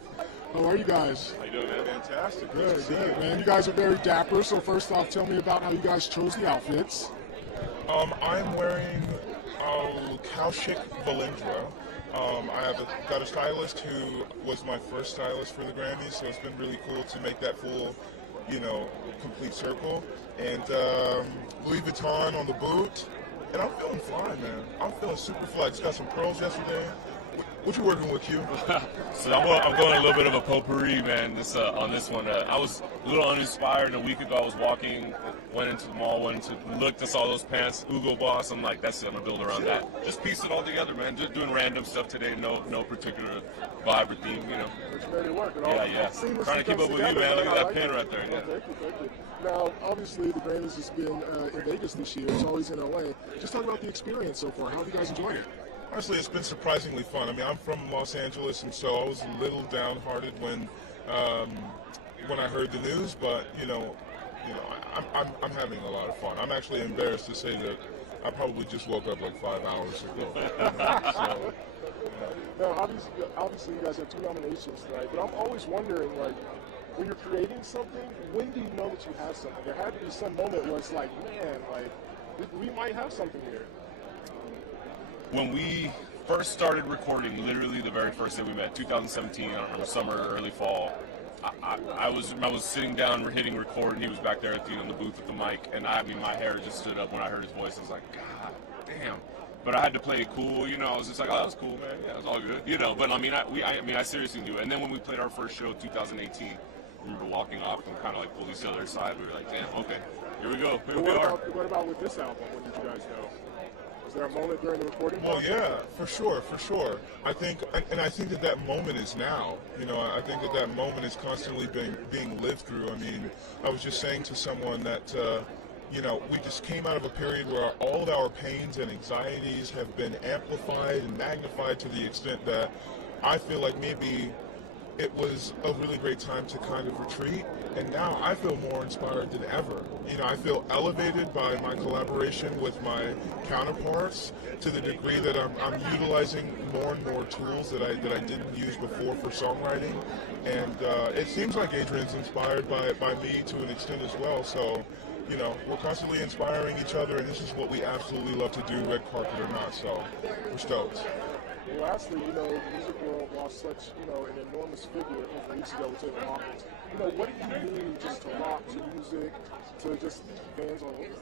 How are you guys? How you doing, man? Fantastic. Good, good, man. You guys are very dapper. So first off, tell me about how you guys chose the outfits. I'm wearing Kaushik Valindra. I got a stylist who was my first stylist for the Grammys, so it's been really cool to make that full, complete circle. And Louis Vuitton on the boot. And I'm feeling fine, man. I'm feeling super fly. Just got some pearls yesterday. What you working with, Q? So I'm going a little bit of a potpourri, man. On this one, I was a little uninspired. A week ago, I was walking, went into the mall, looked, I saw those pants, Hugo Boss. I'm like, that's it. I'm gonna build around that. Just piece it all together, man. Just doing random stuff today. No particular vibe or theme, Which made it work. Yeah. Trying to keep up with you, man. Look at that pin right there. Yeah. Thank you. Now, obviously, the Grammys has been in Vegas this year. It's always in LA. Just talk about the experience so far. How have you guys enjoyed it? Honestly, it's been surprisingly fun. I mean, I'm from Los Angeles, and so I was a little downhearted when I heard the news. But I'm having a lot of fun. I'm actually embarrassed to say that I probably just woke up like 5 hours ago. So, now, obviously, you guys have 2 nominations tonight, but I'm always wondering, like, when you're creating something, when do you know that you have something? There had to be some moment where it's like, man, like, we might have something here. When we first started recording, literally the very first day we met, 2017, I don't remember, summer or early fall, I was sitting down, hitting record, and he was back there in the booth with the mic, and I mean, my hair just stood up when I heard his voice. I was like, God damn. But I had to play it cool, I was just like, oh, that was cool, man. Yeah, it was all good, But I mean, I seriously knew. And then when we played our first show, 2018, we were walking off and kind of like pulled each other aside. We were like, damn, okay, here we go. Here we are. What about with this album? When did you guys know? Was there a moment during the recording? Well, yeah, for sure. I think that moment is now. I think that moment is constantly being lived through. I mean, I was just saying to someone that, we just came out of a period where all of our pains and anxieties have been amplified and magnified to the extent that I feel like maybe it was a really great time to kind of retreat, and now I feel more inspired than ever. I feel elevated by my collaboration with my counterparts to the degree that I'm utilizing more and more tools that I didn't use before for songwriting, and it seems like Adrian's inspired by me to an extent as well. So, we're constantly inspiring each other, and this is what we absolutely love to do, red carpet or not. So, we're stoked. Well, lastly, the music world lost such, an enormous figure a couple weeks ago with Taylor Hawkins. What do you mean just to rock, to music, to just fans all over?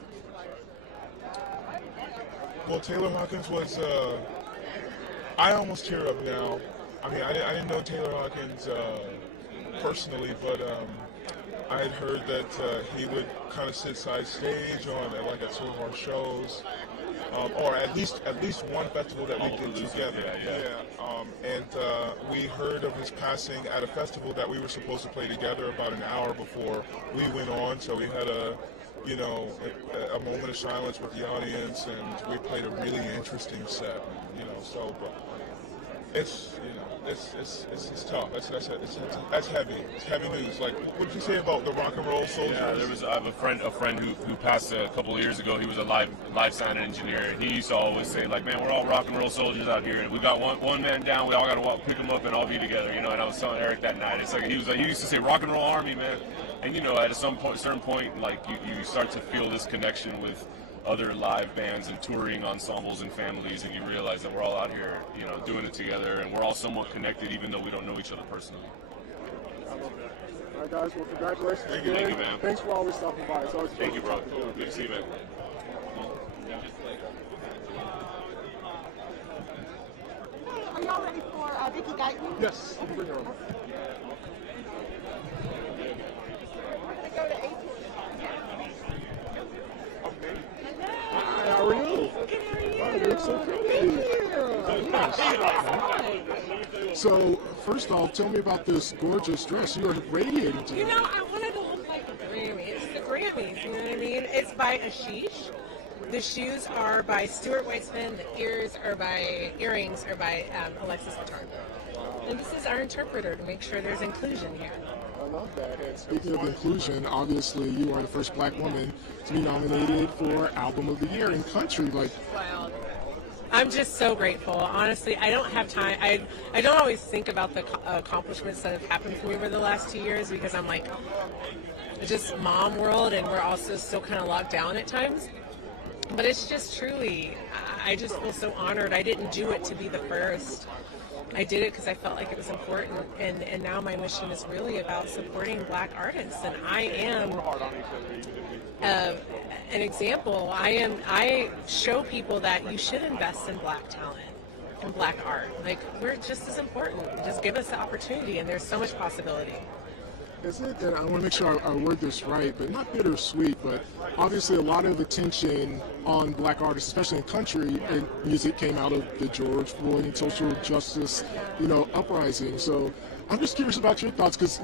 Well, Taylor Hawkins was, I almost tear up now. I mean, I didn't know Taylor Hawkins personally, but I had heard that he would kind of sit side stage at some of our shows. Or at least one festival that we did together. And we heard of his passing at a festival that we were supposed to play together about an hour before we went on. So we had a moment of silence with the audience, and we played a really interesting set. But it's tough. That's heavy. It's heavy news. Like, what did you say about the rock and roll soldiers? Yeah, I have a friend who passed a couple of years ago. He was a live sound engineer. He used to always say, like, man, we're all rock and roll soldiers out here. We got one man down. We all got to pick him up and all be together. And I was telling Eric that night. It's like he used to say, rock and roll army, man. And at a certain point, like you start to feel this connection with other live bands and touring ensembles and families, and you realize that we're all out here, doing it together, and we're all somewhat connected, even though we don't know each other personally. I love that. All right, guys. Well, congratulations. Thank you, man. Thanks for always stopping by. It's always Thank you, bro. Good to see you, man. Are y'all ready for Vicky Guyton? Yes. You can bring her over. How are you? Oh, you look so pretty. So, first off, tell me about this gorgeous dress. You are radiating today. I wanted to look like a Grammy. It's the Grammys, you know what I mean? It's by Ashish. The shoes are by Stuart Weitzman. The earrings are by Alexis Guitar. And this is our interpreter to make sure there's inclusion here. I love that. And speaking of inclusion, obviously you are the first black woman to be nominated for Album of the Year in country. Wow. I'm just so grateful. Honestly, I don't have time. I don't always think about the accomplishments that have happened for me over the last 2 years because I'm like, it's just mom world, and we're also still kind of locked down at times. But it's just truly, I just feel so honored. I didn't do it to be the first. I did it because I felt like it was important, and now my mission is really about supporting black artists, and I am an example. I show people that you should invest in black talent and black art. Like, we're just as important. Just give us the opportunity, and there's so much possibility. Is it, and I want to make sure I word this right, but not bittersweet, but obviously a lot of attention on black artists, especially in country and music, came out of the George Floyd and social justice, uprising. So I'm just curious about your thoughts, because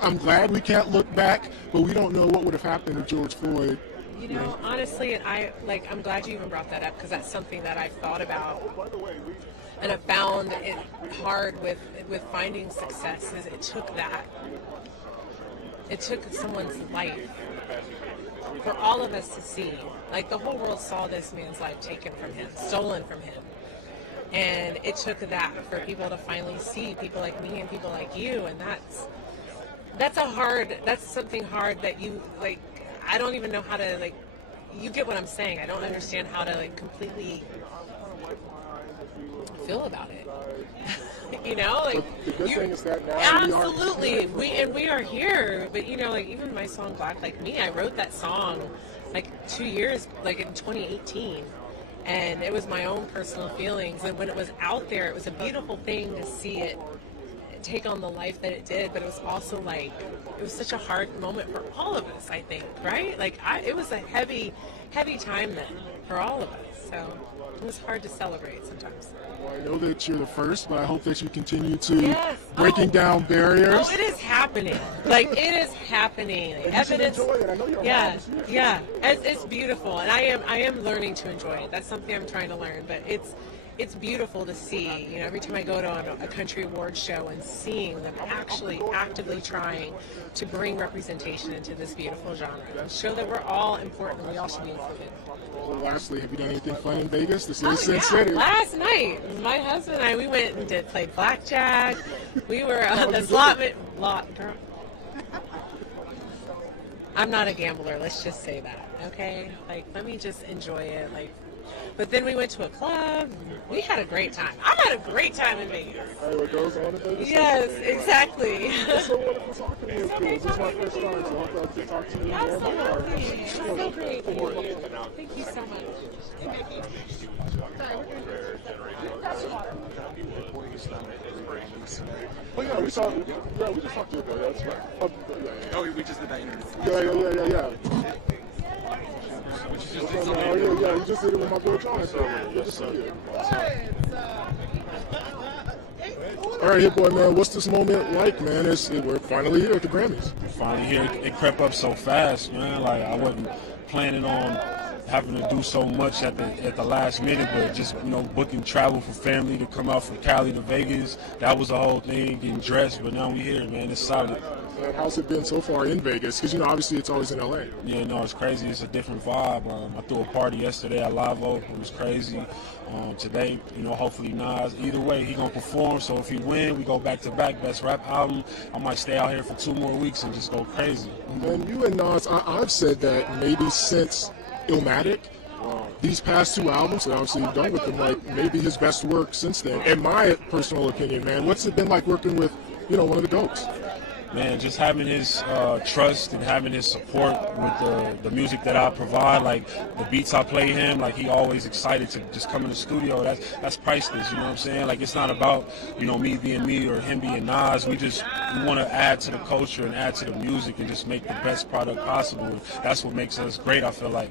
I'm glad we can't look back, but we don't know what would have happened if George Floyd You know, honestly, and I'm glad you even brought that up because that's something that I've thought about, and I found it hard with finding success. Is it took someone's life for all of us to see. Like the whole world saw this man's life taken from him, stolen from him, and it took that for people to finally see people like me and people like you, and that's something hard that you like. I don't even know how to like. You get what I'm saying. I don't understand how to like completely feel about it. You know, like the good thing is that now absolutely we are here. But you know, like even my song "Black Like Me," I wrote that song like 2 years, like in 2018, and it was my own personal feelings. And when it was out there, it was a beautiful thing to see it take on the life that it did, but it was also like it was such a hard moment for all of us, I think, right? Like it was a heavy time then for all of us, so it was hard to celebrate sometimes. Well, I know that you're the first, but I hope that you continue to breaking down barriers. Oh, it is happening. Like it is happening. And Evidence. you should enjoy it. I know you're Yeah. It's beautiful, and I am learning to enjoy it. That's something I'm trying to learn, but it's beautiful to see, you know, every time I go to a country awards show and seeing them actually actively trying to bring representation into this beautiful genre. Show that we're all important and we all should be included. Well, lastly, have you done anything fun in Vegas? This is Sin City. Last night, my husband and I, we went and played blackjack. We were on the slot girl. I'm not a gambler, let's just say that, okay? Like, let me just enjoy it, like. But then we went to a club. We had a great time. I had a great time in Vegas. Hey, what goes on in Vegas? Yes, exactly. It's so wonderful talking to you. This is my first time, so I'll have to talk to you. Absolutely. It's so great. Thank you so much. Well, yeah, we just talked to you. That's right. Oh, we just did that interview. Yeah. You just did it with my boy Jonathan. Good to see you. All right, Hit Boy, man, what's this moment like, man? We're finally here at the Grammys. Finally here. It crept up so fast, man. Like, I wasn't planning on having to do so much at the last minute, but just, you know, booking travel for family to come out from Cali to Vegas. That was the whole thing, getting dressed, but now we're here, man. It's solid. How's it been so far in Vegas? Because, you know, obviously it's always in LA. Yeah, no, it's crazy. It's a different vibe. I threw a party yesterday at Live Oak. It was crazy. Today, you know, hopefully Nas, either way, he going to perform. So if he win, we go back-to-back best rap album. I might stay out here for 2 more weeks and just go crazy. And you and Nas, I've said that maybe since Illmatic, these past 2 albums that obviously you've done with him, like maybe his best work since then. In my personal opinion, man, what's it been like working with, you know, one of the GOATs? Man, just having his trust and having his support with the music that I provide, like the beats I play him, like he always excited to just come in the studio. That's priceless, you know what I'm saying? Like it's not about, you know, me being me or him being Nas. We want to add to the culture and add to the music and just make the best product possible. That's what makes us great, I feel like.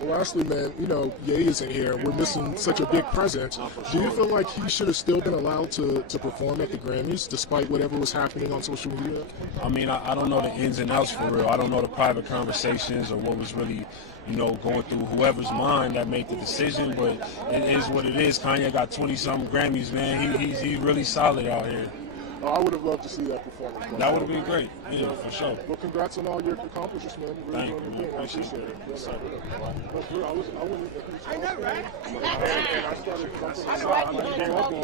Well, lastly, man, you know, Ye isn't here. We're missing such a big presence. Do you feel like he should have still been allowed to perform at the Grammys despite whatever was happening on social media? I mean, I don't know the ins and outs for real. I don't know the private conversations or what was really, you know, going through whoever's mind that made the decision, but it is what it is. Kanye got 20-something Grammys, man. He's really solid out here. I would have loved to see that performance. That would have been great. Yeah, for sure. Well, congrats on all your accomplishments, man. Really Thank you, man. Appreciate it. Yes, sir. I know, right? And I started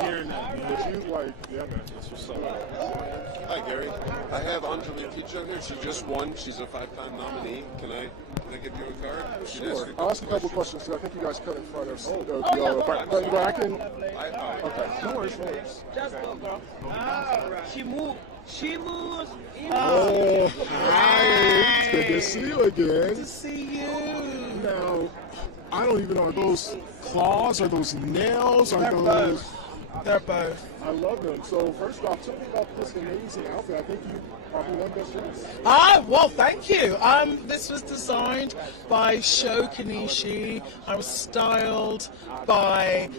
hearing that, man. But you, like, yeah, man. That's what's up. Hi, Gary. I have Anjali Picha here. She just won. She's a 5-time nominee. Can I give you a card? Sure. I'll ask a couple questions. So I think you guys cut in front of but I can. Okay. No worries. Just go, girl. She moves. Oh, hi. It's good to see you again. Good to see you. Now, I don't even know, are those claws? Are those nails? Are those... They're both. I love them. So first off, tell me about this amazing outfit. I think you probably won Best Dress. Well, thank you. This was designed by Sho Kanishi. I was styled by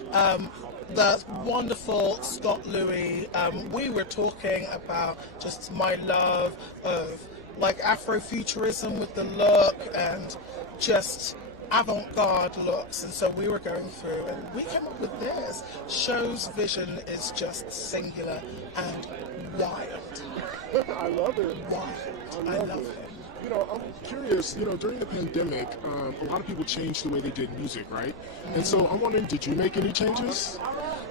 the wonderful Scott Louis. We were talking about just my love of like Afrofuturism with the look and just avant-garde looks, and so we were going through and we came up with this. Show's vision is just singular and wild. I love it. Wild. I love it. You know, I'm curious, you know, during the pandemic, a lot of people changed the way they did music, right? And so I'm wondering, did you make any changes?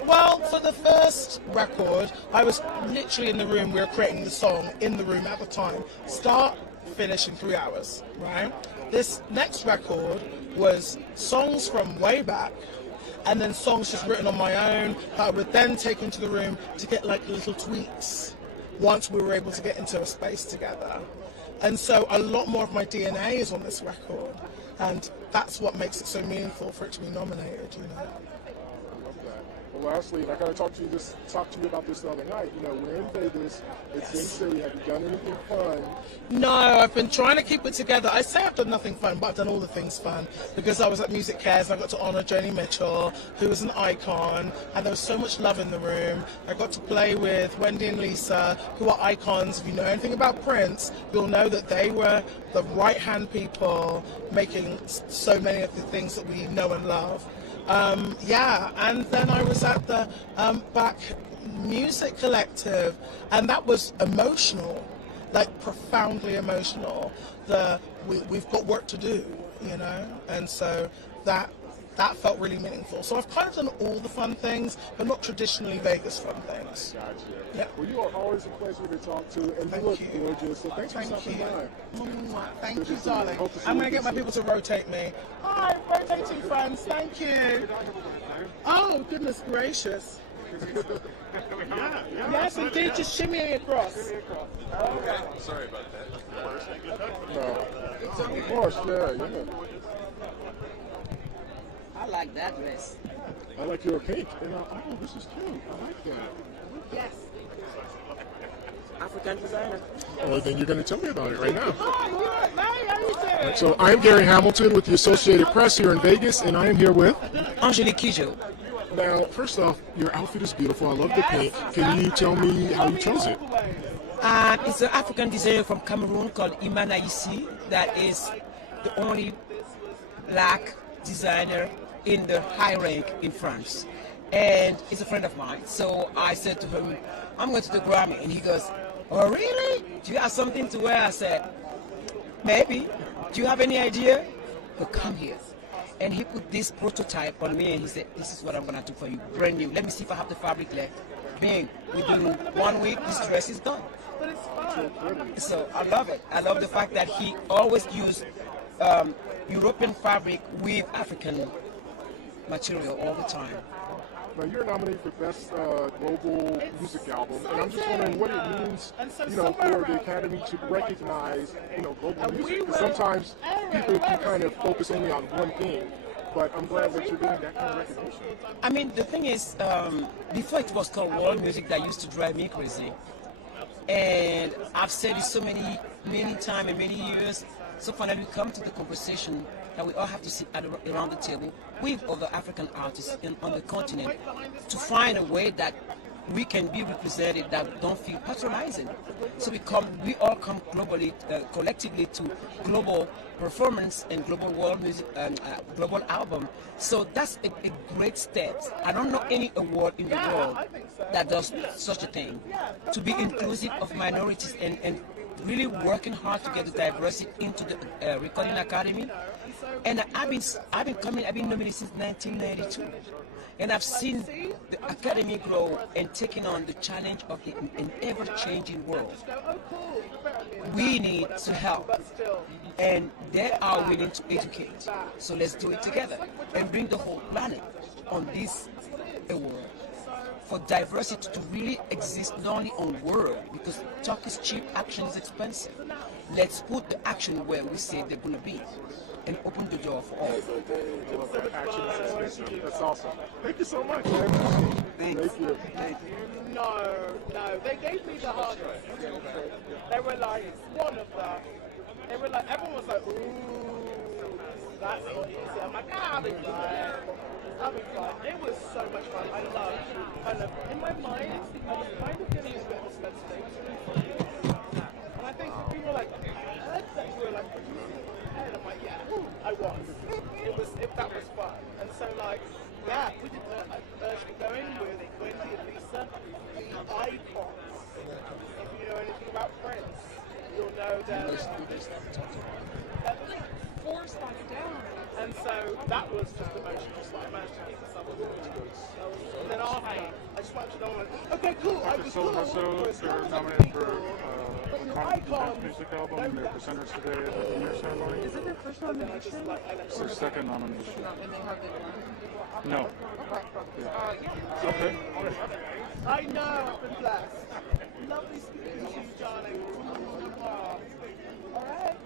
Well, for the first record, I was literally in the room, we were creating the song in the room at the time. Start, finish in 3 hours, right? This next record was songs from way back, and then songs just written on my own that I would then take into the room to get like little tweaks once we were able to get into a space together. And so a lot more of my DNA is on this record, and that's what makes it so meaningful for it to be nominated, you know. Well, lastly, I got to talk to you about this the other night. You know, we're in Vegas. It's in city. Have you done anything fun? No, I've been trying to keep it together. I say I've done nothing fun, but I've done all the things fun because I was at Music Cares and I got to honour Joni Mitchell, who was an icon, and there was so much love in the room. I got to play with Wendy and Lisa, who are icons. If you know anything about Prince, you'll know that they were the right-hand people making so many of the things that we know and love. Yeah, and then I was at the Black Music Collective, and that was emotional, like profoundly emotional. We've got work to do, you know, and so that felt really meaningful. So I've kind of done all the fun things, but not traditionally Vegas fun things. Gotcha. Yeah. Well, you are always a pleasure to talk to, and you look gorgeous. So thanks for stopping by. Thank you, darling. I'm going to get my people to rotate me. Hi, rotating fans. Thank you. Oh, goodness gracious. Yes, indeed. Just shimmy across. Okay. Sorry about that. No. Of course, yeah. I like that dress. I like your pink. And oh, this is cute. I like that. Yes. African designer. Oh, then you're going to tell me about it right now. Hi, how you doing? Right, so I'm Gary Hamilton with the Associated Press here in Vegas, and I am here with Angelique Kijo. Now, first off, your outfit is beautiful. I love the pink. Can you tell me how you chose it? It's an African designer from Cameroon called Imana Isi that is the only black designer in the high rank in France. And he's a friend of mine. So I said to him, I'm going to the Grammy. And he goes, oh, really? Do you have something to wear? I said, maybe. Do you have any idea? Well, come here. And he put this prototype on me and he said, this is what I'm going to do for you. Brand new. Let me see if I have the fabric left. Bing. Within 1 week, this dress is done. But it's fun. So I love it. I love the fact that he always used European fabric with African material all the time. Now you're nominated for Best Global Music Album, and I'm just wondering what it means, you know, for the Academy to recognize, you know, global music. Because sometimes people can kind of focus only on one thing, but I'm glad that you're getting that kind of recognition. I mean, the thing is, before it was called world music, that used to drive me crazy. And I've said it so many times and many years. So finally, we come to the conversation that we all have to sit around the table with other African artists on the continent to find a way that we can be represented that don't feel patronizing. So we all come globally, collectively to global performance and global world music and global album. So that's a great step. I don't know any award in the world that does such a thing. To be inclusive of minorities and really working hard to get the diversity into the Recording Academy. And I've been nominated since 1992. And I've seen the Academy grow and taking on the challenge of an ever-changing world. We need to help, and they are willing to educate. So let's do it together and bring the whole planet on this award for diversity to really exist not only on word, because talk is cheap, action is expensive. Let's put the action where we say they're going to be and open the door for all. Action is expensive. That's awesome. Thank you so much, man. Thanks. Thank you. No, they gave me the hard They were like, one of them. They were like, everyone was like, ooh, that's not easy. I'm like, I'll be fine. I'll be fine. It was so much fun. I love. In my mind, I was kind of getting a bit of a Spencer Davis. And I think people were like, there's nothing to talk about. Like 4 spots down. And so that was just emotional. Just like I managed to keep myself up. And then after, I just watched it on and went, okay, cool. I was cool. They're nominated for Best Music Album. They're presenters today at the premiere ceremony. Is it their first nomination? It's their second nomination. And they have it won? No. Yeah. Okay. I know, I've been blessed. Lovely speaking to you, darling. Alright.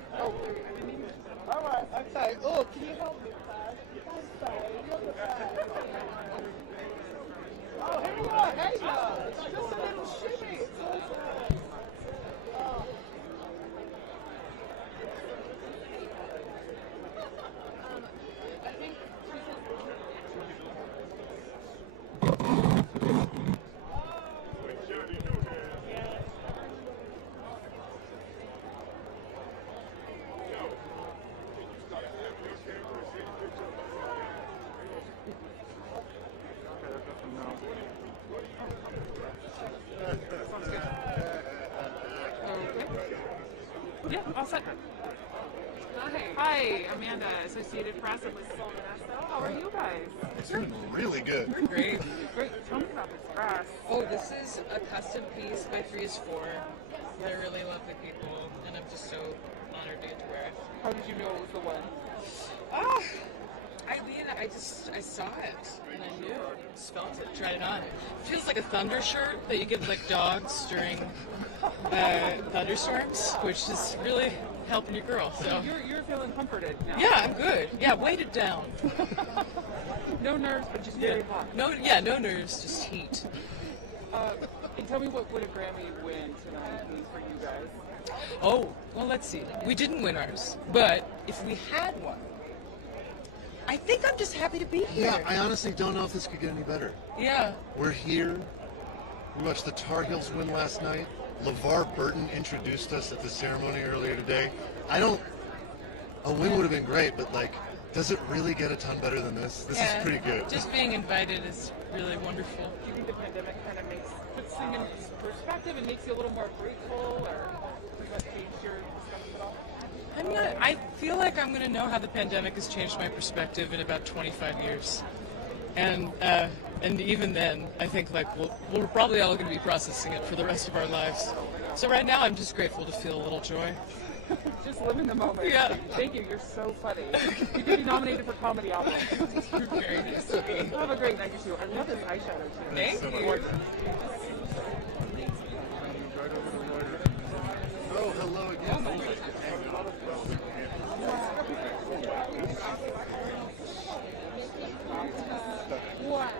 Alright, okay. Oh, can you help me with that? Thanks, babe. Look at that. Oh, here we are. Hey, love. Just a little shimmy. It's all good. Oh. I think yeah, all set. Hi, Amanda, Associated Press and Liz Solvenesto. How are you guys? It's been really good. Great. Great. Tell me about this dress. Oh, this is a custom piece by 3 is 4. They're really lovely people, and I'm just so honored to get to wear it. How did you know it was the one? I saw it, and I knew. Just felt it, tried it on. It feels like a thunder shirt that you give like dogs during thunderstorms, which is really helping your girl. So you're feeling comforted now. Yeah, I'm good. Yeah, weighted down. No nerves, but just very hot. No nerves, just heat. And tell me, what would a Grammy win tonight mean for you guys? Oh, well, let's see. We didn't win ours, but if we had one, I think I'm just happy to be here. Yeah, I honestly don't know if this could get any better. Yeah. We're here. We watched the Tar Heels win last night. LeVar Burton introduced us at the ceremony earlier today. A win would have been great, but does it really get a ton better than this? This is pretty good. Just being invited is really wonderful. Do you think the pandemic kind of puts things in perspective and makes you a little more grateful, or does that change your discussion at all? I feel like I'm going to know how the pandemic has changed my perspective in about 25 years. And even then, I think we're probably all going to be processing it for the rest of our lives. So right now, I'm just grateful to feel a little joy. Just live in the moment. Yeah. Thank you. You're so funny. You could be nominated for comedy album. Very nice to meet you. Have a great night, you too. I love this eyeshadow too. Thank you. Oh, hello again. What?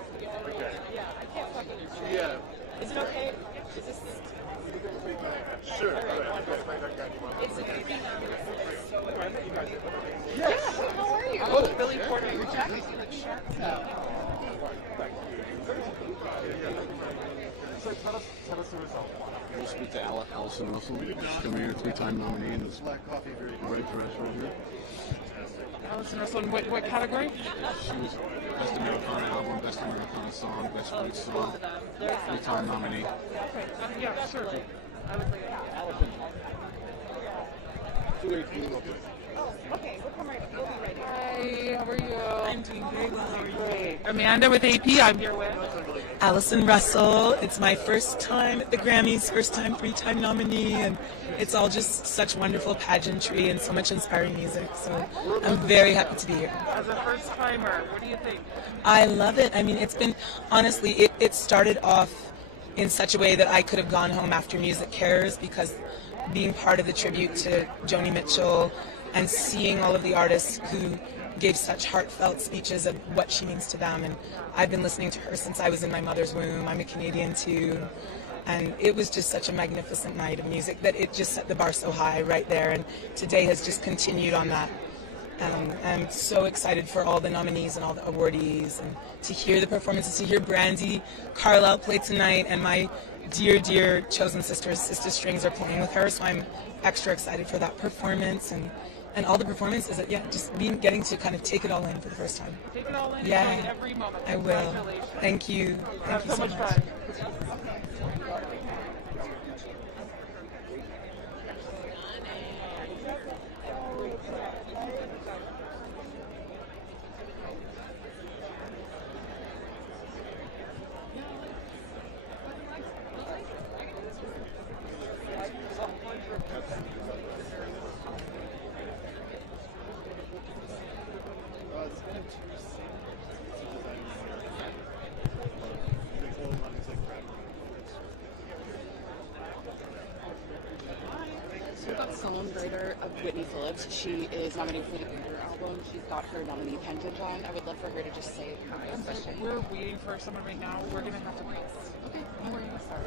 Yeah, I can't fucking. Yeah. Is it okay? Is this? Sure. It's Yeah, how are you? Oh, really important. Your jacket, you look sharp. So tell us the result. We'll speak to Allison Russell. She's coming here, 3-time nominee, and is black coffee ready for us right here. Allison Russell, in what category? She was Best Americana Album, Best Americana Song, Best Great Song, 3-time nominee. Okay, yeah, sure. I would say Allison. Okay, we'll come right. We'll be ready. Hi, how are you? I'm doing very well. How are you? Great. Amanda with AP, I'm here with Allison Russell. It's my first time at the Grammys, first time 3-time nominee, and it's all just such wonderful pageantry and so much inspiring music. So I'm very happy to be here. As a first timer, what do you think? I love it. I mean, it's been, honestly, it started off in such a way that I could have gone home after Music Cares, because being part of the tribute to Joni Mitchell and seeing all of the artists who gave such heartfelt speeches of what she means to them. And I've been listening to her since I was in my mother's womb. I'm a Canadian too. And it was just such a magnificent night of music that it just set the bar so high right there. And today has just continued on that. I'm so excited for all the nominees and all the awardees, and to hear the performances, to hear Brandy Carlisle play tonight, and my dear, dear chosen sisters, Sister Strings, are playing with her. So I'm extra excited for that performance, and all the performances, just getting to kind of take it all in for the first time. Take it all in, yeah, enjoy every moment. I will. Thank you. Have Thank you so much much. fun. daughter of Whitney Phillips. She is nominated for the Grammy album. She's got her nominee pendant on. I would love for her to just say a question. We're waiting for someone right now. We're going to have to wait. Okay. We're going to start.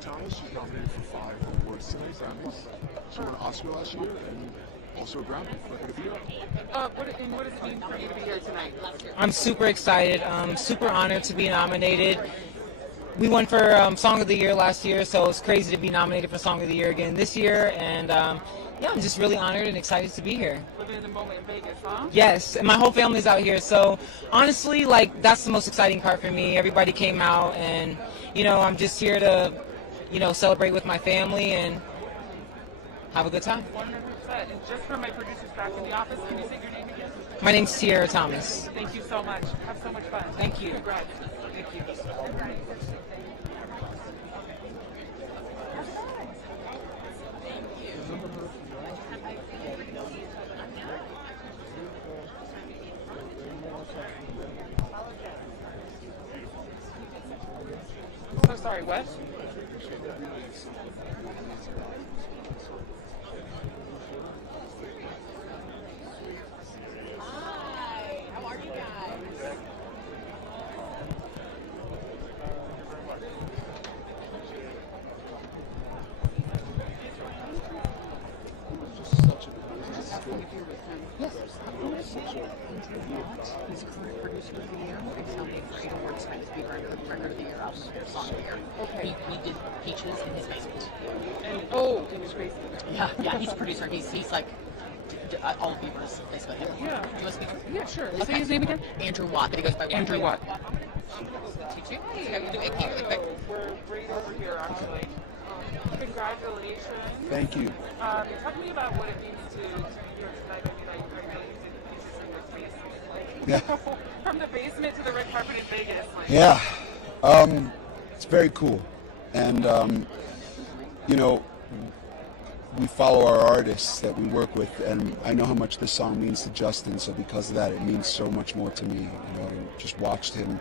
Thomas, she's nominated for 5 awards tonight. She won an Oscar last year and also a Grammy for her video. What does it mean for you to be here tonight? I'm super excited. Super honored to be nominated. We won for Song of the Year last year, so it's crazy to be nominated for Song of the Year again this year. And yeah, I'm just really honored and excited to be here. Living in the moment in Vegas, huh? Yes, and my whole family's out here. So honestly, like, that's the most exciting part for me. Everybody came out, and you know, I'm just here to, you know, celebrate with my family and have a good time. 100%. And just for my producers back in the office, can you say your name again? My name's Sierra Thomas. Thank you so much. Have so much fun. Thank you. Congrats. Thank you. So sorry, what? Hi, how are you guys? He's a current producer of the year. He's nominated for 8 awards tonight to be record of the year, album of the year, song of the year. Okay. We did Peaches in his basement. In his basement. Yeah, he's a producer. He's like all of Beaver's basically. Yeah. Do you want to speak? Yeah, sure. Okay. Say his name again? Andrew Watt, but he goes by Andrew Watt. Teach you? Hey, we're right over here, actually. Congratulations. Thank you. Talk to me about what it means to be here tonight. I mean, like, really Peaches in this basement. Yeah. From the basement to the red carpet in Vegas. Like. Yeah. It's very cool. And, you know, we follow our artists that we work with, and I know how much this song means to Justin, so because of that, it means so much more to me. You know, I just watched him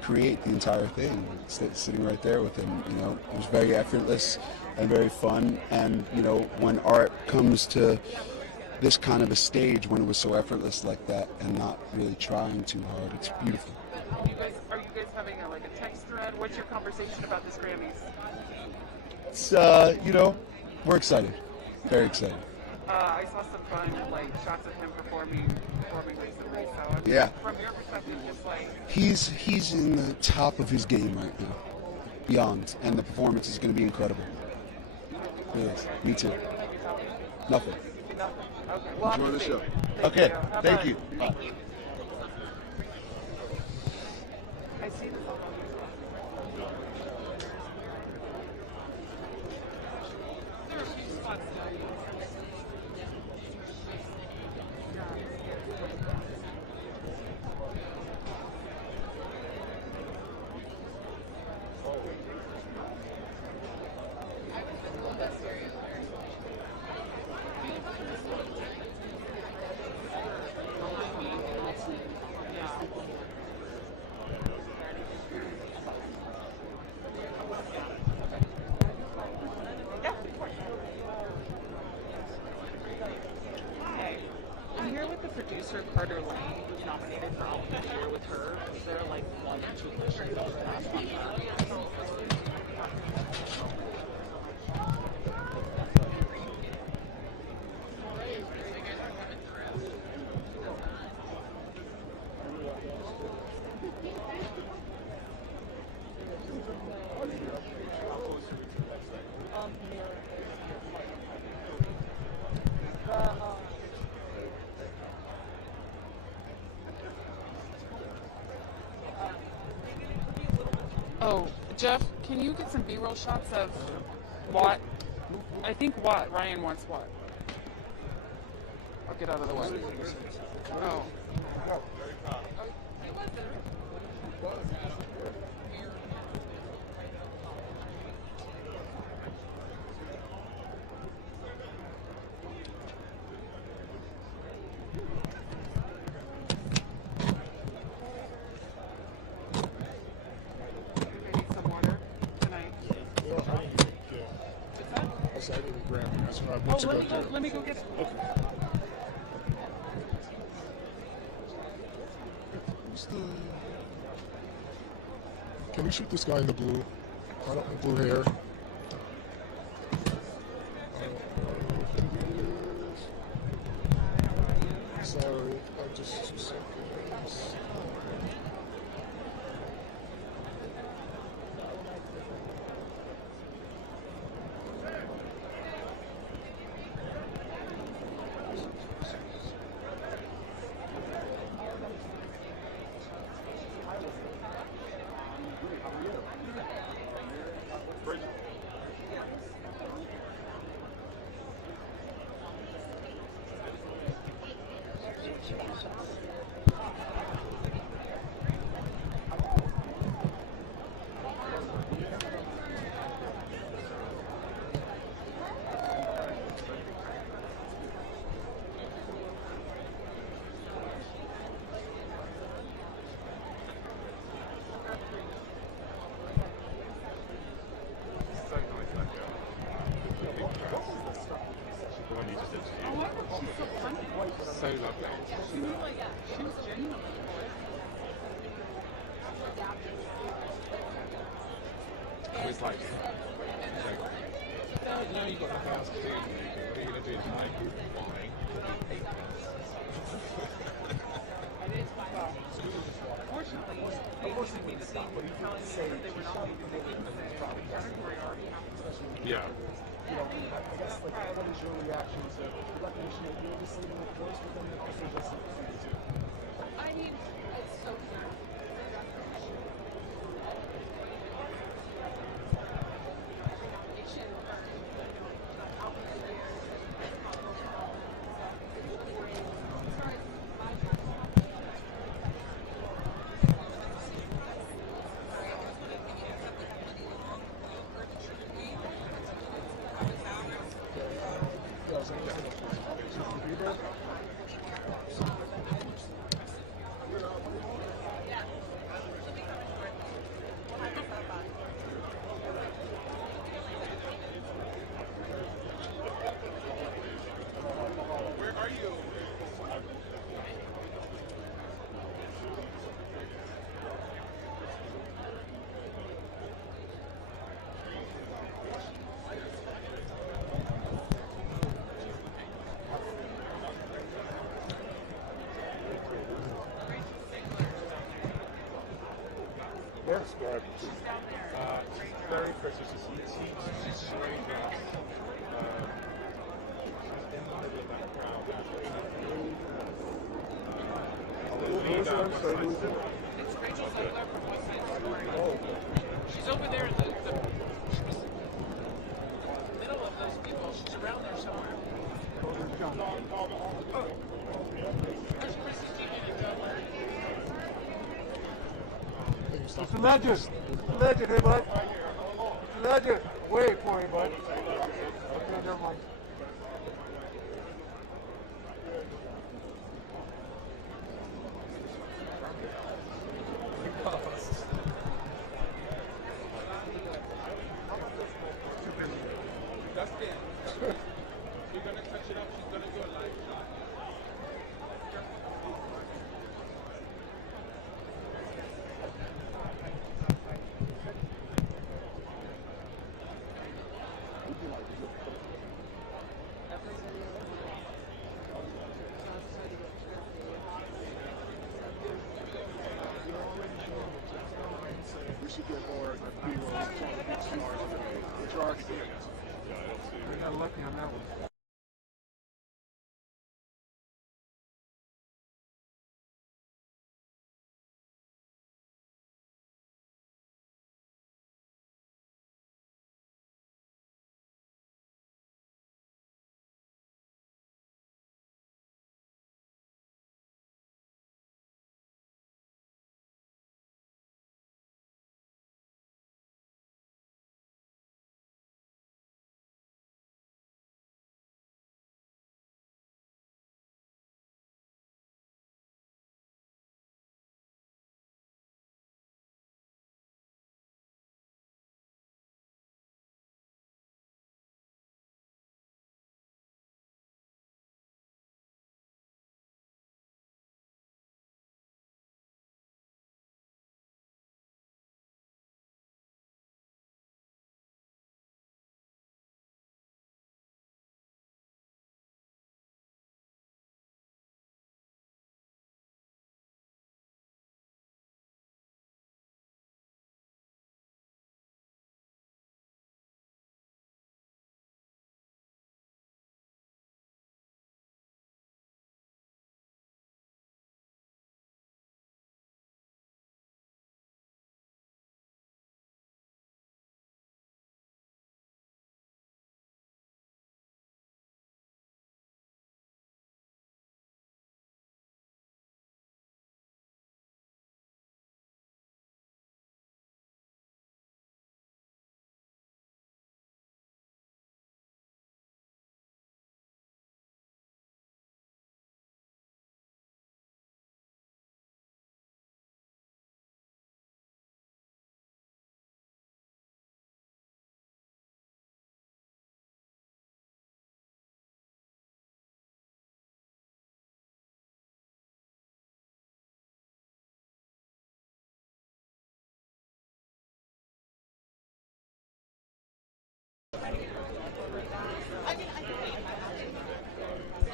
create the entire thing, sitting right there with him. You know, it was very effortless and very fun. And, you know, when art comes to this kind of a stage, when it was so effortless like that and not really trying too hard, it's beautiful. Are you guys having a text thread? What's your conversation about this Grammys? It's, you know, we're excited. Very excited. I saw some fun shots of him performing recently. So I mean, Yeah. From your perspective, just He's in the top of his game right now. Beyond. And the performance is going to be incredible. It is. Me too. Nothing. Okay. Well, Enjoy the show. Okay. Thank you. Bye. I see this all. There are a few spots there. producer Carter Lane was nominated for Album of the Year with her. Was there like one or two questions that were asked on her? Oh, Jeff, can you get some B-roll shots of Watt? I think Watt. Ryan wants Watt. I'll get out of the way. Oh. I didn't grab it. That's right. Oh, let me go get it. Okay. Can we shoot this guy in the blue? I don't want blue hair. Sorry, I just 2 seconds. Yeah. I guess, like, what is your reaction to the recognition that you're just leading the course within the prestigious season? I mean, it's so cute. That's good. Very precious. She's showing us. She's in the middle of that crowd. It's Rachel Zegler from West Side Story. She's over there in the middle of those people. She's around there somewhere. Where's Chrissy Jean and Joe? It's a legend. It's a legend, hey, bud. It's a legend. Wait for it, bud. Okay, never mind. Dustin, you're gonna touch it up. She's gonna do a live shot. Sharks. We got lucky on that one.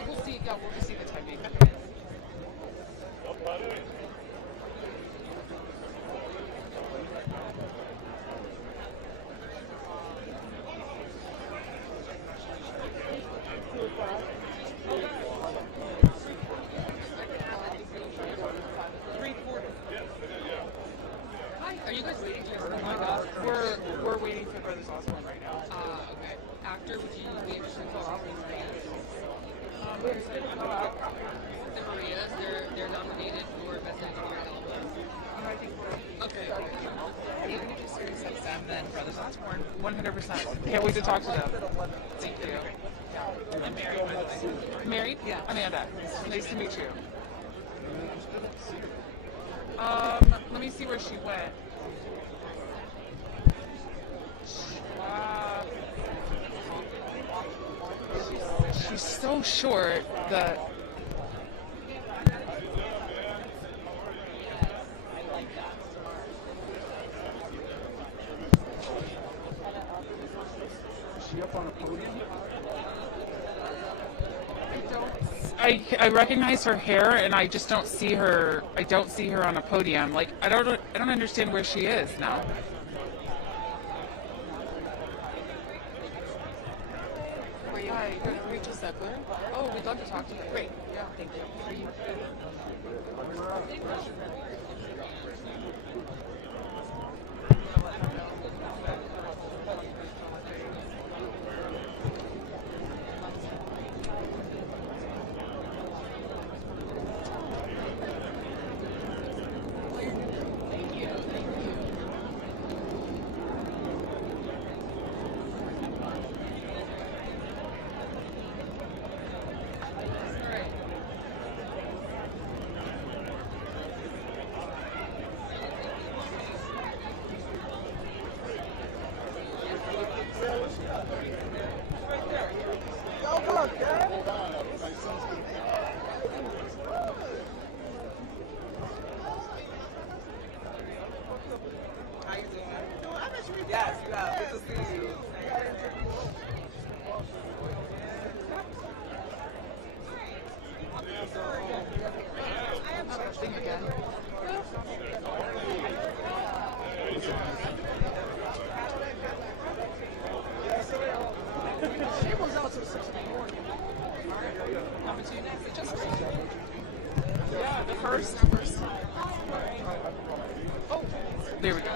We'll see. Yeah, we'll just see the timing. Are you guys waiting for something like us? We're waiting for Brothers Osborne right now. Okay. Actor, would you be able to call out the Marias? They're nominated for Best Actor album. Okay. Even if it's Series like them, then Brothers Osborne. 100%. Can't wait to talk to them. Thank you. I'm married, by the way. Married? Yeah. Amanda. Nice to meet you. Let me see where she went. She's so short that Is she up on a podium? I recognize her hair, and I just don't see her. I don't see her on a podium. Like I don't understand where she is now. Hi, Rachel Settler. Oh, we'd love to talk to you. Great. Yeah, thank you. Yes, yeah, good to see you. just yeah, the first. Oh, there we go.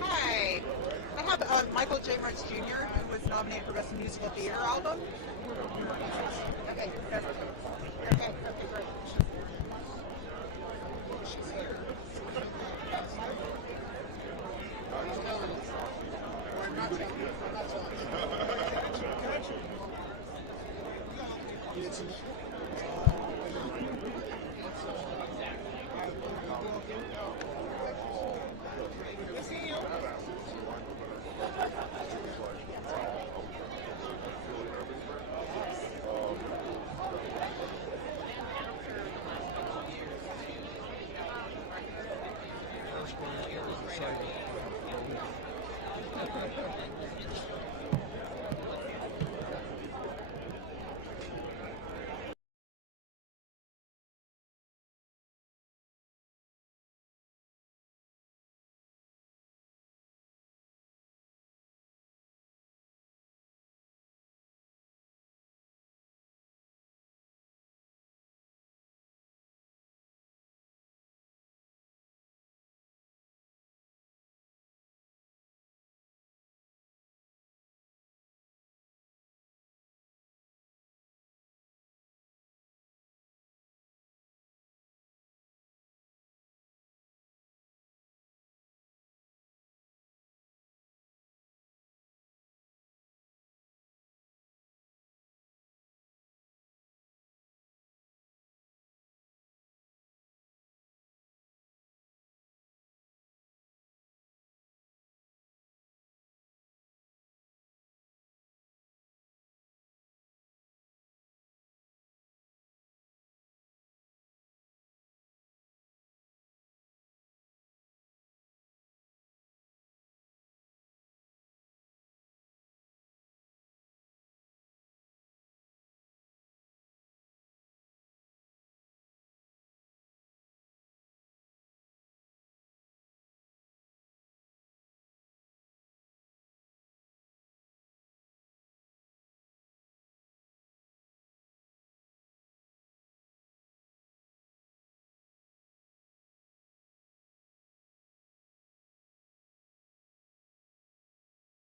Hi. I have Michael J. Marks Jr., who was nominated for Best Musical Theater Album. Okay. Okay, great.